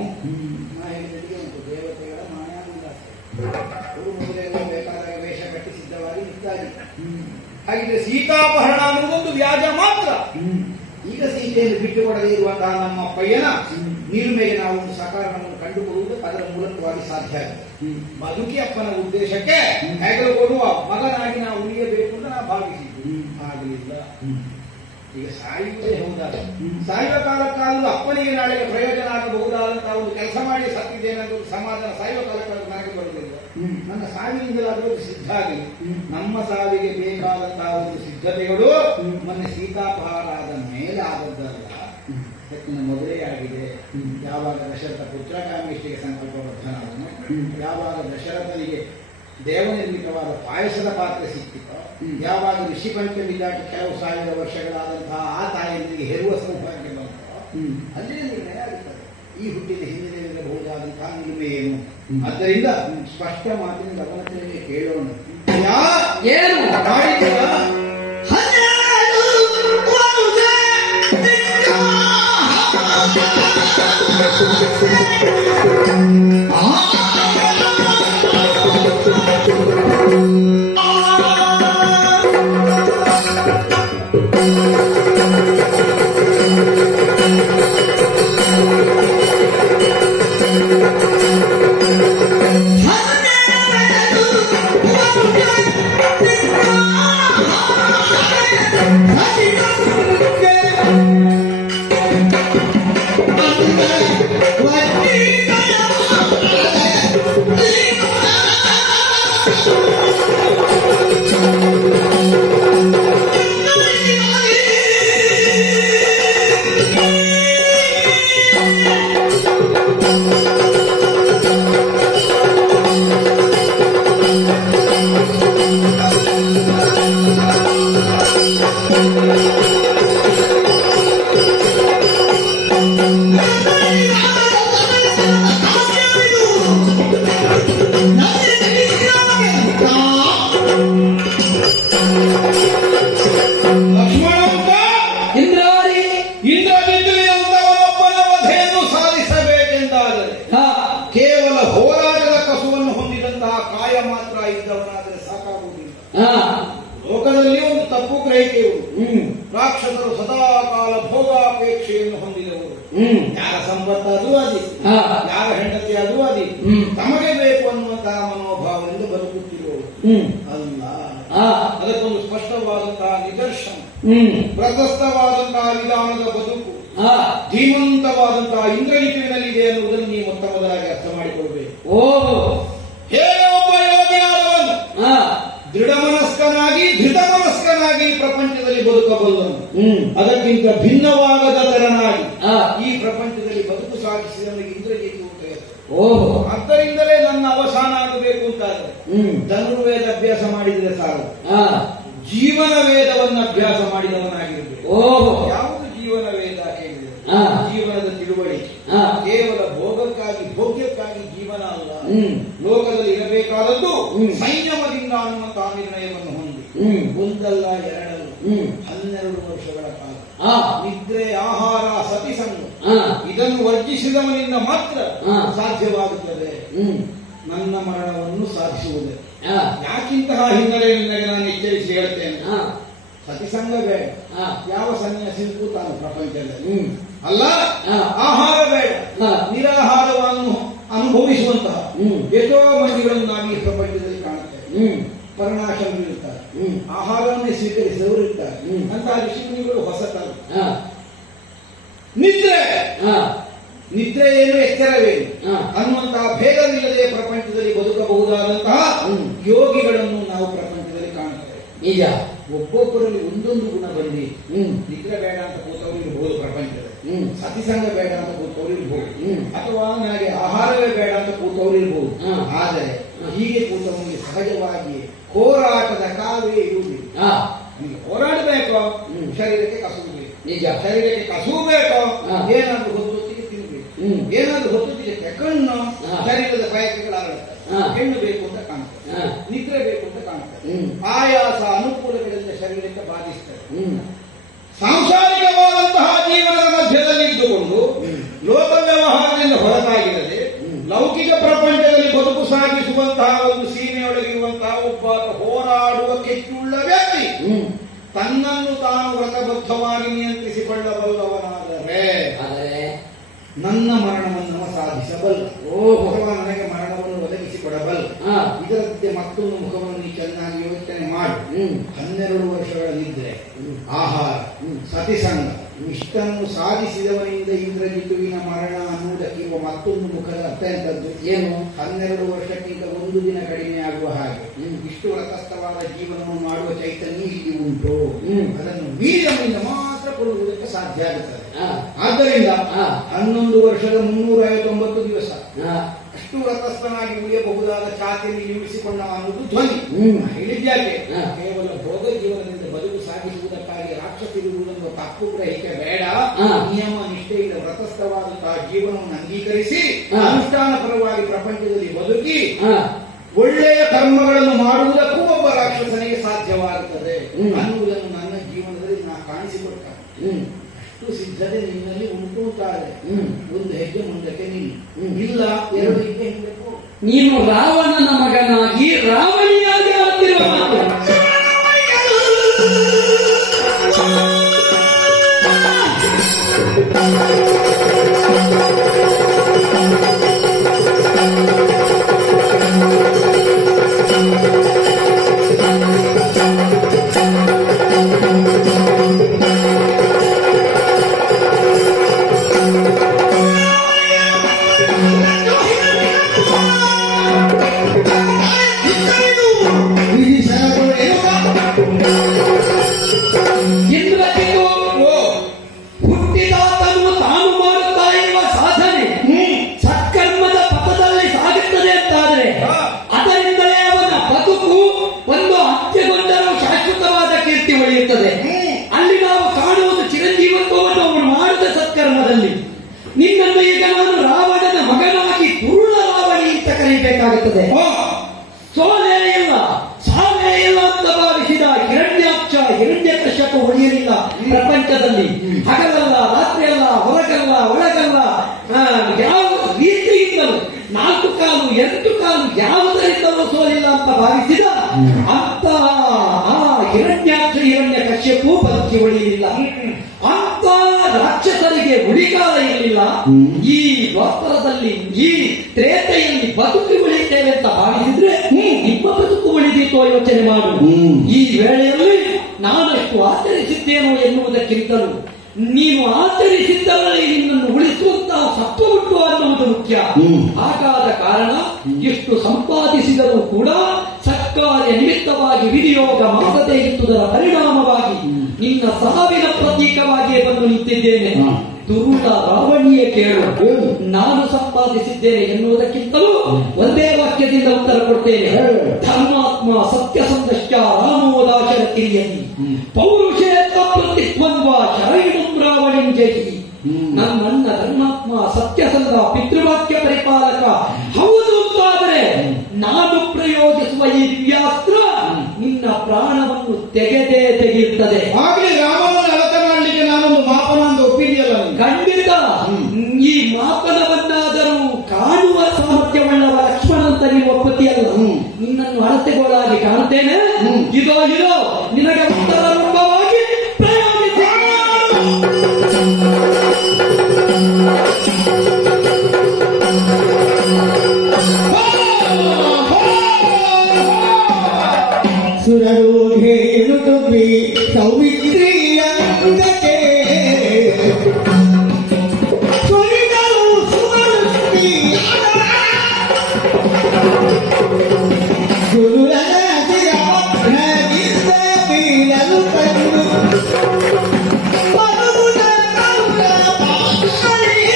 ನಾ ಹೇಳಿದಂತೆ ಒಂದು ದೇವತೆಗಳ ಮಾಯಾವಿಲಾಸ. ಹುಡುಗರೆಲ್ಲ ಬೇಕಾದಾಗ ವೇಷ ಕಟ್ಟಿ ಸಿದ್ಧವಾಗಿ ನಿಂತಾಗಿ. ಹಾಗಿದ್ರೆ ಸೀತಾಪಹರಣ ಅನ್ನುವುದೊಂದು ವ್ಯಾಜ ಮಾತ್ರ. ಈಗ ಸೀತೆಯನ್ನು ಬಿಟ್ಟುಕೊಡದೇ ಇರುವಂತಹ ನಮ್ಮ ಪಯ್ಯನ ನೀರುಮೆಗೆ ನಾವು ಒಂದು ಸಕಾರಣವನ್ನು ಕಂಡುಕೊಳ್ಳುವುದು ಅದರ ಮೂಲಕವಾಗಿ ಸಾಧ್ಯ ಆಗುತ್ತೆ. ಬದುಕಿ ಅಪ್ಪನ ಉದ್ದೇಶಕ್ಕೆ ಹೆಗಲು ಕೊಡುವ ಮಗನಾಗಿ ನಾವು ಉಳಿಯಬೇಕು ಅಂತ ನಾವು ಭಾವಿಸಿದ್ವಿ. ಆಗಲಿಲ್ಲ. ಈಗ ಸಾಯುವುದೇ ಹೌದಾದ ಸಾಯುವ ಕಾಲಕ್ಕಾದರೂ ಅಪ್ಪನಿಗೆ ನಾಳೆ ಪ್ರಯೋಜನ ಆಗಬಹುದಾದಂತಹ ಒಂದು ಕೆಲಸ ಮಾಡಿ ಸತ್ತಿದ್ದೇನಾದ್ರೂ ಸಮಾಧಾನ ಸಾಯುವ ಕಾಲಕ್ಕಾದ್ರೂ ನನಗೆ ಬರುವುದಿಲ್ಲ. ನನ್ನ ಸಾವಿನಿಂದಲಾದರೂ ಸಿದ್ಧ ಆಗಲಿ. ನಮ್ಮ ಸಾವಿಗೆ ಬೇಕಾದಂತಹ ಒಂದು ಸಿದ್ಧತೆಗಳು ಮೊನ್ನೆ ಸೀತಾಪಹಾರ ಆದ ಮೇಲೆ ಆದದ್ದಲ್ಲ, ಮೊದಲೇ ಆಗಿದೆ. ಯಾವಾಗ ದಶರಥ ಪುತ್ರಕಾಮೇಷ್ಟಿಗೆ ಸಂಕಲ್ಪಬದ್ಧನಾದನು, ಯಾವಾಗ ದಶರಥನಿಗೆ ದೇವನಿರ್ಮಿತವಾದ ಪಾಯಸದ ಪಾತ್ರೆ ಸಿಕ್ಕಿತೋ, ಯಾವಾಗ ಋಷಿ ಪಂಚಮಿ ದಾಟಿ ಕೆಲವು ಸಾವಿರ ವರ್ಷಗಳಾದಂತಹ ಆ ತಾಯಿಯರಿಗೆ ಹೆರುವ ಸೌಭಾಗ್ಯ ಬಂತೋ, ಅಲ್ಲೇ ನಿರ್ಣಯ ಆಗುತ್ತದೆ ಈ ಹುಟ್ಟಿನ ಹಿಂದಿನಬಹುದಾದಂತಹ ನಿಲುಮೆ ಏನು. ಆದ್ದರಿಂದ ಸ್ಪಷ್ಟ ಮಾತಿನ ಗಮನದಲ್ಲಿ ಕೇಳೋಣ. ಏನು ಲೋಕದಲ್ಲಿ ಒಂದು ತಪ್ಪು ಗ್ರಹಿಕೆಯುವುದು. ರಾಕ್ಷಸರು ಸದಾಕಾಲ ಭೋಗಾಪೇಕ್ಷೆಯನ್ನು ಹೊಂದಿದವರು. ಯಾರ ಸಂಪತ್ತಾದರೂ ಅದಿ, ಯಾರ ಹೆಂಡತಿ ಆದರೂ ಅದಿ, ತಮಗೆ ಬೇಕು ಅನ್ನುವಂತಹ ಮನೋಭಾವದಿಂದ ಬದುಕುತ್ತಿರುವವರು ಅಲ್ಲ. ಅದಕ್ಕೊಂದು ಸ್ಪಷ್ಟವಾದಂತಹ ನಿದರ್ಶನ, ಪ್ರಶಸ್ತವಾದಂತಹ ವಿಧಾನದ ಬದುಕು ಧೀಮಂತವಾದಂತಹ ಇಂದ್ರಜಿತುವಿನಲ್ಲಿದೆ ಅನ್ನುವುದನ್ನು ನೀವು ಮೊತ್ತ ಮೊದಲಾಗಿ ಅರ್ಥ ಮಾಡಿಕೊಳ್ಬೇಕು. ಹೇಗೆ ಒಬ್ಬ ಯೋಗಿಯಾದವನು ದೃಢ ಮನಸ್ಕನಾಗಿ ಧೃತ ಮನಸ್ಕನಾಗಿ ಪ್ರಪಂಚದಲ್ಲಿ ಬದುಕಬಲ್ಲನು, ಅದಕ್ಕಿಂತ ಭಿನ್ನವಾಗದ ತರನಾಗಿ ಈ ಪ್ರಪಂಚದಲ್ಲಿ ಬದುಕು ಸಾಗಿಸಿದವನಿಗೆ ಇಂದ್ರಜಿತು ಅಂತ ಹೇಳ್ತಾರೆ. ಆದ್ದರಿಂದಲೇ ನನ್ನ ಅವಸಾನ ಆಗಬೇಕು ಅಂತಾದ್ರೆ ಧನುರ್ವೇದ ಅಭ್ಯಾಸ ಮಾಡಿದರೆ ಸಾಕು, ಜೀವನ ವೇದವನ್ನು ಅಭ್ಯಾಸ ಮಾಡಿದವನಾಗಿರಬೇಕು. ಯಾವುದು ಜೀವನ ವೇದ ಕೇಳಿದರೆ ಜೀವನದ ತಿಳುವಳಿಕೆ, ಕೇವಲ ಭೋಗಕ್ಕಾಗಿ ಭೋಗ್ಯಕ್ಕಾಗಿ ಜೀವನ ಅಲ್ಲ. ಲೋಕದಲ್ಲಿ ಇರಬೇಕಾದದ್ದು ಸಂಯಮದಿಂದ ಅನ್ನುವಂತಹ ನಿರ್ಣಯವನ್ನು ಹೊಂದಿ ಒಂದಲ್ಲ ಎರಡಲ್ಲ 12 ವರ್ಷಗಳ ಕಾಲ ನಿದ್ರೆ, ಆಹಾರ, ಸತಿಸಂಗ ಇದನ್ನು ವರ್ಜಿಸಿದವನಿಂದ ಮಾತ್ರ ಸಾಧ್ಯವಾಗುತ್ತದೆ ನನ್ನ ಮರಣವನ್ನು ಸಾಧಿಸುವುದೇ. ಯಾಕಿಂತಹ ಹಿನ್ನೆಲೆಯಲ್ಲಿ ನಾನು ಎಚ್ಚರಿಸಿ ಹೇಳ್ತೇನೆ, ಸತಿಸಂಗ ಬೇಡ, ಯಾವ ಸನ್ಯಾಸಿಗೂ ತಾನು ಪ್ರಪಂಚದಲ್ಲಿ ಅಲ್ಲ. ಆಹಾರ ಬೇಡ, ನಿರಾಹಾರವನ್ನು ಅನುಭವಿಸುವಂತಹ ಎಷ್ಟೋ ಮಂದಿಗಳನ್ನು ನಾವು ಈ ಪ್ರಪಂಚದಲ್ಲಿ ಕಾಣುತ್ತೇವೆ. ಪರಿಣಾಶಂ ಇರುತ್ತಾರೆ, ಆಹಾರವನ್ನೇ ಸ್ವೀಕರಿಸಿದವರು ಇರ್ತಾರೆ. ಅಂತಹ ಋಷಿಮುನಿಗಳು ಹೊಸತರು. ನಿದ್ರೆ ಏನು ಎಚ್ಚರವೇನು ಅನ್ನುವಂತಹ ಭೇದವಿಲ್ಲದೆ ಪ್ರಪಂಚದಲ್ಲಿ ಬದುಕಬಹುದಾದಂತಹ ಯೋಗಿಗಳನ್ನು ನಾವು ಪ್ರಪಂಚದಲ್ಲಿ ಕಾಣುತ್ತೇವೆ. ನಿಜ, ಒಬ್ಬೊಬ್ಬರಲ್ಲಿ ಒಂದೊಂದು ಗುಣ ಬಂದಿ. ನಿದ್ರೆ ಬೇಡ ಅಂತ ಕೂತವರು ಇರಬಹುದು ಪ್ರಪಂಚದಲ್ಲಿ, ಸತಿಸಂಗ ಬೇಡ ಅಂತ ಕೂತವರು ಇರಬಹುದು, ಅಥವಾ ನನಗೆ ಆಹಾರವೇ ಬೇಡ ಅಂತ ಕೂತವರು ಇರಬಹುದು. ಆದರೆ ಹೀಗೆ ಕೂತವನಿಗೆ ಸಹಜವಾಗಿ ಹೋರಾಟದ ಕಾವೇ ಇರುವುದಿಲ್ಲ. ಹೋರಾಡಬೇಕು, ಶರೀರಕ್ಕೆ ಕಸುಬೇಕು. ನಿಜ, ಶರೀರಕ್ಕೆ ಕಸುವು ಬೇಕು. ಏನಾದ್ರೂ ಹೊತ್ತೊತ್ತಿಗೆ ತಿನ್ಬೇಕು, ಏನಾದ್ರೂ ಹೊತ್ತೊತ್ತಿಗೆ ಕಣ್ಣು ಶರೀರದ ಬಯಕೆಗಳಾಗುತ್ತೆ. ಹೆಣ್ಣು ಬೇಕು ಅಂತ ಕಾಣುತ್ತೆ, ನಿದ್ರೆ ಬೇಕು ಅಂತ ಕಾಣುತ್ತೆ. ಆಯಾಸ ಅನುಕೂಲಗಳಿಂದ ಶರೀರಕ್ಕೆ ಬಾಧಿಸ್ತದೆ. ಸಾಂಸಾರಿಕವಾದಂತಹ ಜೀವನದ ಮಧ್ಯದಲ್ಲಿ ಇದ್ದುಕೊಂಡು ಲೋಕ ವ್ಯವಹಾರದಿಂದ ಹೊರತಾಗಿರದೆ ಲೌಕಿಕ ಪ್ರಪಂಚದಲ್ಲಿ ಬದುಕು ಸಾಗಿಸುವ ಪರಿಪಾಲಿಸುವಂತಹ ಒಂದು ಸೀಮೆಯೊಳಗಿರುವಂತಹ ಒಬ್ಬ ಹೋರಾಡುವ ಕೆಚ್ಚುಳ್ಳ ವ್ಯಕ್ತಿ ತನ್ನನ್ನು ತಾನು ವ್ರತಬದ್ಧವಾಗಿ ನಿಯಂತ್ರಿಸಿಕೊಳ್ಳಬಲ್ಲವನಾದರೆ ನನ್ನ ಮರಣವನ್ನು ಸಾಧಿಸಬಲ್ಲ, ಅಥವಾ ನನಗೆ ಮರಣವನ್ನು ಒದಗಿಸಿಕೊಡಬಲ್ಲ. ಇದರಂತೆ ಮತ್ತೊಂದು ಮುಖವನ್ನು ಚೆನ್ನಾಗಿ ಯೋಚನೆ ಮಾಡಿ 12 ವರ್ಷಗಳಲ್ಲಿದ್ದರೆ ಆಹಾರ, ಸತಿಸಂಗ ಇಷ್ಟನ್ನು ಸಾಧಿಸಿದವನಿಂದ ಇಂದ್ರಜಿತುವಿನ ಮರಣ ಅನ್ನುವುದಕ್ಕಿರುವ ಮತ್ತೊಂದು ಮುಖದ ಅರ್ಥ ಎಂತದ್ದು ಏನು? 12 ವರ್ಷಕ್ಕಿಂತ ಒಂದು ದಿನ ಕಡಿಮೆ ಆಗುವ ಹಾಗೆ ಇಷ್ಟು ವ್ರತಸ್ಥವಾದ ಜೀವನವನ್ನು ಮಾಡುವ ಚೈತನ್ಯ ಇಲ್ಲಿ ಉಂಟು. ಅದನ್ನು ಮೀರಿದವನಿಂದ ಮಾತ್ರ ಕೊಡುವುದಕ್ಕೆ ಸಾಧ್ಯ ಆಗುತ್ತದೆ. ಆದ್ದರಿಂದ 11 ವರ್ಷದ 359 ದಿವಸ ಅಷ್ಟು ವ್ರತಸ್ಥನಾಗಿ ಉಳಿಯಬಹುದಾದ ಚಾತಿಯಲ್ಲಿ ನಿಲ್ಲಿಸಿಕೊಂಡ ಅನ್ನುವುದು ಧ್ವನಿ ಹೇಳಿದ್ಯಾಕೆ? ಕೇವಲ ಭೋಗ ಜೀವನದಿಂದ ಬದುಕು ಸಾಗಿಸುವುದಕ್ಕಾಗಿ ರಾಕ್ಷಸಿರುವುದನ್ನು ತಪ್ಪು ಗ್ರಹಿಕೆ ಬೇಡ. ನಿಯಮ ನಿಷ್ಠೆಯಿಂದ ವ್ರತಸ್ಥವಾದಂತಹ ಜೀವನವನ್ನು ಅಂಗೀಕರಿಸಿ ಅನುಷ್ಠಾನ ಪರವಾಗಿ ಪ್ರಪಂಚದಲ್ಲಿ ಬದುಕಿ ಒಳ್ಳೆಯ ಕರ್ಮಗಳನ್ನು ಮಾಡುವುದಕ್ಕೂ ಒಬ್ಬ ರಾಕ್ಷಸನಿಗೆ ಸಾಧ್ಯವಾಗುತ್ತದೆ ಅನ್ನುವುದನ್ನು ನನ್ನ ಜೀವನದಲ್ಲಿ ನಾ ಕಾಣಿಸಿಕೊಟ್ಟ. ಅಷ್ಟು ಸಿದ್ಧತೆ ನಿನ್ನಲ್ಲಿ ಉಂಟು ಅಂತಾದರೆ ಒಂದು ಹೆಜ್ಜೆ ಮುಂದಕ್ಕೆ ಇಲ್ಲ, 2 ಹೆಜ್ಜೆ ಹಿಂದಕ್ಕೆ. ನೀನು ರಾವಣನ ಮಗನಾಗಿ ರಾವಣಿಯಾಗಿ ಆಡ್ತಿರುವ ಹುಟ್ಟಿದಾತನು ತಾನು ಮಾಡುತ್ತಾ ಇರುವ ಸಾಧನೆ ಸತ್ಕರ್ಮದ ಪಥದಲ್ಲಿ ಸಾಗುತ್ತದೆ ಅಂತಾದರೆ ಅದರಿಂದಲೇ ಅವನ ಬದುಕು ಒಂದು ಅಂತ್ಯಗೊಂಡರೂ ಶಾಶ್ವತವಾದ ಕೀರ್ತಿ ಉಳಿಯುತ್ತದೆ. ಅಲ್ಲಿ ನಾವು ಕಾಣುವುದು ಚಿರಂಜೀವತ್ವವನ್ನು ಅವನು ಮಾಡಿದ ಸತ್ಕರ್ಮದಲ್ಲಿ. ನಿನ್ನನ್ನು ಈಗ ನಾನು ರಾವಣನ ಮಗನಾಗಿ ಪೂರ್ಣ ರಾವಣಿ ಅಂತ ಕರೆಯಬೇಕಾಗುತ್ತದೆ. ಸೋಲೇ ಇಲ್ಲ, ಸಾವೇ ಇಲ್ಲ ಅಂತ ಭಾವಿಸಿದ ಹಿರಣ್ಯಾಕ್ಷ ಹಿರಣ್ಯಕಶ್ಯಪ ಉಳಿಯಲಿಲ್ಲ ಪ್ರಪಂಚದಲ್ಲಿ. ಹಗಲಲ್ಲ, ರಾತ್ರಿಯಲ್ಲ, ಹೊರಗಲ್ಲ, ಒಳಗಲ್ಲ, ಯಾವ ರೀತಿಯಿಂದಲೂ 4 ಕಾಲು 8 ಕಾಲು ಯಾವುದರಿಂದಲೂ ಸೋಲಿಲ್ಲ ಅಂತ ಭಾವಿಸಿದ ಅಂತ ಆ ಹಿರಣ್ಯಾಕ್ಷ ಹಿರಣ್ಯಕಶ್ಯಪು ಬದುಕಿ ಉಳಿಯಲಿಲ್ಲ. ಅಂತ ರಾಕ್ಷಸರಿಗೆ ಉಳಿಗಾಲ ಇರಲಿಲ್ಲ. ಈ ದ್ವಾಪರದಲ್ಲಿ ಈ ತ್ರೇತೆಯಲ್ಲಿ ಬದುಕಿ ಉಳಿತೇವೆ ಅಂತ ಭಾವಿಸಿದ್ರೆ ನಿಮ್ಮ ಬದುಕು ಉಳಿದಿತ್ತೋ ಯೋಚನೆ ಮಾಡು. ಈ ವೇಳೆಯಲ್ಲಿ ನಾನಷ್ಟು ಆಚರಿಸಿದ್ದೇನೋ ಎನ್ನುವುದಕ್ಕಿಂತಲೂ ನೀನು ಆಚರಿಸಿದ್ದರಲ್ಲಿ ನಿನ್ನನ್ನು ಉಳಿಸುವಂತಹ ಸತ್ವ ಉಂಟು ಅನ್ನುವುದು ಮುಖ್ಯ. ಹಾಗಾದ ಕಾರಣ ಎಷ್ಟು ಸಂಪಾದಿಸಿದರೂ ಕೂಡ ಸತ್ಕಾರ್ಯ ನಿಮಿತ್ತವಾಗಿ ವಿನಿಯೋಗ ಮಾಡದೇ ಇದ್ದುದರ ಪರಿಣಾಮವಾಗಿ ನಿನ್ನ ಸಾವಿನ ಪ್ರತೀಕವಾಗಿಯೇ ಬಂದು ನಿಂತಿದ್ದೇನೆ. ದುರುಳ ರಾವಣಿಯ ಕೇಳು, ನಾನು ಸಂಪಾದಿಸಿದ್ದೇನೆ ಎನ್ನುವುದಕ್ಕಿಂತಲೂ ಒಂದೇ ವಾಕ್ಯದಿಂದ ಉತ್ತರ ಕೊಡ್ತೇನೆ. ಧರ್ಮಾತ್ಮ ಸತ್ಯಸಂಧಶ್ಚ ರಾಮೋದಾಶರ ಕಿರಿಯತಿ ಪೌರುಷೇತ್ವ ಪ್ರತಿದ್ವಂದ್ವ ಶರೈಣಂ ರಾವಣಿಂ ಜಯಿ. ನನ್ನನ್ನ ಧರ್ಮಾತ್ಮ ಸತ್ಯಸಂಧ ಪಿತೃವಾಕ್ಯ ಪರಿಪಾಲಕ ಹೌದು ಅಂತಾದರೆ ನಾನು ಪ್ರಯೋಗಿಸುವ ಈ ದಿವ್ಯಾಸ್ತ್ರ ನಿನ್ನ ಪ್ರಾಣವನ್ನು ತೆಗೆಯುತ್ತದೆ. ಆಗಲೇ ರಾಮನನ್ನು ಅಳತೆ ಮಾಡಲಿಕ್ಕೆ ನಾನೊಂದು ಮಾಪನ ಅಂತ ಒಪ್ಪಿದೆಯಲ್ಲ. ಖಂಡಿತ ಈ ಮಾಪನವನ್ನಾದರೂ ಕಾಣುವ ಸಾಮರ್ಥ್ಯವುಳ್ಳವ ಲಕ್ಷ್ಮಣ ಅಂತ ನೀವು ಒಪ್ಪತಿಯಲ್ಲ. ನಿನ್ನನ್ನು ಅಳತೆಗೋಳಾಗಿ ಕಾಣುತ್ತೇನೆ. ಇದೋ ನಿನಗೆ ಉತ್ತರ ರೂಪವಾಗಿ ಪ್ರಯೋಗಿಸಿ. ಸುರರು ಹೇಳುದು ಸೌಮಿತ್ರಿಯ ಅಂಗಕ್ಕೆ ಸುರಿದಳು ಸುಮರುಷ್ಟಿಯ ಗುರುರಸಿಯ ನಗಿದ್ದ ಬೀಳಲು ಕಂಡು ಬರುವುದ ಕೌರ ಪಾಪಳಿ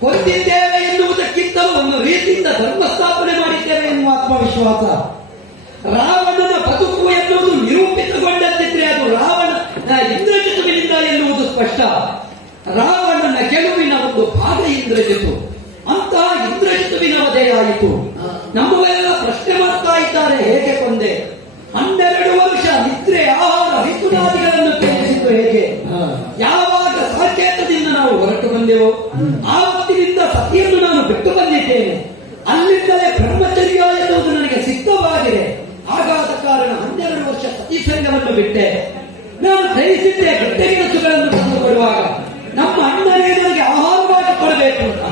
ಕೊಂದಿದ್ದೇವೆ ಎನ್ನುವುದಕ್ಕಿಂತಲೂ ಒಂದು ರೀತಿಯಿಂದ ಧರ್ಮಸ್ಥಾಪನೆ ಮಾಡಿದ್ದೇವೆ ಎನ್ನುವ ಆತ್ಮವಿಶ್ವಾಸ. ರಾವಣನ ಬದುಕು ಎನ್ನುವುದು ನಿರೂಪಿತಗೊಂಡಂತಿದ್ರೆ ಅದು ರಾವಣ ಇಂದ್ರಜಿತುವಿನಿಂದ ಎನ್ನುವುದು ಸ್ಪಷ್ಟ. ರಾವಣನ ಗೆಲುವಿನ ಒಂದು ಭಾಗ ಇಂದ್ರಜಿತು. ಅಂತಹ ಇಂದ್ರಜಿತುವಿನ ವಧೆಯಾಯಿತು. ನಮ್ಮವೆಲ್ಲ ಪ್ರಶ್ನೆ ಮಾಡ್ತಾ ಇದ್ದಾರೆ, ಹೇಗೆ ಕೊಂದೆ? 12 ವರ್ಷ ನಿದ್ರೆ, ಆಹಾರ, ಋತುನಾದಿಗಳನ್ನು ತ್ಯಜಿಸಿದ್ದು ಹೇಗೆ? ಯಾವಾಗ ಸಾಕೇತದಿಂದ ನಾವು ಹೊರಟು ಬಂದೆವೋ ಆವತ್ತಿನಿಂದ ಸತಿಯನ್ನು ನಾನು ಬಿಟ್ಟು ಬಂದಿದ್ದೇನೆ. ಅಲ್ಲಿಂದಲೇ ಬ್ರಹ್ಮಚರ್ಯ ಎನ್ನುವುದು ನನಗೆ ಸಿದ್ಧವಾಗಿದೆ. ಹಾಗಾದ ಕಾರಣ 12 ವರ್ಷ ಸತಿ ಸಂಘವನ್ನು ಬಿಟ್ಟೆ. ನಾನು ಗ್ರಹಿಸಿದ್ದೆ, ಗಡ್ಡೆಗೆಣಸುಗಳನ್ನು ತಂದು ಕೊಡುವಾಗ ನಮ್ಮ ಅಣ್ಣನೇ ನನಗೆ ಆಹಾರವಾಗಿ ಕೊಡಬೇಕು ಅಂತ.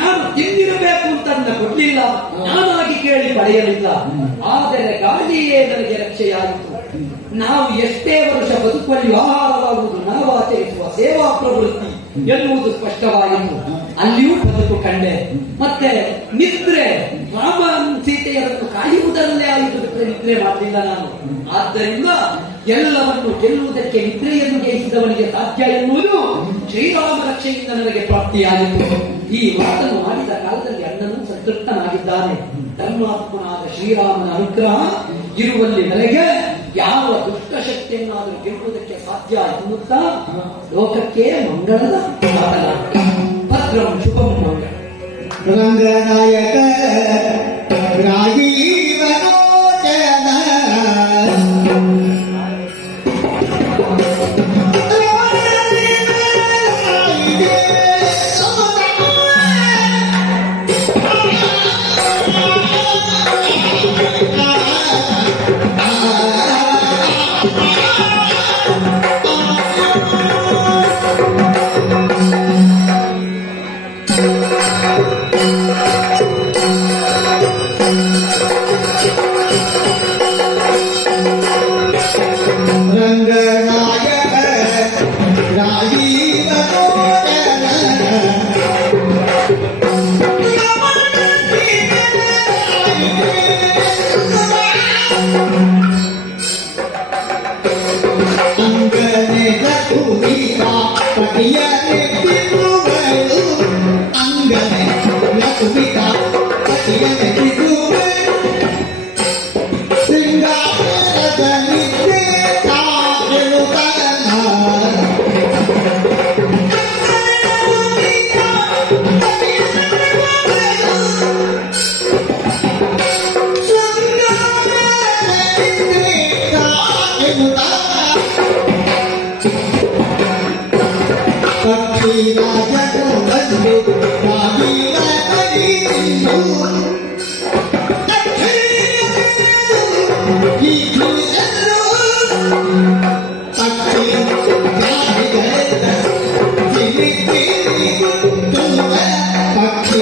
ನಾನು ತಿಂದಿರಬೇಕು ಅಂತ ನನ್ನ ಕೊಡ್ಲಿಲ್ಲ, ನಾನಾಗಿ ಕೇಳಿ ಪಡೆಯಲಿಲ್ಲ. ಆದರೆ ಗಾಳಿಯೇ ನನಗೆ ರಕ್ಷೆಯಾಯಿತು. ನಾವು ಎಷ್ಟೇ ವರ್ಷ ಬದುಕುವಲ್ಲಿ ಆಹಾರವಾಗುವುದು ನಾವು ಆಚರಿಸುವ ಸೇವಾ ಪ್ರವೃತ್ತಿ ಎನ್ನುವುದು ಸ್ಪಷ್ಟವಾಯಿತು. ಅಲ್ಲಿಯೂ ಬದುಕು ಕಂಡೆ. ಮತ್ತೆ ನಿದ್ರೆ, ರಾಮ ಸೀತೆಯರನ್ನು ಕಾಯುವುದರಲ್ಲೇ ಆಯಿತು, ನಿದ್ರೆ ಮಾಡಲಿಲ್ಲ ನಾನು. ಆದ್ದರಿಂದ ಎಲ್ಲವನ್ನು ಗೆಲ್ಲುವುದಕ್ಕೆ ನಿದ್ರೆಯನ್ನು ಜಯಿಸಿದವನಿಗೆ ಸಾಧ್ಯ ಎನ್ನುವುದು ಶ್ರೀರಾಮ ರಕ್ಷೆಯಿಂದ ನನಗೆ ಪ್ರಾಪ್ತಿಯಾಯಿತು. ಈ ಮಾತನ್ನು ಮಾಡಿದ ಕಾಲದಲ್ಲಿ ಅಣ್ಣನು ಸಂತೃಪ್ತನಾಗಿದ್ದಾನೆ. ಧರ್ಮಾತ್ಮನಾದ ಶ್ರೀರಾಮನ ಅನುಗ್ರಹ ಇರುವಲ್ಲಿ ನನಗೆ ಯಾವ ದುಷ್ಟಶಕ್ತಿಯನ್ನಾದರೂ ಗೆಲ್ಲುವುದಕ್ಕೆ ಸಾಧ್ಯ ಎನ್ನುತ್ತಾ ಲೋಕಕ್ಕೆ ಮಂಗಳದ ಮಾತನಾಡ. ಭದ್ರಂ ಶುಭಂ ಮಂಗಳ. ರಂಗನಾಯಕ ರಾಜೀವನೋಚನ ಪಕ್ಷಿ